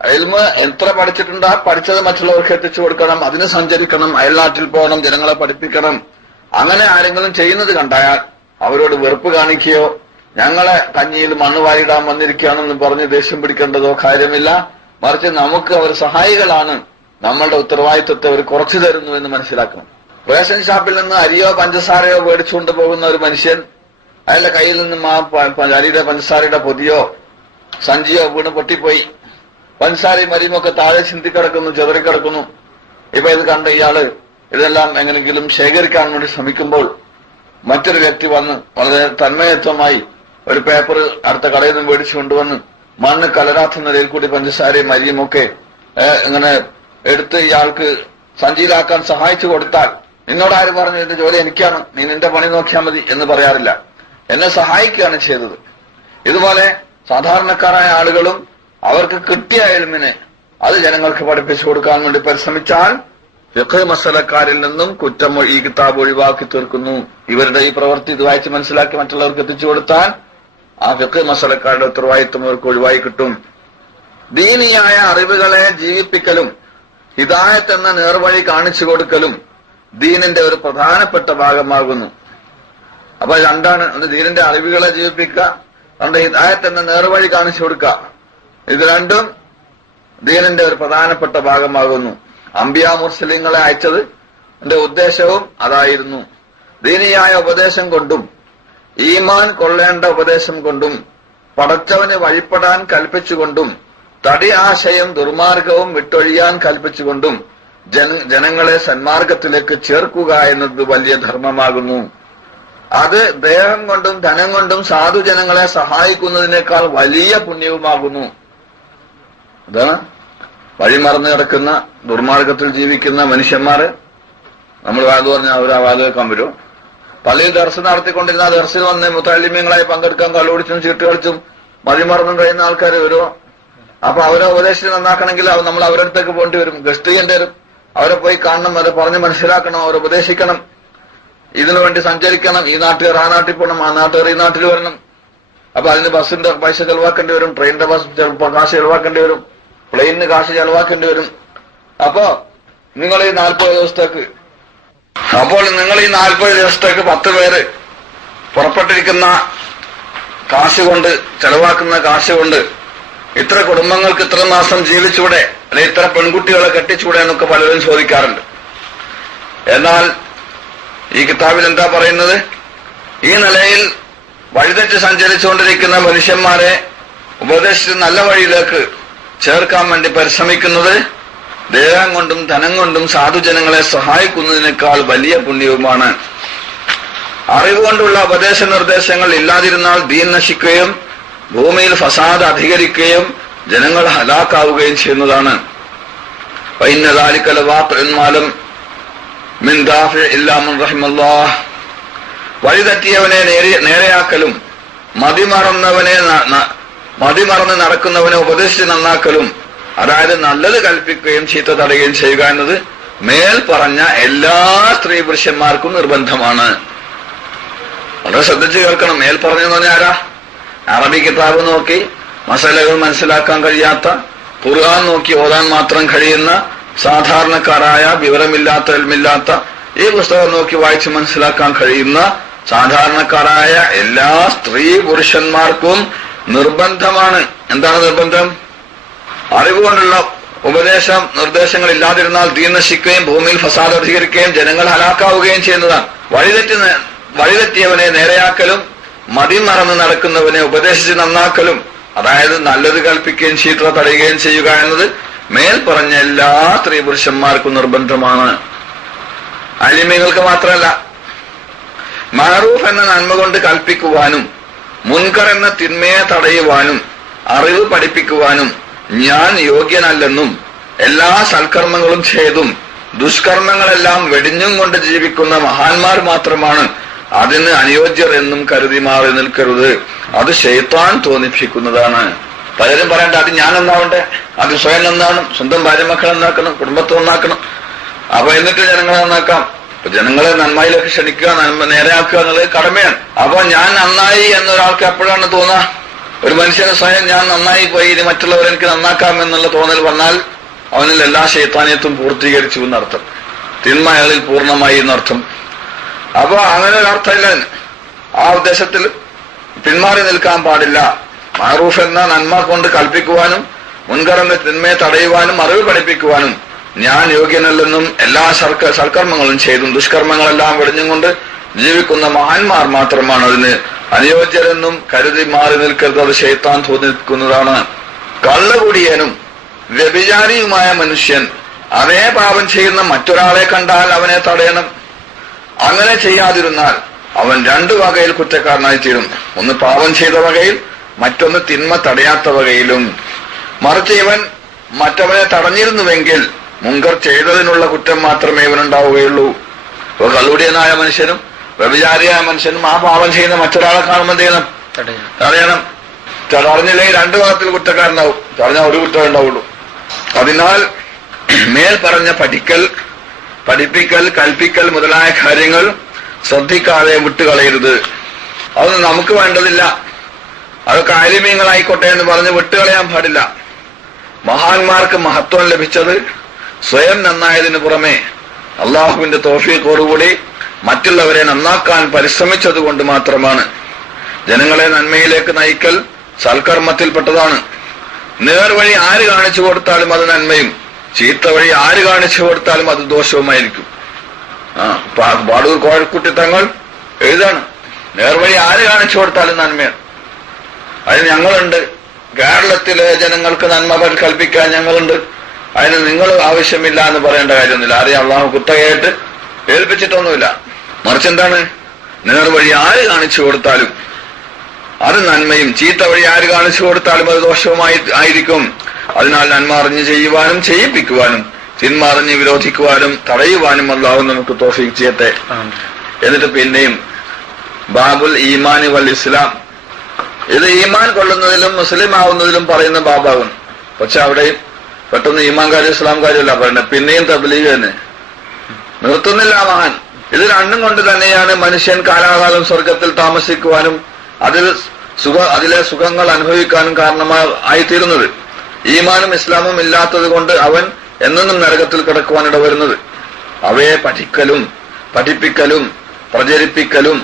ഇൽമ് എത്ര പഠിച്ചിട്ടുണ്ട്, ആ പഠിച്ചത് മറ്റുള്ളവർക്ക് എത്തിച്ചു കൊടുക്കണം, അതിന് സഞ്ചരിക്കണം, അയൽനാട്ടിൽ പോകണം, ജനങ്ങളെ പഠിപ്പിക്കണം. അങ്ങനെ ആരെങ്കിലും ചെയ്യുന്നത് കണ്ടാൽ അവരോട് വെറുപ്പ് കാണിക്കുകയോ ഞങ്ങളെ കഞ്ഞിയിൽ മണ്ണ് വാരിടാൻ വന്നിരിക്കുകയാണെന്ന് പറഞ്ഞ് ദേഷ്യം പിടിക്കേണ്ടതോ കാര്യമില്ല. മറിച്ച് നമുക്ക് അവർ സഹായികളാണ്, നമ്മളുടെ ഉത്തരവാദിത്വത്തെ അവർ കുറച്ചു തരുന്നു എന്ന് മനസ്സിലാക്കണം. റേഷൻ ഷാപ്പിൽ നിന്ന് അരിയോ പഞ്ചസാരയോ മേടിച്ചുകൊണ്ട് പോകുന്ന ഒരു മനുഷ്യൻ അയാളുടെ കയ്യിൽ നിന്നും ആ അരിയുടെ പഞ്ചസാരയുടെ പൊതിയോ സഞ്ചിയോ വീണ് പൊട്ടിപ്പോയി, പഞ്ചസാരയും അരിയും ഒക്കെ താഴെ ചിന്തിക്കിടക്കുന്നു, ചെതറിക്കിടക്കുന്നു. ഇപ്പൊ ഇത് കണ്ട ഇയാള് ഇതെല്ലാം എങ്ങനെങ്കിലും ശേഖരിക്കാൻ വേണ്ടി ശ്രമിക്കുമ്പോൾ മറ്റൊരു വ്യക്തി വന്ന് വളരെ തന്മയത്വമായി ഒരു പേപ്പർ അടുത്ത കടയിൽ നിന്ന് മേടിച്ചു കൊണ്ടുവന്ന് മണ്ണ് കലരാത്ത നിലയിൽ കൂടി പഞ്ചസാരയും അരിയും ഒക്കെ ഇങ്ങനെ എടുത്ത് ഇയാൾക്ക് സഞ്ചിയിലാക്കാൻ സഹായിച്ചു കൊടുത്താൽ, നിന്നോട് ആര് പറഞ്ഞു എന്റെ ജോലി എനിക്കാണ്, നീ നിന്റെ പണി നോക്കിയാൽ മതി എന്ന് പറയാറില്ല, എന്നെ സഹായിക്കുകയാണ് ചെയ്തത്. ഇതുപോലെ സാധാരണക്കാരായ ആളുകളും അവർക്ക് കിട്ടിയ ഇൽമിനെ അത് ജനങ്ങൾക്ക് പഠിപ്പിച്ചു കൊടുക്കാൻ വേണ്ടി പരിശ്രമിച്ചാൽ ഫിഖ് മസലക്കാരിൽ നിന്നും കുറ്റം ഈ കിതാബ് ഒഴിവാക്കി തീർക്കുന്നു. ഇവരുടെ ഈ പ്രവൃത്തി ഇത് വായിച്ച് മനസ്സിലാക്കി മറ്റുള്ളവർക്ക് എത്തിച്ചു കൊടുത്താൽ ആ ഫിഖ് മസലക്കാരുടെ ഉത്തരവാദിത്വം അവർക്ക് ഒഴിവായി കിട്ടും. ദീനിയായ അറിവുകളെ ജീവിപ്പിക്കലും ഹിദായത്ത് എന്ന നേർവഴി കാണിച്ചു കൊടുക്കലും ദീനിന്റെ ഒരു പ്രധാനപ്പെട്ട ഭാഗമാകുന്നു. അപ്പൊ രണ്ടാണ്, ദീനിന്റെ അറിവുകളെ ജീവിപ്പിക്കുക, അതുകൊണ്ട് ഹിദായത്ത് എന്ന നേർവഴി കാണിച്ചു കൊടുക്കുക. ഇത് രണ്ടും ദീനിന്റെ ഒരു പ്രധാനപ്പെട്ട ഭാഗമാകുന്നു. അംബിയാ മുർസലിങ്ങളെ അയച്ചത് എന്റെ ഉദ്ദേശവും അതായിരുന്നു. ദീനിയായ ഉപദേശം കൊണ്ടും ഈമാൻ കൊള്ളേണ്ട ഉപദേശം കൊണ്ടും പടച്ചവന് വഴിപ്പെടാൻ കൽപ്പിച്ചുകൊണ്ടും തടി ആശയം ദുർമാർഗവും വിട്ടൊഴിയാൻ കൽപ്പിച്ചുകൊണ്ടും ജനങ്ങളെ സന്മാർഗത്തിലേക്ക് ചേർക്കുക എന്നത് വലിയ ധർമ്മമാകുന്നു. അത് ദേഹം കൊണ്ടും ധനം കൊണ്ടും സാധുജനങ്ങളെ സഹായിക്കുന്നതിനേക്കാൾ വലിയ പുണ്യവുമാകുന്നു. അതാണ് വഴിമറന്നു കിടക്കുന്ന ദുർമാർഗത്തിൽ ജീവിക്കുന്ന മനുഷ്യന്മാര് നമ്മൾ വാത് പറഞ്ഞാൽ അവർ ആ വാത് കേൾക്കാൻ വരും. പള്ളിയിൽ ദർശ നടത്തിക്കൊണ്ടിരുന്ന ദർശയിൽ വന്ന് മുത്തലിമ്യങ്ങളായി പങ്കെടുക്കാൻ കള്ളുപിടിച്ചും ചീട്ട് കളിച്ചും മതിമറന്നും കഴിയുന്ന ആൾക്കാർ വരുമോ? അപ്പൊ അവരെ ഉപദേശിച്ച് നന്നാക്കണമെങ്കിൽ നമ്മൾ അവരുടെ അടുത്തേക്ക് പോകേണ്ടി വരും, ഗസ്റ്റ് ചെയ്യേണ്ടി വരും. അവരെ പോയി കാണണം, അവരെ പറഞ്ഞ് മനസ്സിലാക്കണം, അവരെ ഉപദേശിക്കണം, ഇതിനു വേണ്ടി സഞ്ചരിക്കണം. ഈ നാട്ടുകാർ ആ നാട്ടിൽ പോകണം, ആ നാട്ടുകാർ ഈ നാട്ടിൽ വരണം. അപ്പൊ അതിന് ബസ്സിന്റെ പൈസ ചെലവാക്കേണ്ടി വരും, ട്രെയിനിന്റെ കാശ് ചെലവാക്കേണ്ടി വരും, പ്ലെയിനിന് കാശ് ചെലവാക്കേണ്ടി വരും. അപ്പോ നിങ്ങൾ ഈ 40 ദിവസത്തേക്ക് 10 പേര് പുറപ്പെട്ടിരിക്കുന്ന കാശ് കൊണ്ട്, ചെലവാക്കുന്ന കാശ് കൊണ്ട് ഇത്ര കുടുംബങ്ങൾക്ക് ഇത്ര മാസം ജീവിച്ചൂടെ, അല്ലെ ഇത്ര പെൺകുട്ടികളെ കെട്ടിച്ചൂടെ എന്നൊക്കെ പലരും ചോദിക്കാറുണ്ട്. എന്നാൽ ഈ കിതാബിൽ എന്താ പറയുന്നത്? ഈ നിലയിൽ വഴിതെറ്റ് സഞ്ചരിച്ചുകൊണ്ടിരിക്കുന്ന മനുഷ്യന്മാരെ ഉപദേശിച്ച് നല്ല വഴിയിലേക്ക് ചേർക്കാൻ വേണ്ടി പരിശ്രമിക്കുന്നത് ദേഹം കൊണ്ടും ധനം കൊണ്ടും സാധുജനങ്ങളെ സഹായിക്കുന്നതിനേക്കാൾ വലിയ പുണ്യവുമാണ്. അറിവ് കൊണ്ടുള്ള ഉപദേശ നിർദ്ദേശങ്ങൾ ഇല്ലാതിരുന്നാൽ ദീൻ നശിക്കുകയും ഭൂമിയിൽ ഫസാദ് അധികരിക്കുകയും ജനങ്ങൾ ഹലാക്കാവുകയും ചെയ്യുന്നതാണ്. വഴിതെറ്റിയവനെ നേരെയാക്കലും മതിമറന്ന് നടക്കുന്നവനെ ഉപദേശിച്ച് നന്നാക്കലും, അതായത് നല്ലത് കൽപ്പിക്കുകയും ചീത്ത തടയുകയും ചെയ്യുക എന്നത് മേൽ പറഞ്ഞ എല്ലാ സ്ത്രീ പുരുഷന്മാർക്കും നിർബന്ധമാണ്. വളരെ ശ്രദ്ധിച്ച് കേൾക്കണം. മേൽ പറഞ്ഞെന്ന് പറഞ്ഞാൽ ആരാ? അറബി കിതാബ് നോക്കി മസലകൾ മനസ്സിലാക്കാൻ കഴിയാത്ത, ഖുർആൻ നോക്കി ഓതാൻ മാത്രം കഴിയുന്ന സാധാരണക്കാരായ, വിവരമില്ലാത്ത, എൽമില്ലാത്ത, ഈ പുസ്തകം നോക്കി വായിച്ച് മനസ്സിലാക്കാൻ കഴിയുന്ന സാധാരണക്കാരായ എല്ലാ സ്ത്രീ പുരുഷന്മാർക്കും നിർബന്ധമാണ്. എന്താണ് നിർബന്ധം? അറിവുകൊണ്ടുള്ള നിർദ്ദേശങ്ങൾ ഇല്ലാതിരുന്നാൽ ദീൻ നശിക്കുകയും ഭൂമിയിൽ ഫസാദ് അധികരിക്കുകയും ജനങ്ങൾ ഹലാക്കാവുകയും ചെയ്യുന്നതാണ്. വഴിതെറ്റിയവനെ നേരെയാക്കലും മതിമറന്ന് നടക്കുന്നവനെ ഉപദേശിച്ച് നന്നാക്കലും, അതായത് നല്ലത് കൽപ്പിക്കുകയും ചീത്ത തടയുകയും ചെയ്യുക എന്നത് മേൽ പറഞ്ഞ എല്ലാ സ്ത്രീ പുരുഷന്മാർക്കും നിർബന്ധമാണ്. അലിമികൾക്ക് മാത്രമല്ല, മഅറൂഫ് എന്ന നന്മ കൊണ്ട് കൽപ്പിക്കുവാനും മുൻകർ എന്ന തിന്മയെ തടയുവാനും അറിവ് പഠിപ്പിക്കുവാനും ഞാൻ യോഗ്യനല്ലെന്നും എല്ലാ സൽക്കർമ്മങ്ങളും ചെയ്തും ദുഷ്കർമ്മങ്ങളെല്ലാം വെടിഞ്ഞും കൊണ്ട് ജീവിക്കുന്ന മഹാന്മാർ മാത്രമാണ് അതിന് അനുയോജ്യർ എന്നും കരുതി മാറി നിൽക്കരുത്, അത് ശൈത്താൻ തോന്നിപ്പിക്കുന്നതാണ്. പലരും പറയേണ്ട അത് ഞാൻ നന്നാവണ്ടേ, അത് സ്വയം നന്നാവണം, സ്വന്തം ഭാര്യ മക്കളെ നന്നാക്കണം, കുടുംബത്തെ നന്നാക്കണം, അപ്പൊ എന്നിട്ട് ജനങ്ങളെ നന്നാക്കാം. ജനങ്ങളെ നന്മയിലേക്ക് ക്ഷണിക്കുക, നന്മ നേരെയാക്കുക എന്നുള്ളത് കടമയാണ്. അപ്പൊ ഞാൻ നന്നായി എന്നൊരാൾക്ക് എപ്പോഴാണ് തോന്നുക? ഒരു മനുഷ്യന് സ്വയം ഞാൻ നന്നായി പോയി, ഇനി മറ്റുള്ളവരെ എനിക്ക് നന്നാക്കാം എന്നുള്ള തോന്നൽ വന്നാൽ അവനിൽ എല്ലാ ശൈത്താനിയത്തും പൂർത്തീകരിച്ചു എന്നർത്ഥം, തിന്മ അയാളിൽ പൂർണ്ണമായി എന്നർത്ഥം. അപ്പൊ അങ്ങനെ ഒരു അർത്ഥമില്ല. ആ ഉദ്ദേശത്തിൽ പിന്മാറി നിൽക്കാൻ പാടില്ല. മാറൂഫ് എന്ന നന്മ കൊണ്ട് കൽപ്പിക്കുവാനും മുൻകറന്ന തിന്മയെ തടയുവാനും അറിവ് പഠിപ്പിക്കുവാനും ഞാൻ യോഗ്യനല്ലെന്നും എല്ലാ സൽക്കർമ്മങ്ങളും ചെയ്തും ദുഷ്കർമ്മങ്ങളെല്ലാം വെടിഞ്ഞും കൊണ്ട് ജീവിക്കുന്ന മഹാന്മാർ മാത്രമാണ് അതിന് അനുയോജ്യരെന്നും കരുതി മാറി നിൽക്കരുത്, അത് ശൈത്താൻ തോന്നിക്കുന്നതാണ്. കള്ളുകുടിയനും വ്യഭിചാരിയുമായ മനുഷ്യൻ അതേ പാപം ചെയ്യുന്ന മറ്റൊരാളെ കണ്ടാൽ അവനെ തടയണം. അങ്ങനെ ചെയ്യാതിരുന്നാൽ അവൻ രണ്ടു വകയിൽ കുറ്റക്കാരനായി തീരും. ഒന്ന് പാപം ചെയ്ത വകയിൽ, മറ്റൊന്ന് തിന്മ തടയാത്ത വകയിലും. മറിച്ച് ഇവൻ മറ്റവനെ തടഞ്ഞിരുന്നുവെങ്കിൽ മുങ്കർ ചെയ്തതിനുള്ള കുറ്റം മാത്രമേ ഇവനുണ്ടാവുകയുള്ളൂ. ഇപ്പൊ കള്ളുടിയനായ മനുഷ്യനും വ്യഭിചാരിയായ മനുഷ്യനും ആ പാപം ചെയ്യുന്ന മറ്റൊരാളെ കാണുമ്പോൾ എന്ത് ചെയ്യണം? തടയണം. തടഞ്ഞില്ലെങ്കിൽ രണ്ടു ഭാഗത്തിൽ കുറ്റക്കാരനാവും, തടഞ്ഞാൽ ഒരു കുറ്റം ഉണ്ടാവുള്ളൂ. അതിനാൽ മേൽ പറഞ്ഞ പഠിപ്പിക്കൽ, കൽപ്പിക്കൽ മുതലായ കാര്യങ്ങൾ ശ്രദ്ധിക്കാതെ വിട്ടുകളയരുത്. അതൊന്നും നമുക്ക് വേണ്ടതില്ല. അതൊക്കെ ആലിമീങ്ങളായിക്കോട്ടെ എന്ന് പറഞ്ഞ് വിട്ടുകളയാൻ പാടില്ല. മഹാന്മാർക്ക് മഹത്വം ലഭിച്ചത് സ്വയം നന്നായതിനു പുറമെ അള്ളാഹുവിന്റെ തൗഫീഖോടുകൂടി മറ്റുള്ളവരെ നന്നാക്കാൻ പരിശ്രമിച്ചത് കൊണ്ട് മാത്രമാണ്. ജനങ്ങളെ നന്മയിലേക്ക് നയിക്കൽ സൽക്കർമ്മത്തിൽപ്പെട്ടതാണ്. നേർവഴി ആര് കാണിച്ചു കൊടുത്താലും അത് നന്മയും, ചീത്ത വഴി ആര് കാണിച്ചു കൊടുത്താലും അത് ദോഷവുമായിരിക്കും. പാടൂർ കോഴക്കുട്ടി തങ്ങൾ എഴുതാണ്, നേർവഴി ആര് കാണിച്ചു കൊടുത്താലും നന്മയാണ്. അതിന് ഞങ്ങളുണ്ട്. കേരളത്തിലെ ജനങ്ങൾക്ക് നന്മ കൽപ്പിക്കാൻ ഞങ്ങളുണ്ട്. അതിന് നിങ്ങൾ ആവശ്യമില്ല എന്ന് പറയേണ്ട കാര്യമൊന്നുമില്ല. അറിയാം, അള്ളാഹു കുത്തകയായിട്ട് ഏൽപ്പിച്ചിട്ടൊന്നുമില്ല. മറിച്ച് എന്താണ്? നേർവഴി ആര് കാണിച്ചു കൊടുത്താലും അത് നന്മയും, ചീത്ത വഴി ആര് കാണിച്ചു കൊടുത്താലും അത് ദോഷവുമായി ആയിരിക്കും. അതിനാൽ നന്മ അറിഞ്ഞ് ചെയ്യുവാനും ചെയ്യിപ്പിക്കുവാനും തിന്മ അറിഞ്ഞ് വിരോധിക്കുവാനും തടയുവാനും അല്ലാഹു നമുക്ക് തൗഫീഖ് ചെയ്യട്ടെ. എന്നിട്ട് പിന്നെയും ബാബുൽ ഈമാനി വൽ ഇസ്ലാം, ഇത് ഈമാൻ കൊള്ളുന്നതിലും മുസ്ലിം ആവുന്നതിലും പറയുന്ന ബാബാകും. പക്ഷെ അവിടെ പെട്ടെന്ന് ഈമാൻ കാര്യം ഇസ്ലാം കാര്യമല്ല പറയുന്നത്, പിന്നെയും തബ്ലീഗ് തന്നെ നിർത്തുന്നില്ല മഹാൻ. ഇത് രണ്ടും കൊണ്ട് തന്നെയാണ് മനുഷ്യൻ കാലാകാലം സ്വർഗത്തിൽ താമസിക്കുവാനും അതിലെ സുഖങ്ങൾ അനുഭവിക്കാനും കാരണമായിത്തീരുന്നത്. ഈമാനും ഇസ്ലാമും ഇല്ലാത്തത് കൊണ്ട് അവൻ എന്നും നരകത്തിൽ കിടക്കുവാൻ ഇടവരുന്നത്. അവയെ പഠിപ്പിക്കലും പ്രചരിപ്പിക്കലും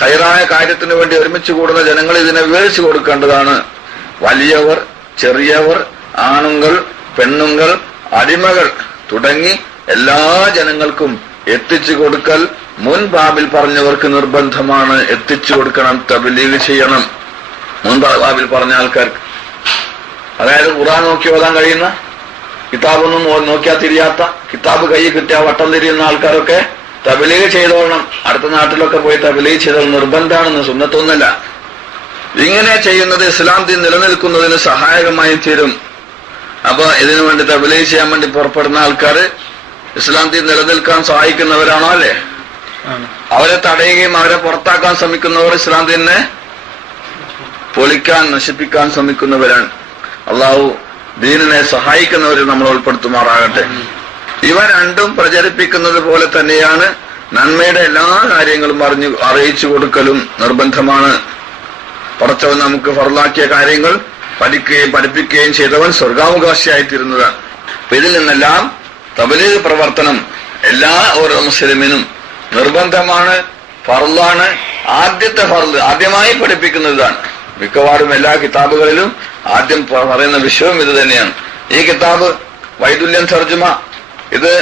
ഹൈറായ കാര്യത്തിനു വേണ്ടി ഒരുമിച്ച് കൂടുന്ന ജനങ്ങൾ ഇതിനെ വിവരിച്ചു കൊടുക്കേണ്ടതാണ്. വലിയവർ, ചെറിയവർ, ആണുങ്ങൾ, പെണ്ണുങ്ങൾ, അടിമകൾ തുടങ്ങി എല്ലാ ജനങ്ങൾക്കും എത്തിച്ചു കൊടുക്കൽ മുൻ ബാബിൽ പറഞ്ഞവർക്ക് നിർബന്ധമാണ്. എത്തിച്ചു കൊടുക്കണം, തബ്ലീഗ് ചെയ്യണം. മുൻ ബാബിൽ പറഞ്ഞ ആൾക്കാർക്ക്, അതായത് ഖുർആൻ നോക്കി ഓതാൻ കഴിയുന്ന, കിതാബൊന്നും നോക്കിയാൽ തിരിയാത്ത, കിതാബ് കൈ കിട്ടിയ വട്ടം തിരിയുന്ന ആൾക്കാരൊക്കെ തബ്ലീഗ് ചെയ്തോളണം. അടുത്ത നാട്ടിലൊക്കെ പോയി തബ്ലീഗ് ചെയ്തോളണം, നിർബന്ധമാണെന്ന്, സുന്നത്തൊന്നുമല്ല. ഇങ്ങനെ ചെയ്യുന്നത് ഇസ്ലാം ദീൻ നിലനിൽക്കുന്നതിന് സഹായകമായി തീരും. അപ്പൊ ഇതിനു വേണ്ടി തബ്ലീഗ് ചെയ്യാൻ വേണ്ടി പുറപ്പെടുന്ന ആൾക്കാർ ഇസ്ലാം ദീൻ നിലനിൽക്കാൻ സഹായിക്കുന്നവരാണോ? അല്ലേ? അവരെ തടയുകയും അവരെ പുറത്താക്കാൻ ശ്രമിക്കുന്നവർ ഇസ്ലാം ദീനെ പൊളിക്കാൻ, നശിപ്പിക്കാൻ ശ്രമിക്കുന്നവരാണ്. അള്ളാഹു ദീനിനെ സഹായിക്കുന്നവരെ നമ്മൾ ഉൾപ്പെടുത്തുമാറാകട്ടെ. ഇവ രണ്ടും പ്രചരിപ്പിക്കുന്നത് പോലെ തന്നെയാണ് നന്മയുടെ എല്ലാ കാര്യങ്ങളും അറിയിച്ചു കൊടുക്കലും നിർബന്ധമാണ്. പടച്ചവൻ നമുക്ക് ഫർളാക്കിയ കാര്യങ്ങൾ പഠിപ്പിക്കുകയും ചെയ്തവൻ സ്വർഗാവകാശിയായിത്തീരുന്നതാണ്. അപ്പൊ ഇതിൽ നിന്നെല്ലാം തബ്ലീഗ് പ്രവർത്തനം എല്ലാ ഓരോ മുസ്ലിമിനും നിർബന്ധമാണ്, ഫർളാണ്. ആദ്യത്തെ ഫർള് ആദ്യമായി പഠിപ്പിക്കുന്നതാണ്. മിക്കവാറും എല്ലാ കിതാബുകളിലും ആദ്യം പറയുന്ന വിഷയവും ഇത് തന്നെയാണ്. ഈ കിതാബ് വൈദുല്യം തർജുമ, ഇത്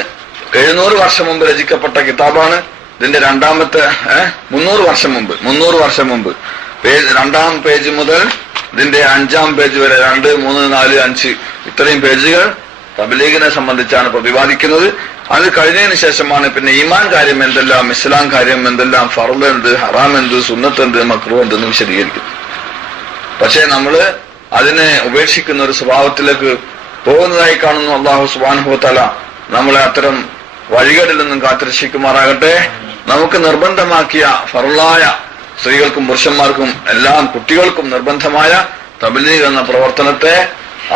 700 വർഷം മുമ്പ് രചിക്കപ്പെട്ട കിതാബാണ്. ഇതിന്റെ രണ്ടാമത്തെ 300 വർഷം മുമ്പ് രണ്ടാം പേജ് മുതൽ ഇതിന്റെ 5-ാം പേജ് വരെ 2, 3, 4, 5 ഇത്രയും പേജുകൾ തബ്ലീഗിനെ സംബന്ധിച്ചാണ് പ്രതിപാദിക്കുന്നത്. അത് കഴിഞ്ഞതിന് ശേഷമാണ് പിന്നെ ഈമാൻ കാര്യം എന്തെല്ലാം, ഇസ്ലാം കാര്യം എന്തെല്ലാം, ഫർള് എന്ത്, ഹറാം എന്ത്, സുന്നത്ത് എന്ത്, മക്രൂഹ് എന്തെന്ന് വിശദീകരിക്കും. പക്ഷെ നമ്മള് അതിനെ ഉപേക്ഷിക്കുന്ന ഒരു സ്വഭാവത്തിലേക്ക് പോകുന്നതായി കാണുന്നു. അല്ലാഹു സുബ്ഹാനഹു വ തആല നമ്മളെ അത്തരം വഴികളിൽ നിന്നും കാത്തുരക്ഷിക്കുമാറാകട്ടെ. നമുക്ക് നിർബന്ധമാക്കിയ ഫർളായ സ്ത്രീകൾക്കും പുരുഷന്മാർക്കും എല്ലാം കുട്ടികൾക്കും നിർബന്ധമായ തബ്ലീഗ് എന്ന പ്രവർത്തനത്തെ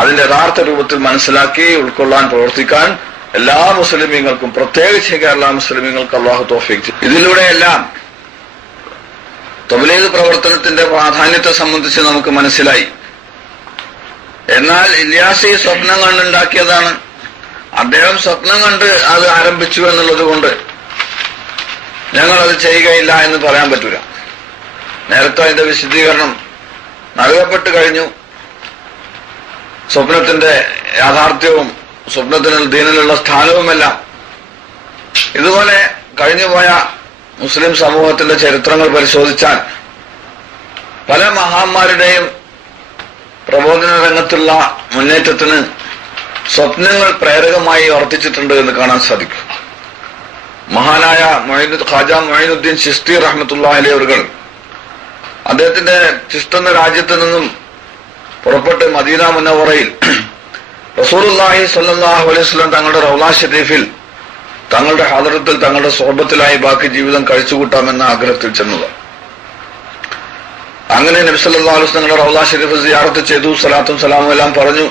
അതിന്റെ യഥാർത്ഥ രൂപത്തിൽ മനസ്സിലാക്കി ഉൾക്കൊള്ളാൻ പ്രവർത്തിക്കാൻ എല്ലാ മുസ്ലിമീങ്ങൾക്കും, പ്രത്യേകിച്ച് കേരള മുസ്ലിമീങ്ങൾക്ക് അള്ളാഹു തൗഫീഖ്. ഇതിലൂടെയെല്ലാം തബ്ലീഗ് പ്രവർത്തനത്തിന്റെ പ്രാധാന്യത്തെ സംബന്ധിച്ച് നമുക്ക് മനസ്സിലായി. എന്നാൽ ഇല്യാസ് ഈ സ്വപ്നം കണ്ടുണ്ടാക്കിയതാണ്. അദ്ദേഹം സ്വപ്നം കണ്ട് അത് ആരംഭിച്ചു എന്നുള്ളത് കൊണ്ട് ഞങ്ങളത് ചെയ്യുകയില്ല എന്ന് പറയാൻ പറ്റൂല. നേരത്തെ അതിന്റെ വിശദീകരണം നൽകപ്പെട്ട് കഴിഞ്ഞു. സ്വപ്നത്തിന്റെ യാഥാർത്ഥ്യവും സ്വപ്നത്തിന് ദീനിലുള്ള സ്ഥാനവുമെല്ലാം. ഇതുപോലെ കഴിഞ്ഞുപോയ മുസ്ലിം സമൂഹത്തിന്റെ ചരിത്രങ്ങൾ പരിശോധിച്ചാൽ പല മഹാന്മാരുടെയും പ്രബോധന രംഗത്തുള്ള മുന്നേറ്റത്തിന് സ്വപ്നങ്ങൾ പ്രേരകമായി വർത്തിച്ചിട്ടുണ്ട് എന്ന് കാണാൻ സാധിക്കും. മഹാനായ ഖാജ മൊയ്നുദ്ദീൻ ചിശ്തി റഹ്മത്തുള്ളാഹി അലൈഹി അവർ അദ്ദേഹത്തിന്റെ ചിശ്ത് എന്ന രാജ്യത്ത് നിന്നും പുറപ്പെട്ട് മദീന മുനവ്വറയിൽ റസൂലുള്ളാഹി സ്വല്ലല്ലാഹു അലൈഹി വസല്ലം തങ്ങളുടെ റൗള ഷരീഫിൽ തങ്ങളുടെ ഹദറത്തിൽ തങ്ങളുടെ സ്വഹബത്തിലായി ബാക്കി ജീവിതം കഴിച്ചുകൂട്ടാമെന്ന ആഗ്രഹത്തിൽ ചെന്നത്. അങ്ങനെ നബി സല്ലല്ലാഹു അലൈഹി വസല്ലം തങ്ങളുടെ റൗള ഷരീഫ് സിയാറത്ത് ചെയ്തു, സലാത്തും സലാമും എല്ലാം പറഞ്ഞു.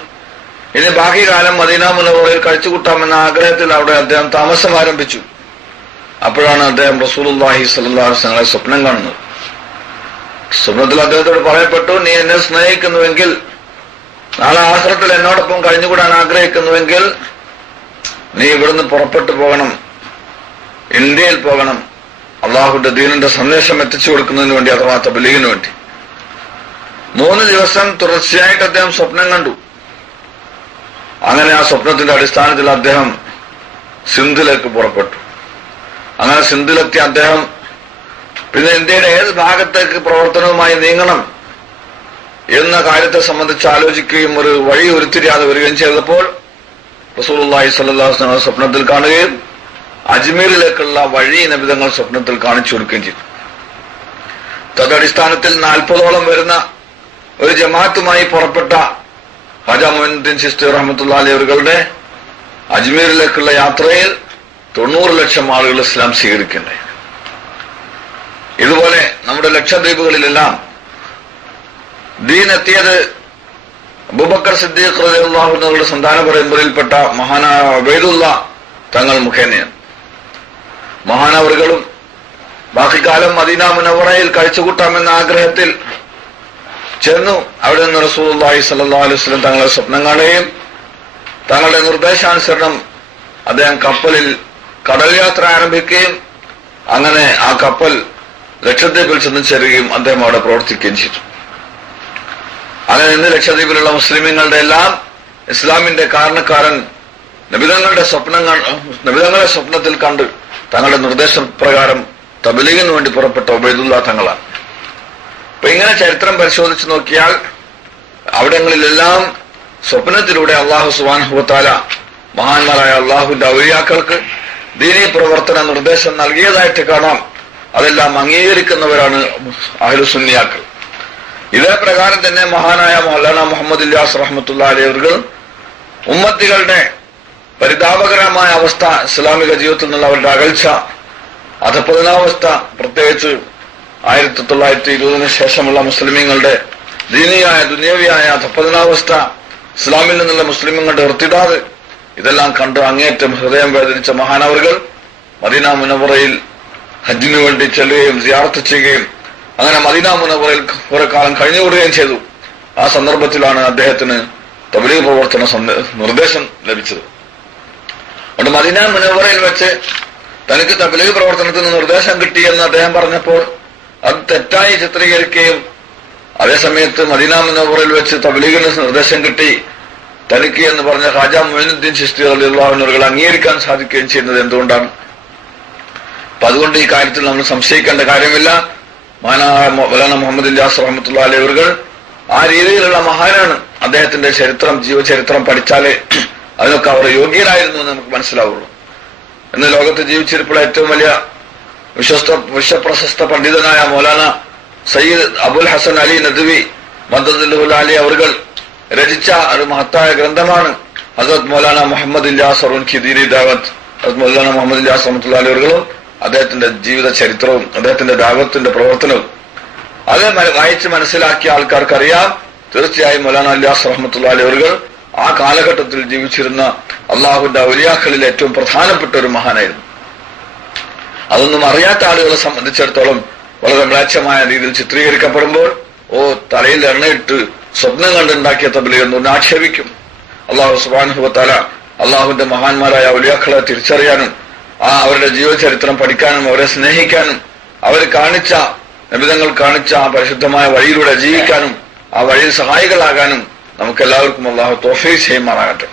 ഇനി ബാക്കി കാലം മദീന മുനവ്വറയിൽ കഴിച്ചുകൂട്ടാമെന്ന ആഗ്രഹത്തിൽ അവിടെ അദ്ദേഹം താമസം ആരംഭിച്ചു. അപ്പോഴാണ് അദ്ദേഹം റസൂലുള്ളാഹി സ്വല്ലല്ലാഹു അലൈഹി വസല്ലം സ്വപ്നം കാണുന്നത്. സ്വപ്നത്തിൽ അദ്ദേഹത്തോട് പറയപ്പെട്ടു, നീ എന്നെ സ്നേഹിക്കുന്നുവെങ്കിൽ, നാളെ ആഖിറത്തിൽ എന്നോടൊപ്പം കഴിഞ്ഞുകൂടാൻ ആഗ്രഹിക്കുന്നുവെങ്കിൽ നീ ഇവിടുന്ന് പുറപ്പെട്ടു പോകണം, ഇന്ത്യയിൽ പോകണം, അള്ളാഹുന്റെ ദീനിന്റെ സന്ദേശം എത്തിച്ചു കൊടുക്കുന്നതിന് വേണ്ടി, അഥവാ തബ്ലീഗിന് വേണ്ടി. 3 ദിവസം തുടർച്ചയായിട്ട് അദ്ദേഹം സ്വപ്നം കണ്ടു. അങ്ങനെ ആ സ്വപ്നത്തിന്റെ അടിസ്ഥാനത്തിൽ അദ്ദേഹം സിന്ധിലേക്ക് പുറപ്പെട്ടു. അങ്ങനെ സിന്ധിലെത്തിയ അദ്ദേഹം പിന്നെ ഇന്ത്യയുടെ ഏത് ഭാഗത്തേക്ക് പ്രവർത്തനവുമായി നീങ്ങണം എന്ന കാര്യത്തെ സംബന്ധിച്ച് ആലോചിക്കുകയും ഒരു വഴി ഉരുത്തിരിയാതെ വരികയും ചെയ്തപ്പോൾ റസൂലുള്ളാഹി സ്വല്ലല്ലാഹു അലൈഹി വസല്ലം സ്വപ്നത്തിൽ കാണുകയും അജ്മീറിലേക്കുള്ള വഴി നബി തങ്ങൾ സ്വപ്നത്തിൽ കാണിച്ചു കൊടുക്കുകയും ചെയ്തു. തദടിസ്ഥാനത്തിൽ 40ഓളം വരുന്ന ഒരു ജമാഅത്തുമായി പുറപ്പെട്ട ഖാജ മൊയ്നുദ്ദീൻ ചിശ്തി റഹ്മത്തുള്ളാഹി അലൈഹി അവരുടെ അജ്മീറിലേക്കുള്ള യാത്രയിൽ 90 ലക്ഷം ആളുകൾ ഇസ്ലാം സ്വീകരിക്കേണ്ടത്. ഇതുപോലെ നമ്മുടെ ലക്ഷദ്വീപുകളിലെല്ലാം ദീൻ എത്തിയത് അബൂബക്കർ സിദ്ദീഖ് റളിയല്ലാഹു അൻഹുവിന്റെ സന്താന പരമ്പരയിൽപ്പെട്ട മഹാനായ ഉബൈദുള്ള തങ്ങൾ മുഖേനയാണ്. മഹാനവറുകളും ബാക്കിക്കാലം മദീന മുനവ്വറയിൽ കഴിച്ചുകൂട്ടാമെന്ന ആഗ്രഹത്തിൽ ചെന്നു. അവിടെ നിന്ന് റസൂലുള്ളാഹി സ്വല്ലല്ലാഹു അലൈഹി വസല്ലം തങ്ങളെ സ്വപ്നം കാണുകയും തങ്ങളുടെ നിർദ്ദേശാനുസരണം അദ്ദേഹം കപ്പലിൽ കടൽ യാത്ര ആരംഭിക്കുകയും അങ്ങനെ ആ കപ്പൽ ലക്ഷദ്വീപിൽ ചെന്ന് ചേരുകയും അദ്ദേഹം അവിടെ പ്രവർത്തിക്കുകയും ചെയ്തു. അങ്ങനെ ഇന്ന് ലക്ഷദ്വീപിലുള്ള മുസ്ലിമീങ്ങളുടെ എല്ലാം ഇസ്ലാമിന്റെ കാരണക്കാരൻ നബിതങ്ങളുടെ സ്വപ്നത്തിൽ കണ്ട് തങ്ങളുടെ നിർദ്ദേശപ്രകാരം തബ്ലീഗിന് വേണ്ടി പുറപ്പെട്ട ഉബൈദുള്ള തങ്ങളാണ്. അപ്പൊ ഇങ്ങനെ ചരിത്രം പരിശോധിച്ച് നോക്കിയാൽ അവിടങ്ങളിലെല്ലാം സ്വപ്നത്തിലൂടെ അള്ളാഹു സുബ്ഹാനഹു വ തആല മഹാന്മാരായ അള്ളാഹുവിന്റെ ഔലിയാക്കൾക്ക് ദീനീ പ്രവർത്തന നിർദ്ദേശം നൽകിയതായിട്ട് കാണാം. അതെല്ലാം അംഗീകരിക്കുന്നവരാണ് അഹ്ലുസുന്നിയാക്കൾ. ഇതേ പ്രകാരം തന്നെ മഹാനായ മൗലാന മുഹമ്മദ് ഇല്യാസ് റഹ്മത്തുള്ളാഹി അലൈഹി അവർ ഉമ്മത്തികളുടെ പരിതാപകരമായ അവസ്ഥ, ഇസ്ലാമിക ജീവിതത്തിൽ നിന്നുള്ള അവരുടെ അകൽച്ച, അധപതനാവസ്ഥ, പ്രത്യേകിച്ച് 1920 ശേഷമുള്ള മുസ്ലിമീങ്ങളുടെ ദീനിയായ ദുനിയവിയായ അധപതനാവസ്ഥ, ഇസ്ലാമിൽ നിന്നുള്ള മുസ്ലിമീങ്ങളുടെ ഇർത്തിദാദ്, ഇതെല്ലാം കണ്ട് അങ്ങേറ്റം ഹൃദയം വേദനിച്ച മഹാനവറുകൾ മദീന മുനവ്വറയിൽ ഹജ്ജിനു വേണ്ടി ചെല്ലുകയും സിയാറത്ത് ചെയ്യുകയും അങ്ങനെ മദീന മുനവ്വറയിൽ കുറെ കാലം കഴിഞ്ഞുകൂടുകയും ചെയ്തു. ആ സന്ദർഭത്തിലാണ് അദ്ദേഹത്തിന് തബ്ലീഗ് പ്രവർത്തന നിർദ്ദേശം ലഭിച്ചത്. അതുകൊണ്ട് മദീന മുനവ്വറയിൽ വെച്ച് തനിക്ക് തബ്ലീഗ് പ്രവർത്തനത്തിന് നിർദ്ദേശം കിട്ടിയെന്ന് അദ്ദേഹം പറഞ്ഞപ്പോൾ അത് തെറ്റായി ചിത്രീകരിക്കുകയും അതേസമയത്ത് മദീന മുനവ്വറയിൽ വെച്ച് തബ്ലീഗിന് നിർദ്ദേശം കിട്ടി തനിക്ക് എന്ന് പറഞ്ഞ ഖാജ മൊയ്നുദ്ദീൻ ചിശ്തി റളിയല്ലാഹു അൻഹു അംഗീകരിക്കാൻ സാധിക്കുകയും ചെയ്യുന്നത് എന്തുകൊണ്ടാണ്? അപ്പൊ അതുകൊണ്ട് ഈ കാര്യത്തിൽ നമ്മൾ സംശയിക്കേണ്ട കാര്യമില്ല. മഹാനായ മൗലാന മുഹമ്മദ് ഇല്യാസ് റഹ്മത്തുള്ളാഹി അലൈഹി അവർ ആ രീതിയിലുള്ള മഹാനാണ്. അദ്ദേഹത്തിന്റെ ചരിത്രം, ജീവചരിത്രം പഠിച്ചാലേ അതിനൊക്കെ അവർ യോഗ്യരായിരുന്നു എന്ന് നമുക്ക് മനസ്സിലാവുള്ളൂ. ഇന്ന് ലോകത്ത് ജീവിച്ചിരിപ്പുള്ള ഏറ്റവും വലിയ വിശ്വപ്രശസ്ത പണ്ഡിതനായ മൗലാന സയ്യിദ് അബുൽ ഹസൻ അലി നദ്വി മദ്ദത്തുൽ അലി അവർ രചിച്ച ഒരു മഹത്തായ ഗ്രന്ഥമാണ് ഹസ്രത്ത് മൗലാന മുഹമ്മദ് ഇല്യാസ് ഉൻകി ദീനി ദഅവത്ത്. ഹസ്രത്ത് മൗലാന മുഹമ്മദ് ഇല്യാസ് റഹ്മത്തുള്ളാഹി അലൈഹി അവരും അദ്ദേഹത്തിന്റെ ജീവിത ചരിത്രവും അദ്ദേഹത്തിന്റെ ദഅവത്തിന്റെ പ്രവർത്തനവും അത് വായിച്ച് മനസ്സിലാക്കിയ ആൾക്കാർക്ക് അറിയാം. തീർച്ചയായും മൗലാന ഇല്യാസ് റഹ്മത്തുള്ളാഹി അലൈഹി അവർ ആ കാലഘട്ടത്തിൽ ജീവിച്ചിരുന്ന അള്ളാഹുവിന്റെ ഔലിയാക്കളിൽ ഏറ്റവും പ്രധാനപ്പെട്ട ഒരു മഹാനായിരുന്നു. അതൊന്നും അറിയാത്ത ആളുകളെ സംബന്ധിച്ചിടത്തോളം വളരെ മ്ലേച്ഛമായ രീതിയിൽ ചിത്രീകരിക്കപ്പെടുമ്പോൾ തലയിൽ എണ്ണയിട്ട് സ്വപ്നം കണ്ടുണ്ടാക്കിയ തബ്ലീഗ് എന്ന് ആക്ഷേപിക്കും. അള്ളാഹു സുബ്ഹാനഹു വ തആല അള്ളാഹുവിന്റെ മഹാന്മാരായ ഔലിയാക്കളെ തിരിച്ചറിയാനും അവരുടെ ജീവചരിത്രം പഠിക്കാനും അവരെ സ്നേഹിക്കാനും അവർ കാണിച്ച നബിതങ്ങൾ കാണിച്ച ആ പരിശുദ്ധമായ വഴിയിലൂടെ ജീവിക്കാനും ആ വഴിയിൽ സഹായികളാകാനും നമുക്കെല്ലാവർക്കും അള്ളാഹു തൗഫീഖ് ചെയ്യുമാറാകട്ടെ.